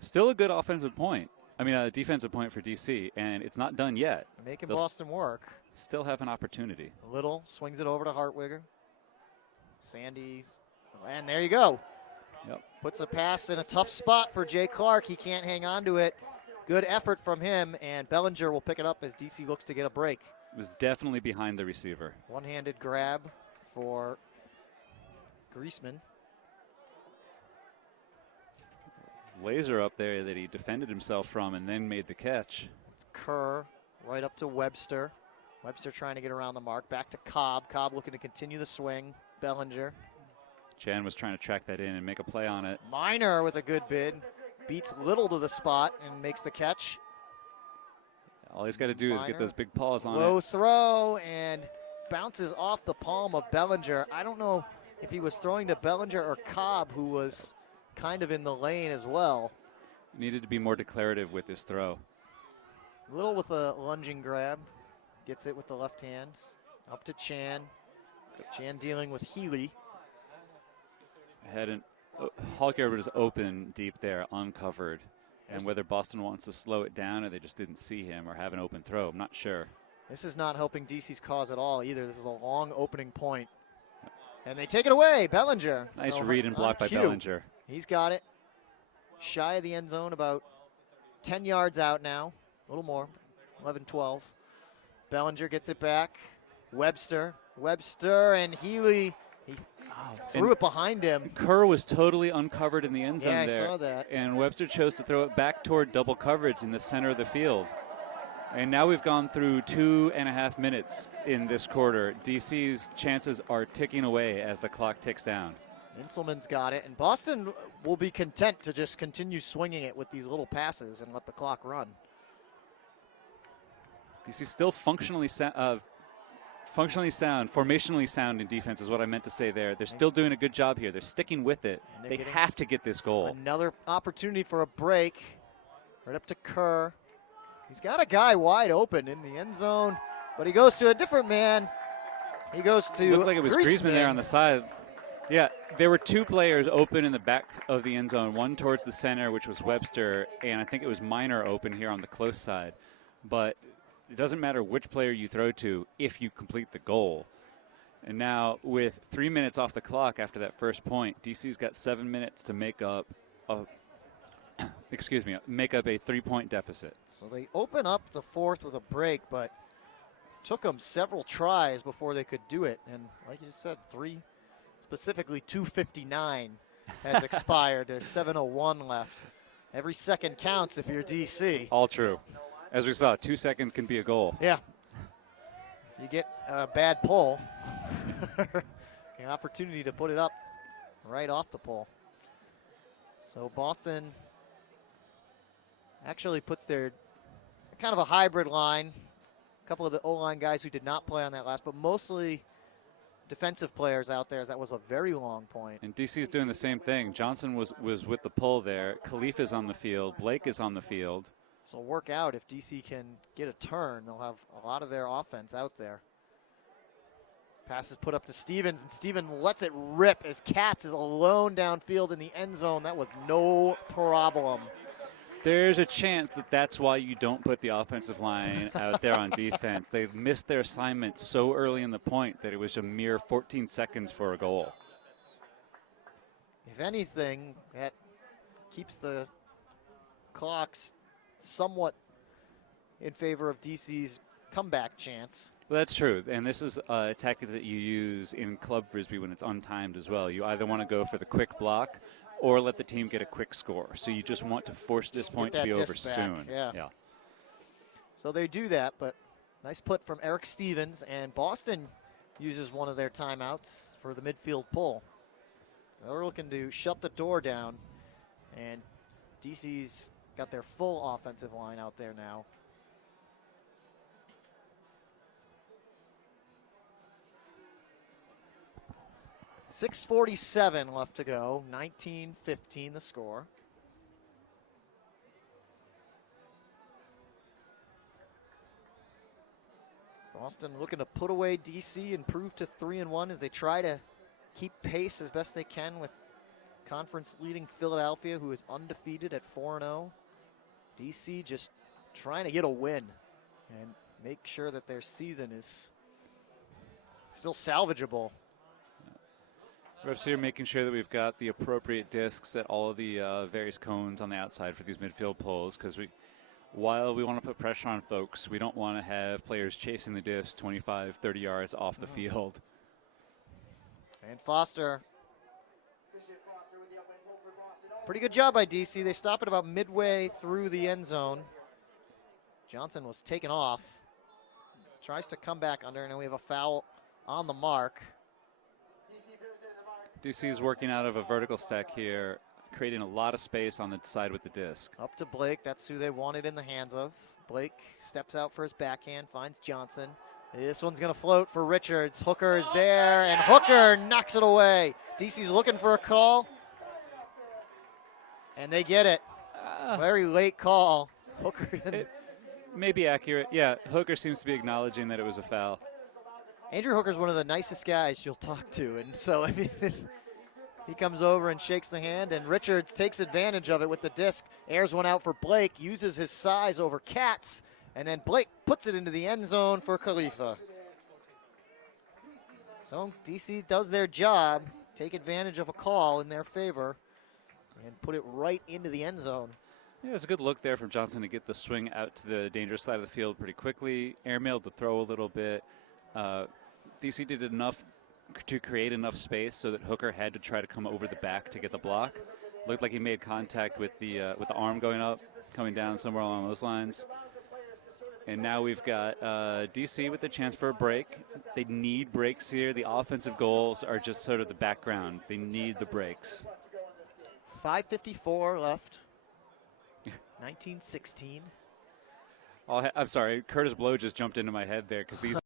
Still a good offensive point. I mean, a defensive point for DC, and it's not done yet. Making Boston work. Still have an opportunity. Little swings it over to Hartwiger. Sandy's, and there you go. Yep. Puts a pass in a tough spot for Jay Clark. He can't hang on to it. Good effort from him, and Bellinger will pick it up as DC looks to get a break. It was definitely behind the receiver. One-handed grab for Griezmann. Laser up there that he defended himself from and then made the catch. It's Kerr right up to Webster. Webster trying to get around the mark. Back to Cobb. Cobb looking to continue the swing. Bellinger. Chan was trying to track that in and make a play on it. Minor with a good bid. beats Little to the spot and makes the catch. All he's got to do is get those big paws on Low it. throw and bounces off the palm of Bellinger. I don't know if he was throwing to Bellinger or Cobb, who was kind of in the lane as well. Needed to be more declarative with his throw. Little with a lunging grab. Gets it with the left hands. Up to Chan. Chan dealing with Healy. Hallgerd was open deep there, uncovered. And whether Boston wants to slow it down or they just didn't see him or have an open throw, I'm not sure. This is not helping DC's cause at all either. This is a long opening point. And they take it away, Bellinger. Nice read and block by Bellinger. He's got it. Shy of the end zone, about 10 yards out now. A little more, 11, 12. Bellinger gets it back. Webster and Healy. He threw it behind him. Kerr was totally uncovered in the end zone there. Yeah, I saw that. And Webster chose to throw it back toward double coverage in the center of the field. And now we've gone through 2.5 minutes in this quarter. DC's chances are ticking away as the clock ticks down. Inselman's got it, and Boston will be content to just continue swinging it with these little passes and let the clock run. DC's still functionally sound, formationally sound in defense is what I meant to say there. They're still doing a good job here. They're sticking with it. They have to get this goal. Another opportunity for a break. Right up to Kerr. He's got a guy wide open in the end zone, but he goes to a different man. He goes to Looked like it was Griezmann there on the side. Yeah, there were two players open in the back of the end zone, one towards the center, which was Webster, and I think it was Minor open here on the close side. But it doesn't matter which player you throw to if you complete the goal. And now with 3 minutes off the clock after that first point, DC's got 7 minutes to make up a 3-point deficit. So they open up the fourth with a break, but took them several tries before they could do it. And like you said, specifically 2:59 has expired. There's 7:01 left. Every second counts if you're DC. All true. As we saw, 2 seconds can be a goal. Yeah. If you get a bad pull, an opportunity to put it up right off the pole. So Boston actually puts their kind of a hybrid line. A couple of the O-line guys who did not play on that last, but mostly defensive players out there, as that was a very long point. And DC is doing the same thing. Johnson was with the pull there. Khalif is on the field. Blake is on the field. So work out if DC can get a turn. They'll have a lot of their offense out there. Pass is put up to Stevens, and Stevens lets it rip as Katz is alone downfield in the end zone. That was no problem. There's a chance that that's why you don't put the offensive line out there on defense. They missed their assignment so early in the point that it was a mere 14 seconds for a goal. If anything, that keeps the clocks somewhat in favor of DC's comeback chance. Well, that's true, and this is a tactic that you use in club frisbee when it's untimed as well. You either want to go for the quick block or let the team get a quick score. So you just want to force this point to be over soon. Yeah. So they do that, but nice put from Eric Stevens, and Boston uses one of their timeouts for the midfield pull. They're looking to shut the door down, and DC's got their full offensive line out there now. .647 left to go, 19-15 the score. Boston looking to put away DC, improve to 3-1 as they try to keep pace as best they can with conference leading Philadelphia, who is undefeated at 4-0. DC just trying to get a win and make sure that their season is still salvageable. Reps here making sure that we've got the appropriate discs at all of the various cones on the outside for these midfield pulls, because while we want to put pressure on folks, we don't want to have players chasing the disc 25, 30 yards off the field. And Foster. Pretty good job by DC. They stop it about midway through the end zone. Johnson was taken off. Tries to come back under, and then we have a foul on the mark. DC is working out of a vertical stack here. creating a lot of space on the side with the disc. Up to Blake. That's who they wanted in the hands of. Blake steps out for his backhand, finds Johnson. This one's going to float for Richards. Hooker is there, and Hooker knocks it away. DC's looking for a call, and they get it. Very late call. Hooker. It may be accurate. Yeah, Hooker seems to be acknowledging that it was a foul. Andrew Hooker's one of the nicest guys you'll talk to, and so I mean, he comes over and shakes the hand, and Richards takes advantage of it with the disc, airs one out for Blake, uses his size over Katz, and then Blake puts it into the end zone for Khalifa. So DC does their job, take advantage of a call in their favor, and put it right into the end zone. Yeah, it's a good look there from Johnson to get the swing out to the dangerous side of the field pretty quickly, airmailed the throw a little bit. DC did enough to create enough space so that Hooker had to try to come over the back to get the block. Looked like he made contact with the arm going up, coming down somewhere along those lines. And now we've got DC with the chance for a break. They need breaks here. The offensive goals are just sort of the background. They need the breaks. 5:54 left. 1916. I'm sorry, Curtis Blow just jumped into my head there because these.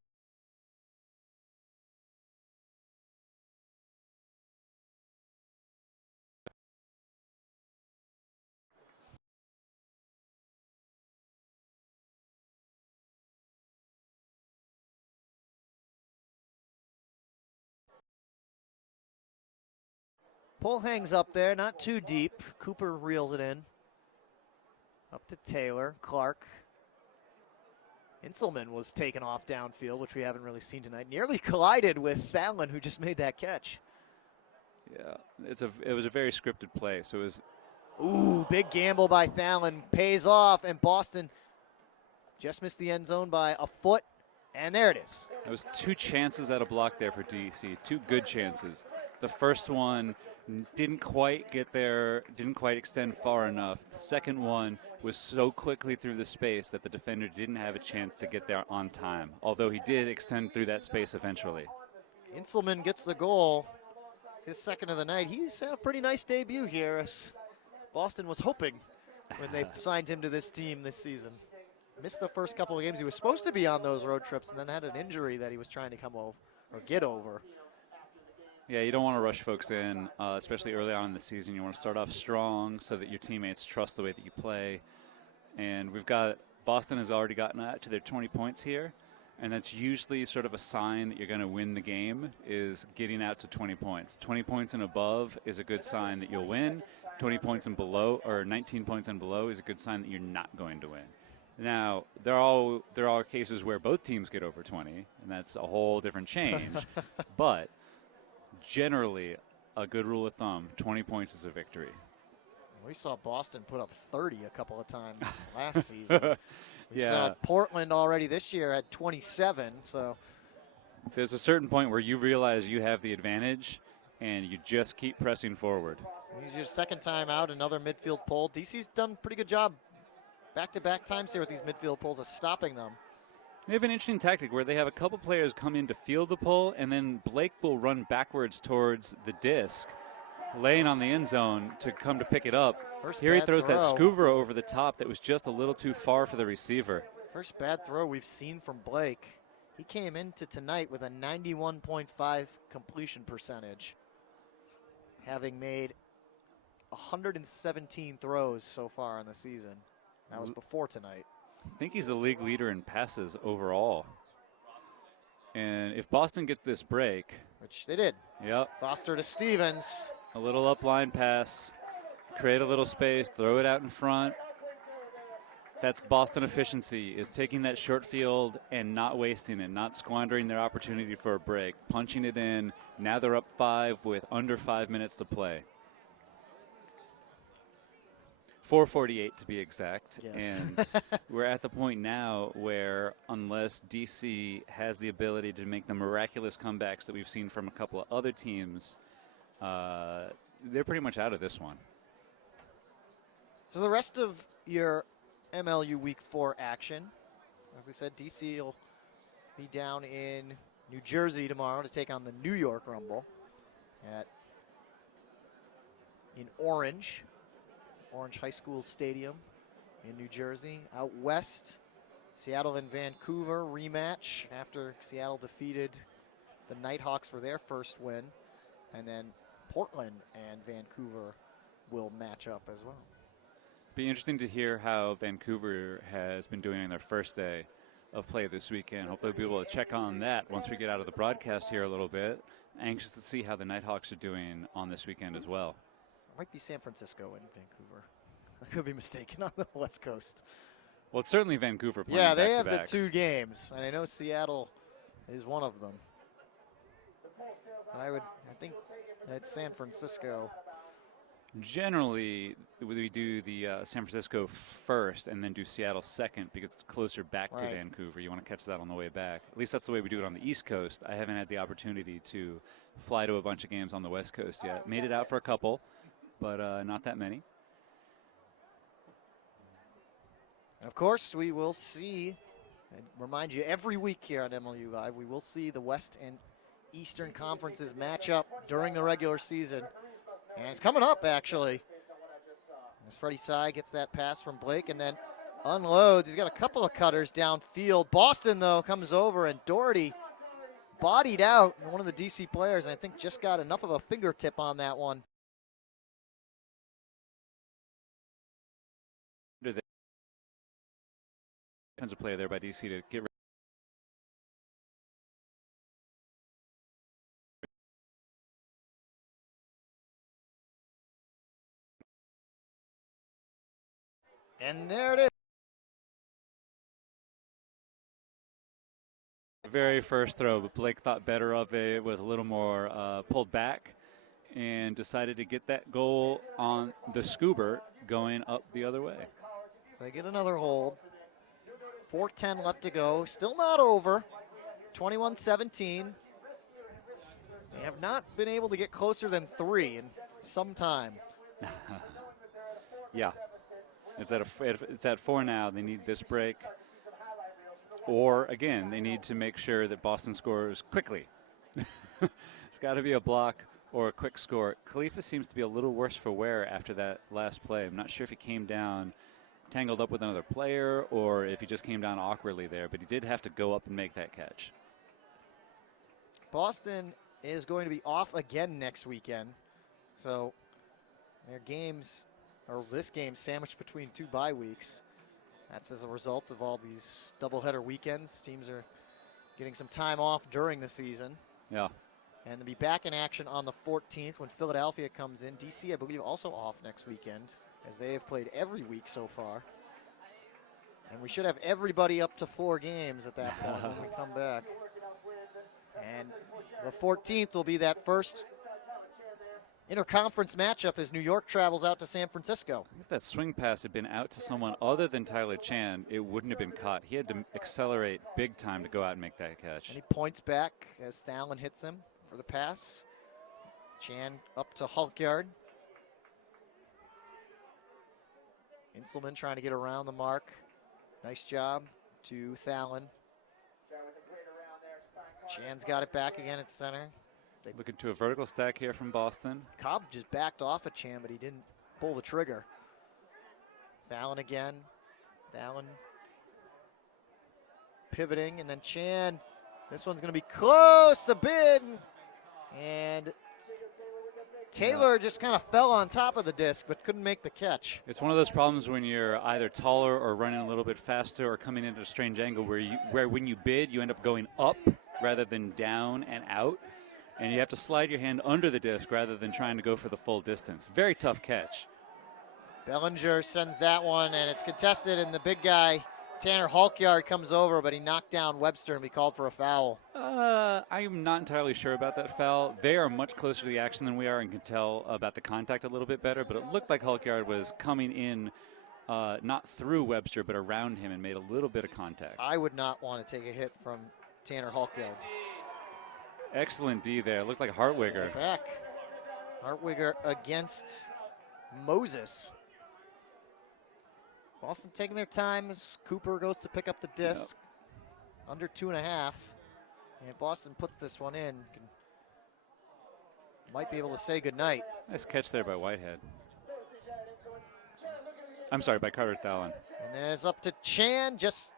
Pull hangs up there, not too deep. Cooper reels it in. Up to Taylor, Clark. Inselman was taken off downfield, which we haven't really seen tonight. Nearly collided with Fallon, who just made that catch. Yeah, it was a very scripted play. So it was. Ooh, big gamble by Fallon. Pays off, and Boston just missed the end zone by a foot. And there it is. It was 2 chances at a block there for DC. 2 good chances. The first one didn't quite get there, didn't quite extend far enough. The second one was so quickly through the space that the defender didn't have a chance to get there on time, although he did extend through that space eventually. Inselman gets the goal. His second of the night. He's had a pretty nice debut here, as Boston was hoping when they signed him to this team this season. Missed the first couple of games. He was supposed to be on those road trips and then had an injury that he was trying to come over or get over. Yeah, you don't want to rush folks in, especially early on in the season. You want to start off strong so that your teammates trust the way that you play. And Boston has already gotten out to their 20 points here, and that's usually sort of a sign that you're going to win the game, is getting out to 20 points. 20 points and above is a good sign that you'll win. 20 points and below, or 19 points and below, is a good sign that you're not going to win. Now, there are cases where both teams get over 20, and that's a whole different change. But generally, a good rule of thumb, 20 points is a victory. We saw Boston put up 30 a couple of times last season. We Yeah. saw Portland already this year at 27. So There's a certain point where you realize you have the advantage, and you just keep pressing forward. he's your second time out, another midfield pull. DC's done a pretty good job back-to-back times here with these midfield pulls of stopping them. They have an interesting tactic where they have a couple players come in to field the pull, and then Blake will run backwards towards the disc, laying on the end zone to come to pick it up. Here he throws that scoover over the top that was just a little too far for the receiver. First bad throw we've seen from Blake. He came into tonight with a 91.5 completion percentage, having made 117 throws so far in the season. That was before tonight. I think he's the league leader in passes overall. And if Boston gets this break, Which they did. yep, Foster to Stevens. a little upline pass, create a little space, throw it out in front. That's Boston efficiency, is taking that short field and not wasting it, not squandering their opportunity for a break, punching it in. Now they're up 5 with under 5 minutes to play. 4:48 to be exact. Yes. And we're at the point now where unless DC has the ability to make the miraculous comebacks that we've seen from a couple of other teams, they're pretty much out of this one. So the rest of your MLU Week 4 action, as we said, DC will be down in New Jersey tomorrow to take on the New York Rumble at in Orange High School Stadium in New Jersey. Out west, Seattle and Vancouver rematch after Seattle defeated the Nighthawks for their first win. And then Portland and Vancouver will match up as well. Be interesting to hear how Vancouver has been doing on their first day of play this weekend. Hopefully we'll be able to check on that once we get out of the broadcast here a little bit. Anxious to see how the Nighthawks are doing on this weekend as well. It might be San Francisco and Vancouver. I could be mistaken on the West Coast. Well, it's certainly Vancouver playing Yeah, they have the back-to-backs. 2 games, and I know Seattle is one of them. But I think that's San Francisco. Generally, we do the San Francisco first and then do Seattle second because it's closer back to Right. Vancouver. You want to catch that on the way back. At least that's the way we do it on the East Coast. I haven't had the opportunity to fly to a bunch of games on the West Coast yet. Made it out for a couple, but not that many. And of course, we will see, and remind you every week here on MLU Live, we will see the West and Eastern Conferences match up during the regular season. And it's coming up, actually. As Freddie Sy gets that pass from Blake and then unloads. He's got a couple of cutters downfield. Boston, though, comes over, and Doherty bodied out one of the DC players, and I think just got enough of a fingertip on that one. Defensive play there by DC to get rid. And there it is. Very first throw, but Blake thought better of it, was a little more pulled back, and decided to get that goal on the Scuba going up the other way. So they get another hold. 4:10 left to go. Still not over. 21-17. They have not been able to get closer than 3 in some time. Yeah, it's at 4 now. They need this break, or again, they need to make sure that Boston scores quickly. It's got to be a block or a quick score. Khalifa seems to be a little worse for wear after that last play. I'm not sure if he came down tangled up with another player or if he just came down awkwardly there, but he did have to go up and make that catch. Boston is going to be off again next weekend. So their games, or this game, sandwiched between 2 bye weeks. That's as a result of all these doubleheader weekends. Teams are getting some time off during the season. Yeah. And they'll be back in action on the 14th when Philadelphia comes in. DC, I believe, also off next weekend, as they have played every week so far. And we should have everybody up to 4 games at that point when we come back. And the 14th will be that first interconference matchup as New York travels out to San Francisco. If that swing pass had been out to someone other than Tyler Chan, it wouldn't have been caught. He had to accelerate big time to go out and make that catch. And he points back as Thalen hits him for the pass. Chan up to Hulkyard. Inselman trying to get around the mark. Nice job to Thalen. Chan's got it back again at center. Looking to a vertical stack here from Boston. Cobb just backed off at Chan, but he didn't pull the trigger. Thalen again. Thalen pivoting, and then Chan. This one's going to be close to bid. And Taylor just kind of fell on top of the disc, but couldn't make the catch. It's one of those problems when you're either taller or running a little bit faster or coming into a strange angle where when you bid, you end up going up rather than down and out. And you have to slide your hand under the disc rather than trying to go for the full distance. Very tough catch. Bellinger sends that one, and it's contested, and the big guy, Tanner Hulkyard, comes over, but he knocked down Webster and we called for a foul. I'm not entirely sure about that foul. They are much closer to the action than we are and can tell about the contact a little bit better, but it looked like Hulkyard was coming in not through Webster, but around him and made a little bit of contact. I would not want to take a hit from Tanner Hulkyard. Excellent D there. Looked like Hartwigger. It's back. Hartwigger against Moses. Boston taking their time as Cooper goes to pick up the disc. Under 2.5. And Boston puts this one in. might be able to say goodnight. Nice catch there by Whitehead. I'm sorry, by Carter Thalen. And it's up to Chan, just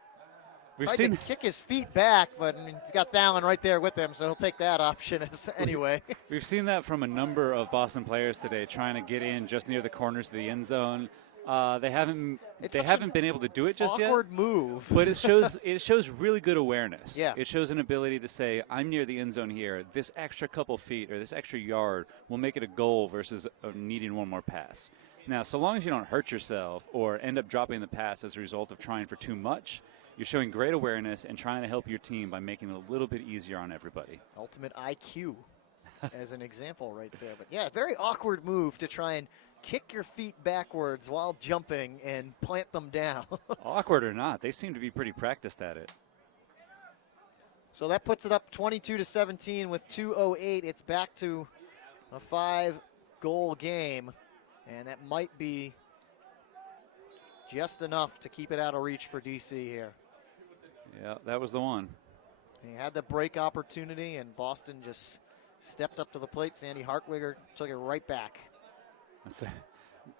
We've tried seen to kick his feet back, but he's got Thalen right there with him, so he'll take that option anyway. we've seen that from a number of Boston players today, trying to get in just near the corners of the end zone. They haven't been able to do it just yet. Awkward move. But it shows really good awareness. Yeah. It shows an ability to say, I'm near the end zone here. This extra couple feet or this extra yard will make it a goal versus needing one more pass. Now, so long as you don't hurt yourself or end up dropping the pass as a result of trying for too much, you're showing great awareness and trying to help your team by making it a little bit easier on everybody. Ultimate IQ as an example right there. But yeah, very awkward move to try and kick your feet backwards while jumping and plant them down. Awkward or not, they seem to be pretty practiced at it. So that puts it up 22-17 with 2:08. It's back to a 5-goal game, and that might be just enough to keep it out of reach for DC here. Yeah, that was the one. He had the break opportunity, and Boston just stepped up to the plate. Sandy Hartwiger took it right back.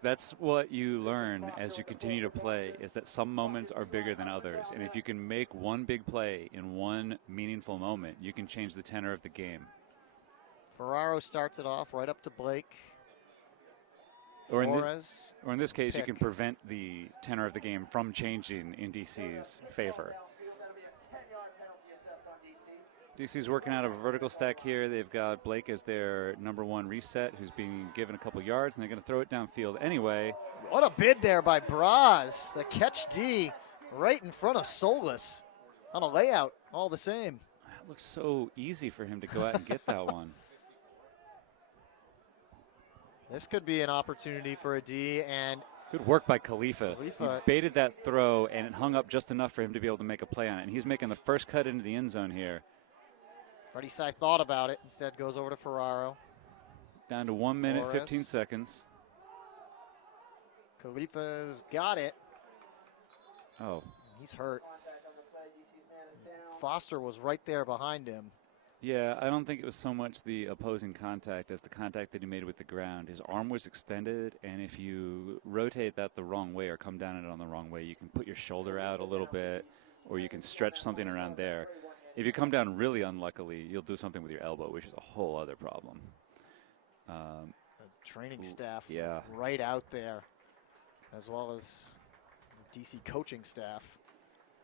That's what you learn as you continue to play, is that some moments are bigger than others. And if you can make one big play in one meaningful moment, you can change the tenor of the game. Ferraro starts it off right up to Blake. Or in this case, pick. you can prevent the tenor of the game from changing in DC's favor. DC's working out of a vertical stack here. They've got Blake as their #1 reset, who's being given a couple yards, and they're going to throw it downfield anyway. What a bid there by Braz. The catch D right in front of Solis on a layout, all the same. That looks so easy for him to go out and get that one. This could be an opportunity for a D, and good work by Khalifa. Khalifa. He baited that throw, and it hung up just enough for him to be able to make a play on it. And he's making the first cut into the end zone here. Freddie Sy thought about it, instead goes over to Ferraro. Down to 1 minute, Flores. 15 seconds. Khalifa's got it. Oh. He's hurt. Foster was right there behind him. Yeah, I don't think it was so much the opposing contact as the contact that he made with the ground. His arm was extended, and if you rotate that the wrong way or come down it on the wrong way, you can put your shoulder out a little bit, or you can stretch something around there. If you come down really unluckily, you'll do something with your elbow, which is a whole other problem. The training staff yeah. right out there, as well as DC coaching staff.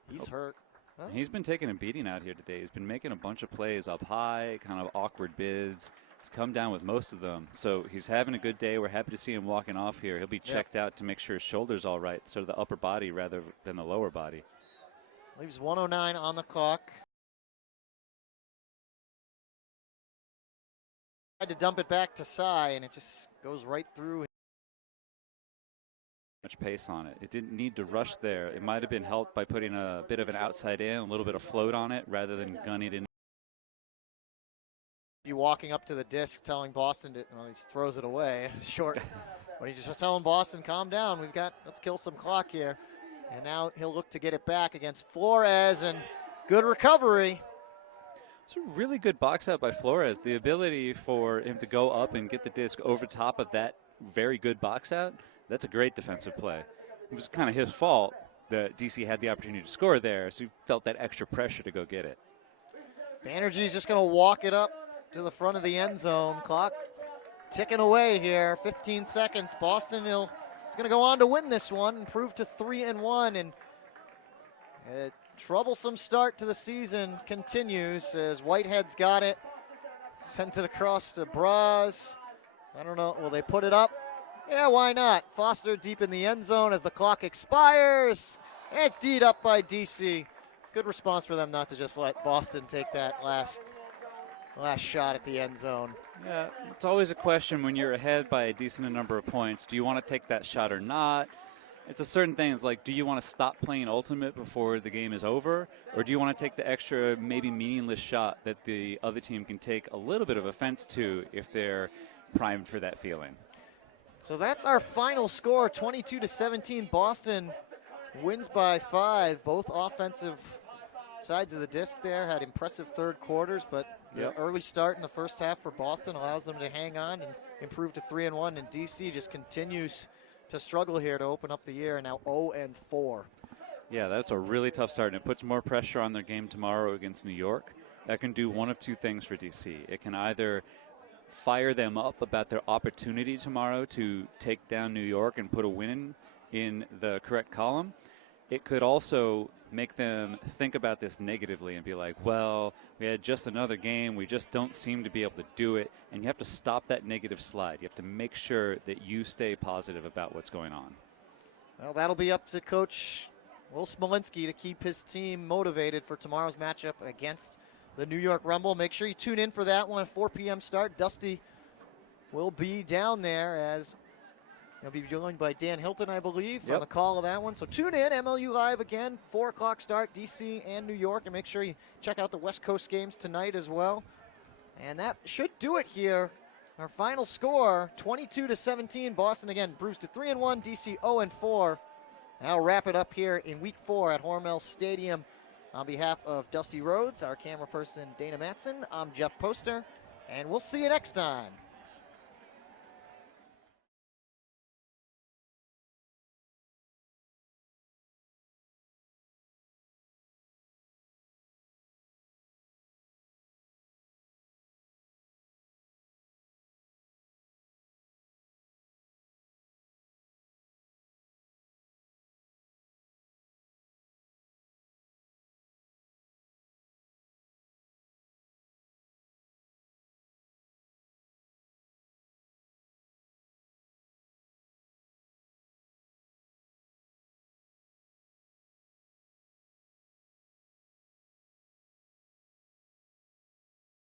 He's hurt. Huh? He's been taking a beating out here today. He's been making a bunch of plays up high, kind of awkward bids. He's come down with most of them. So he's having a good day. We're happy to see him walking off here. He'll be checked out to make sure his shoulder's all right, sort of the upper body rather than the lower body. Leaves 1:09 on the clock. Tried to dump it back to Sy, and it just goes right through. Much pace on it. It didn't need to rush there. It might have been helped by putting a bit of an outside in, a little bit of float on it, rather than gunning it in. You walking up to the disc, telling Boston to, well, he just throws it away, short. But he just telling Boston, calm down. Let's kill some clock here. And now he'll look to get it back against Flores, and good recovery. It's a really good box out by Flores. The ability for him to go up and get the disc over top of that very good box out, that's a great defensive play. It was kind of his fault that DC had the opportunity to score there, so he felt that extra pressure to go get it. Banerjee's just going to walk it up to the front of the end zone. Clock ticking away here, 15 seconds. Boston is going to go on to win this one, improve to 3-1, and a troublesome start to the season continues as Whitehead's got it, sends it across to Braz. I don't know, will they put it up? Yeah, why not? Foster deep in the end zone as the clock expires. It's D'd up by DC. Good response for them not to just let Boston take that last shot at the end zone. Yeah, it's always a question when you're ahead by a decent number of points. Do you want to take that shot or not? It's a certain thing. It's like, do you want to stop playing Ultimate before the game is over? Or do you want to take the extra, maybe meaningless shot that the other team can take a little bit of offense to if they're primed for that feeling? So that's our final score, 22-17. Boston wins by 5. Both offensive sides of the disc there. Had impressive third quarters, but the early start in the first half for Boston allows them to hang on and improve to 3-1. And DC just continues to struggle here to open up the year, and now 0-4. Yeah, that's a really tough start, and it puts more pressure on their game tomorrow against New York. That can do one of two things for DC. It can either fire them up about their opportunity tomorrow to take down New York and put a win in the correct column. It could also make them think about this negatively and be like, well, we had just another game. We just don't seem to be able to do it. And you have to stop that negative slide. You have to make sure that you stay positive about what's going on. Well, that'll be up to Coach Will Smolinski to keep his team motivated for tomorrow's matchup against the New York Rumble. Make sure you tune in for that one, 4 p.m. start. Dusty will be down there as he'll be joined by Dan Hilton, I believe, on the call of that one. So tune in, MLU Live again, 4 o'clock start, DC and New York. And make sure you check out the West Coast games tonight as well. And that should do it here. Our final score, 22-17. Boston again bruised to 3-1, DC 0-4. I'll wrap it up here in week 4 at Hormel Stadium. On behalf of Dusty Rhodes, our camera person Dana Matson, I'm Jeff Poster, and we'll see you next time.